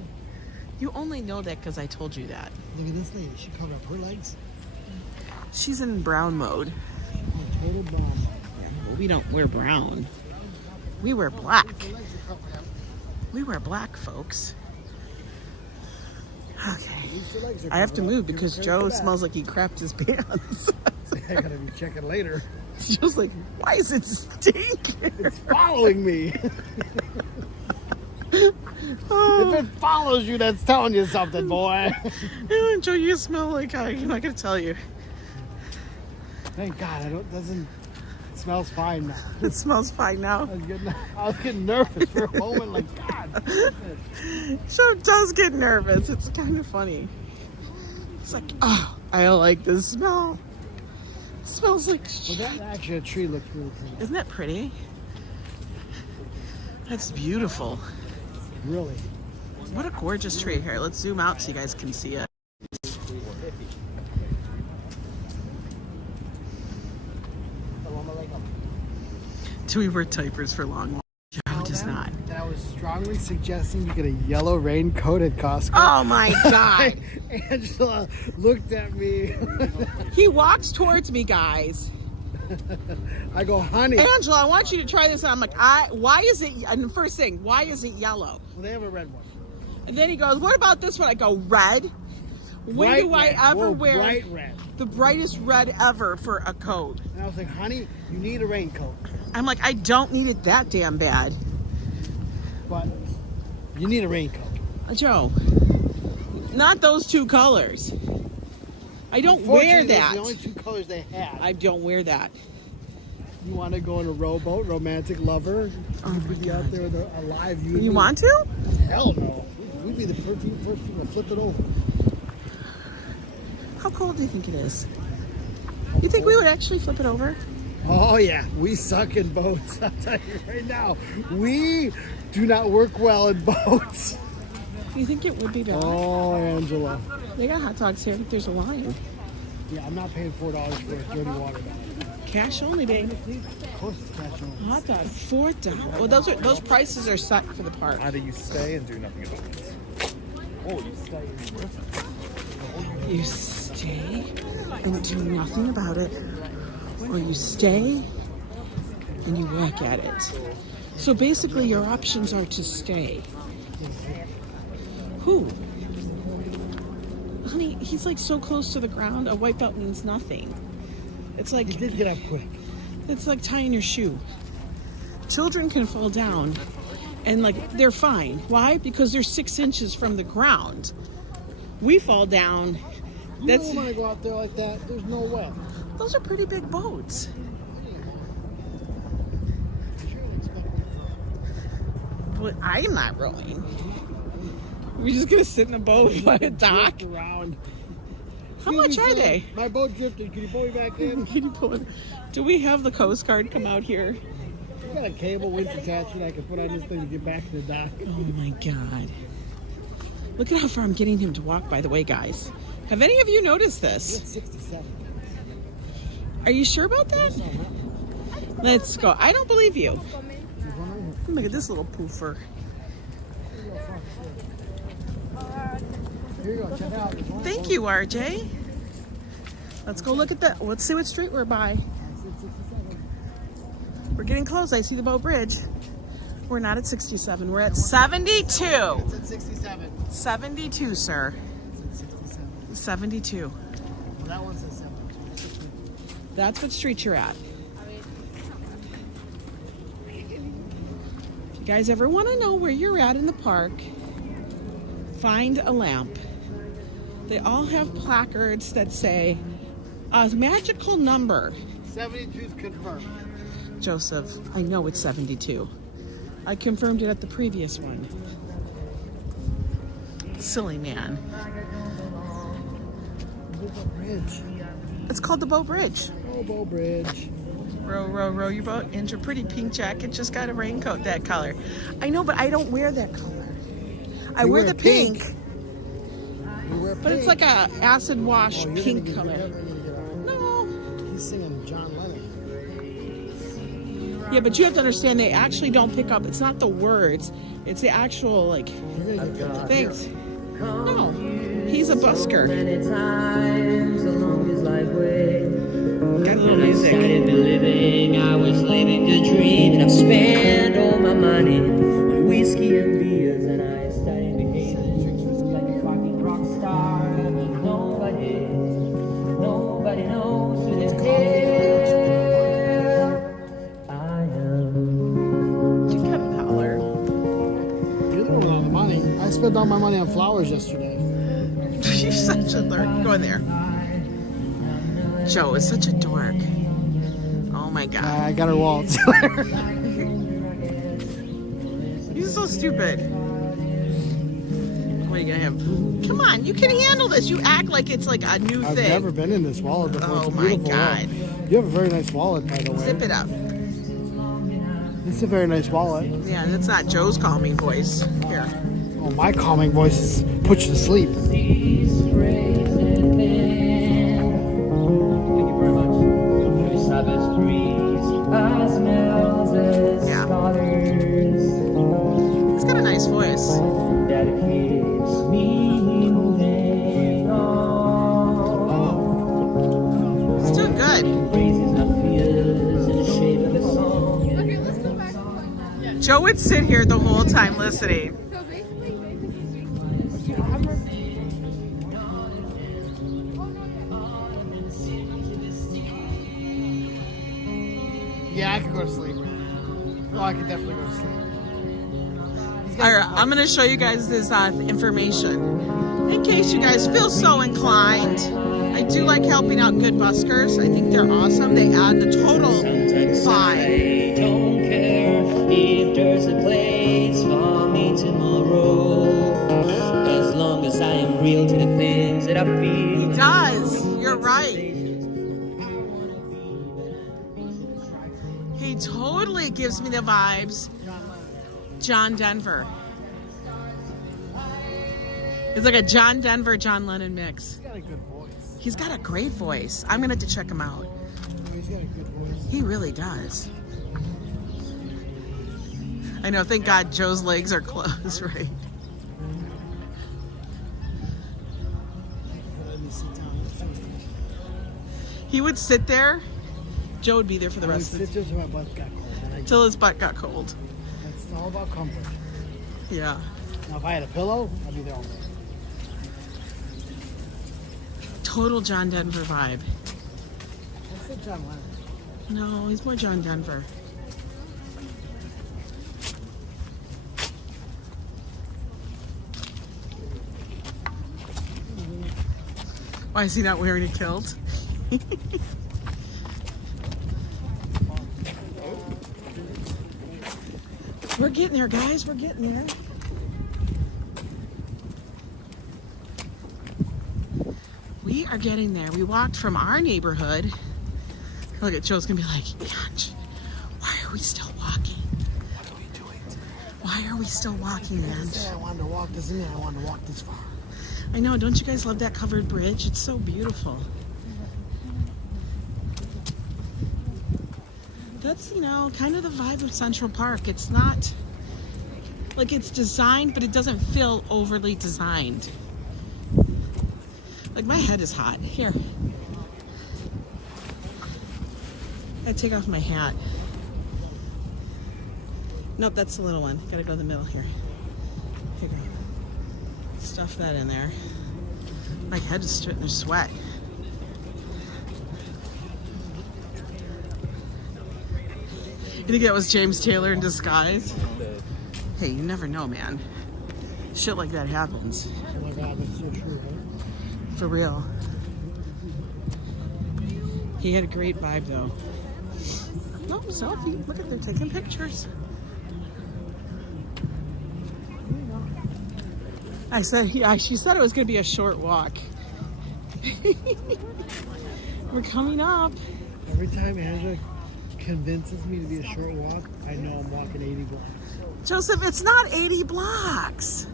You only know that because I told you that. Look at this lady. She covered up her legs. She's in brown mode. Oh, total bomb. Yeah, well, we don't wear brown. We wear black. Her legs are covered up. We wear black, folks. Okay. I have to move because Joe smells like he crapped his pants. I gotta be checking later. It's just like, why is it stink? It's following me. Oh. If it follows you, that's telling you something, boy. Joe, you smell like I'm not gonna tell you. Thank God, it smells fine now. It smells fine now. I was getting nervous for a moment, like, God. Joe does get nervous. It's kind of funny. It's like, oh, I don't like this smell. It smells like shit. Well, that actually, a tree looks really pretty. Isn't that pretty? That's beautiful. Really? What a gorgeous tree. Here, let's zoom out so you guys can see it. Do we wear diapers for long walks? Joe does not. I was strongly suggesting you get a yellow raincoat at Costco. Oh my God. Angela looked at me. He walks towards me, guys. I go, honey. Angela, I want you to try this on. I'm like, why is it, and the first thing, why is it yellow? Well, they have a red one. And then he goes, what about this one? I go, red? When do I ever wear bright red. The brightest red ever for a coat? And I was like, honey, you need a raincoat. I'm like, I don't need it that damn bad. But you need a raincoat. Joe, not those two colors. I don't wear that. The only two colors they have. I don't wear that. You want to go on a rowboat, romantic lover? Oh you could be out there with a live view. You want to? Hell no. We'd be the first people to flip it over. How cold do you think it is? You think we would actually flip it over? Oh yeah, we suck in boats. I'll tell you right now. We do not work well in boats. Do you think it would be bad? Oh, Angela. They got hot dogs here, but there's a line. Yeah, I'm not paying $4 for a dirty water bottle. Cash only, babe. Of course it's cash only. Hot dog, $4. Well, those prices are set for the park. Either you stay and do nothing about it. Oh, you stay and You stay and do nothing about it, or you stay and you work at it. So basically, your options are to stay. Who? Honey, he's like so close to the ground. A white belt means nothing. It's like You did get up quick. it's like tying your shoe. Children can fall down, and like they're fine. Why? Because they're 6 inches from the ground. We fall down. You don't want to go out there like that. There's no way. Those are pretty big boats. But I'm not rowing. We're just gonna sit in a boat by a dock. Drift around. How much are they? My boat drifted. Can you pull me back in? Can you pull it? Do we have the Coast Guard come out here? I got a cable winch attachment I can put on this thing to get back to the dock. Oh my God. Look at how far I'm getting him to walk, by the way, guys. Have any of you noticed this? 67. Are you sure about that? Let's go. I don't believe you. Look at this little poofer. Here you go. Check it out. Thank you, RJ. Let's go look at that. Let's see what street we're by. We're getting close. I see the boat bridge. We're not at 67. We're at 72. It's at 67. 72, sir. It's at 67. 72. Well, that one's at 72. That's what street you're at. If you guys ever want to know where you're at in the park, find a lamp. They all have placards that say a magical number. 72 is confirmed. Joseph, I know it's 72. I confirmed it at the previous one. Silly man. There's a bridge. It's called the Bow Bridge. Oh, Bow Bridge. Row, row, row your boat. And your pretty pink jacket just got a raincoat that color. I know, but I don't wear that color. I wear the pink. But it's like a acid wash pink color. No. He's singing John Lennon. Yeah, but you have to understand they actually don't pick up. It's not the words. It's the actual, like, thanks. No. He's a busker. Got a little music. I was living the dream, and I've spent all my money on whiskey and beer. spent all my money on flowers yesterday. You're such a dork. Go in there. Joe is such a dork. Oh my god. I got her wallet. He's so stupid. What are you gonna have? Come on, you can handle this. You act like it's like a new I've thing. never been in this wallet before. Oh It's a my beautiful god. wallet. You have a very nice wallet, by the way. Zip it up. It's a very nice wallet. Yeah, that's not Joe's calming voice. Here. Oh, my calming voice puts you to sleep. Thank you very much. Yeah. He's got a nice voice. That keeps me moving on. He's doing good. Raises our fears in the shape of a song. Okay, let's go back. Joe would sit here the whole time listening. So basically, Yeah, I could go to sleep. Oh, I could definitely go to sleep. All right, I'm going to show you guys this information in case you guys feel so inclined. I do like helping out good buskers. I think they're awesome. They add the total Sometimes vibe. I don't care if there's a place for me tomorrow, as long as I am real to the things that I feel. He does. You're right. He totally gives me the vibes. John Denver. It's like a John Denver, John Lennon mix. He's got a good voice. He's got a great voice. I'm going to have to check him out. Oh, he's got a good voice. He really does. I know, thank God Joe's legs are closed, right? Let me sit down. He would sit there. Joe would be there for the rest of It's it just my butt got cold. till his butt got cold. It's all about comfort. Yeah. Now, if I had a pillow, I'd be there all day. Total John Denver vibe. I said John Lennon. No, he's more John Denver. Why is he not wearing a kilt? We're getting there, guys. We're getting there. We are getting there. We walked from our neighborhood. Look at Joe's gonna be like, Ange, why are we still walking? What are we doing today? Why are we still walking, I Ange? said I wanted to walk this in. I wanted to walk this far. I know, don't you guys love that covered bridge? It's so beautiful. That's, you know, kind of the vibe of Central Park. It's not, like, it's designed, but it doesn't feel overly designed. Like, my head is hot. Here. I gotta take off my hat. Nope, that's the little one. Gotta go to the middle here. Here you go. Stuff that in there. My head is starting to sweat. You think that was James Taylor in disguise? Hey, you never know, man. Shit like that happens. Oh my God, that's so true, huh? For real. He had a great vibe, though. Oh, selfie. Look at, they're taking pictures. I said, yeah, she said it was going to be a short walk. We're coming up. Every time Angela convinces me to be a short walk, I know I'm walking 80 blocks. Joseph, it's not 80 blocks.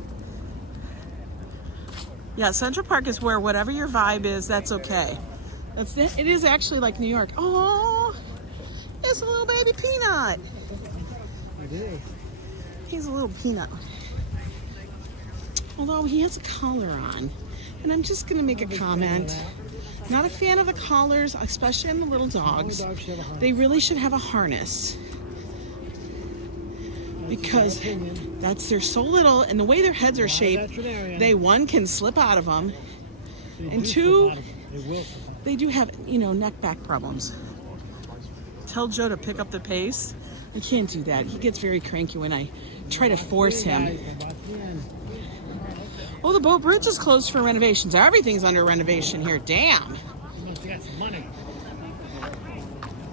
Yeah, Central Park is where whatever your vibe is, that's okay. That's it. It is actually like New York. Oh, it's a little baby peanut. It is. He's a little peanut. Although he has a collar on. And I'm just going to make a comment. Not a fan of the collars, especially on the little dogs. They really should have a harness. Because they're so little, and the way their heads are shaped, they, one, can slip out of them, and two, they do have, you know, neck back problems. Tell Joe to pick up the pace. I can't do that. He gets very cranky when I try to force him. Oh, the boat bridge is closed for renovations. Everything's under renovation here. Damn. You must have got some money.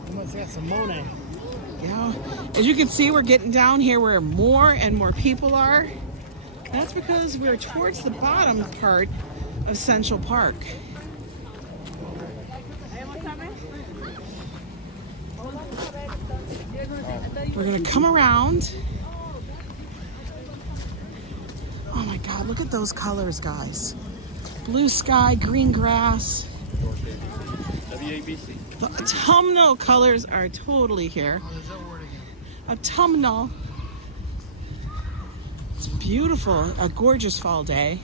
You must have got some money. Yeah. As you can see, we're getting down here where more and more people are. That's because we're towards the bottom part of Central Park. We're gonna come around. Oh my God, look at those colors, guys. Blue sky, green grass. The autumnal colors are totally here. Autumnal. It's beautiful, a gorgeous fall day.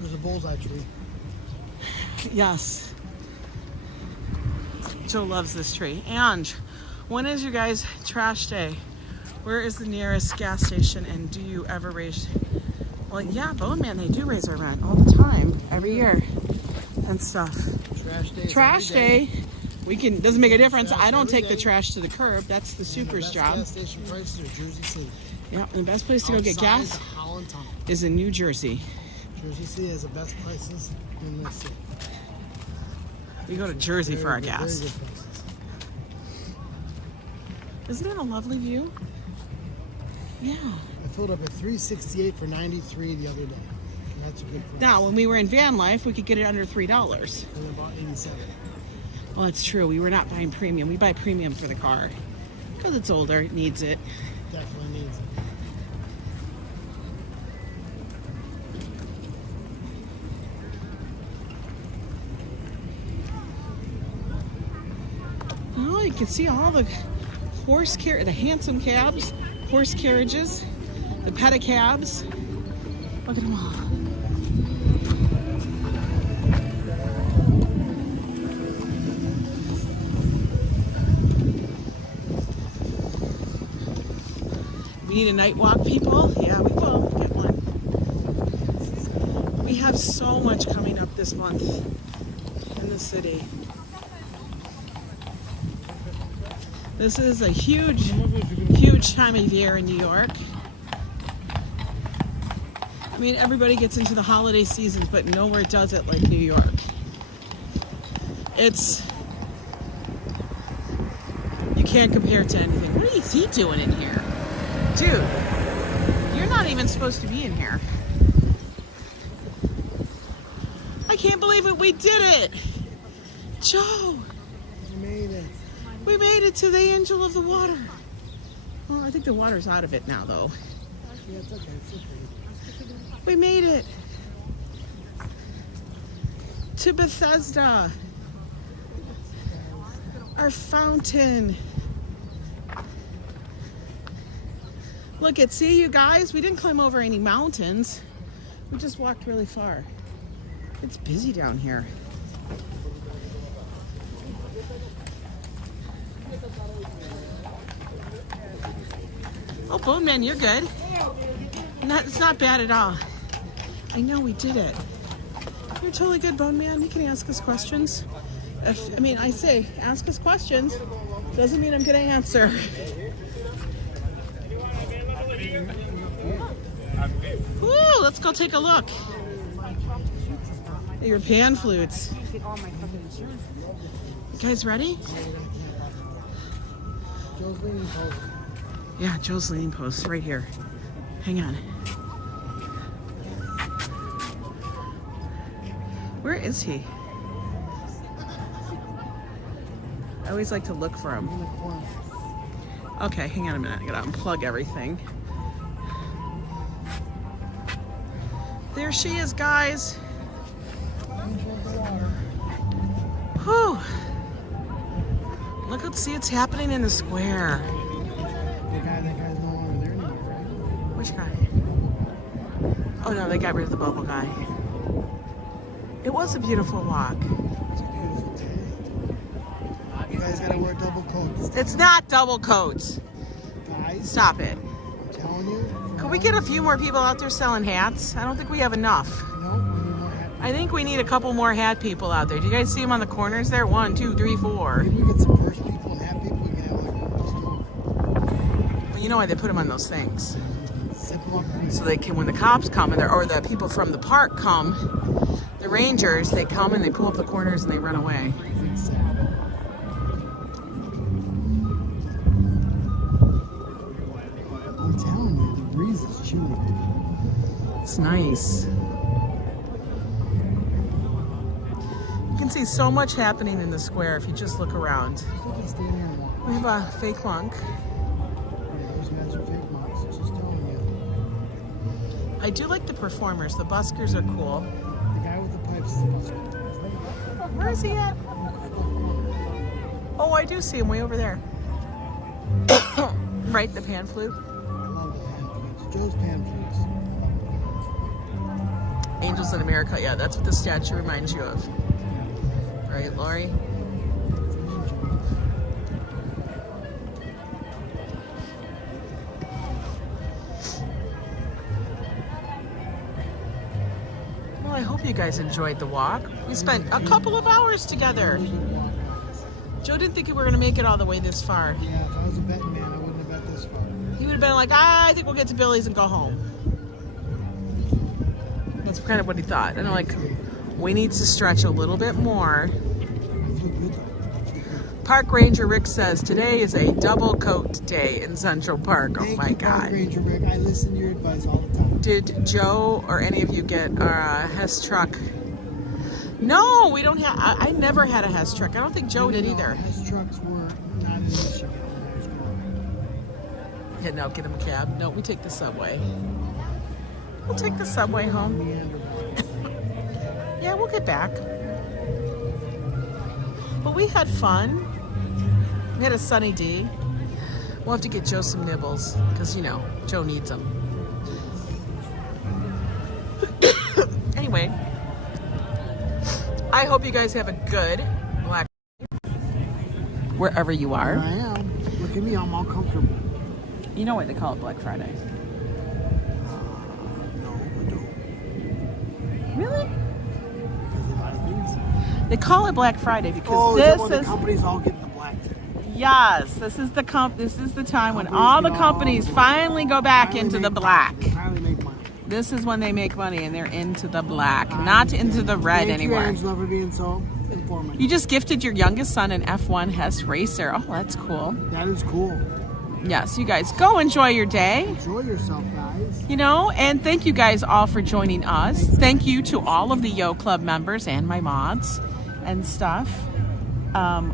There's a bullseye tree. Yes. Joe loves this tree. And when is you guys trash day? Where is the nearest gas station, and do you ever raise? Well, yeah, Bone Man, they do raise our rent all the time, every year, and stuff. Trash day. Trash day. We can. Doesn't make a difference. I don't take the trash to the curb. That's the super's job. Gas station prices are Jersey City. Yeah, and the best place to go get gas Holland Tunnel. is in New Jersey. Jersey City has the best prices in the city. We go to Jersey for our Very gas. good prices. Isn't that a lovely view? Yeah. I filled up at $3.68 for 93 the other day. That's a good price. Now, when we were in van life, we could get it under $3. And then about 87. Well, that's true. We were not buying premium. We buy premium for the car because it's older. It needs it. Definitely needs it. Oh, you can see all the the handsome cabs, horse carriages, the pedicabs. Look at them all. We need a night walk, people. Yeah, we will get one. We have so much coming up this month in the city. This is a huge, huge time of year in New York. I mean, everybody gets into the holiday seasons, but nowhere does it like New York. You can't compare it to anything. What is he doing in here? Dude, you're not even supposed to be in here. I can't believe it. We did it. Joe. We made it. We made it to the Angel of the Water. Well, I think the water's out of it now, though. Yeah, it's okay. It's okay. We made it to Bethesda, our fountain. Look at, see you guys, we didn't climb over any mountains. We just walked really far. It's busy down here. Oh, Bone Man, you're good. It's not bad at all. I know we did it. You're totally good, Bone Man. You can ask us questions. I say ask us questions. Doesn't mean I'm gonna answer. Woo, let's go take a look. Your pan flutes. You guys ready? Joe's leaning post. Yeah, Joe's leaning post right here. Hang on. Where is he? I always like to look for him. In the corner. Okay, hang on a minute. I gotta unplug everything. There she is, guys. Angel of the Water. Whew. Look, see what's happening in the square. That guy's no longer there anymore, right? Which guy? Oh no, they got rid of the bubble guy. It was a beautiful walk. It's a beautiful day. You guys gotta wear double coats. It's not double coats. Guys, Stop it. I'm telling you. Could we get a few more people out there selling hats? I don't think we have enough. No, we need more hat. I think we need a couple more hat people out there. Do you guys see them on the corners there? 1, 2, 3, 4. Maybe we get some purse people and hat people. We can have like a store. When You know why they put them on those things? Zip them up. So they can, when the cops come, or the people from the park come, the rangers, they come and they pull up the corners and they run away. I'm telling you, the breeze is chilly. It's nice. You can see so much happening in the square if you just look around. We have a fake monk. Those guys are fake monks, just telling you. I do like the performers. The buskers are cool. The guy with the pipes is the busker. Where is he at? Oh, I do see him way over there. Right, the pan flute. I love the pan flutes. Joe's pan flutes. Angels in America. Yeah, that's what the statue reminds you of. Right, Lori? Well, I hope you guys enjoyed the walk. We spent a couple of hours together. Joe didn't think we were going to make it all the way this far. Yeah, if I was a betting man, I wouldn't have bet this far. He would have been like, I think we'll get to Billy's and go home. That's kind of what he thought. And I'm like, we need to stretch a little bit more. Park Ranger Rick says, today is a double coat day in Central Park. Oh my God. Park Ranger Rick. I listen to your advice all the time. Did Joe or any of you get our Hess truck? No, we don't have, I never had a Hess truck. I don't think Joe did either. Hess trucks were not in Michigan. Yeah, no, get him a cab. No, we take the subway. We'll take the subway home. Yeah, we'll get back. But we had fun. We had a sunny D. We'll have to get Joe some nibbles because, you know, Joe needs them. Anyway, I hope you guys have a good Black Friday wherever you are. I am. Look at me, I'm all comfortable. You know why they call it Black Friday? No, I don't. Really? Because they buy things. They call it Black Friday because Oh, this is the is companies all getting the black today? yes, this is the time when all the companies finally go back into the black. They finally make money. This is when they make money and they're into the black, not into the red anymore. Thank you, Angela, for being so informative. You just gifted your youngest son an F1 Hess Racer. Oh, that's cool. That is cool. Yes, you guys go enjoy your day. Enjoy yourself, guys. You know, and thank you guys all for joining us. Thank you to all of the Yo Club members and my mods and stuff.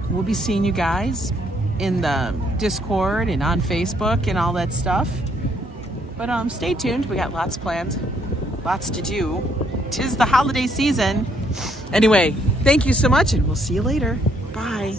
We'll be seeing you guys in the Discord and on Facebook and all that stuff. But stay tuned. We got lots planned, lots to do. 'Tis the holiday season. Anyway, thank you so much, and we'll see you later. Bye.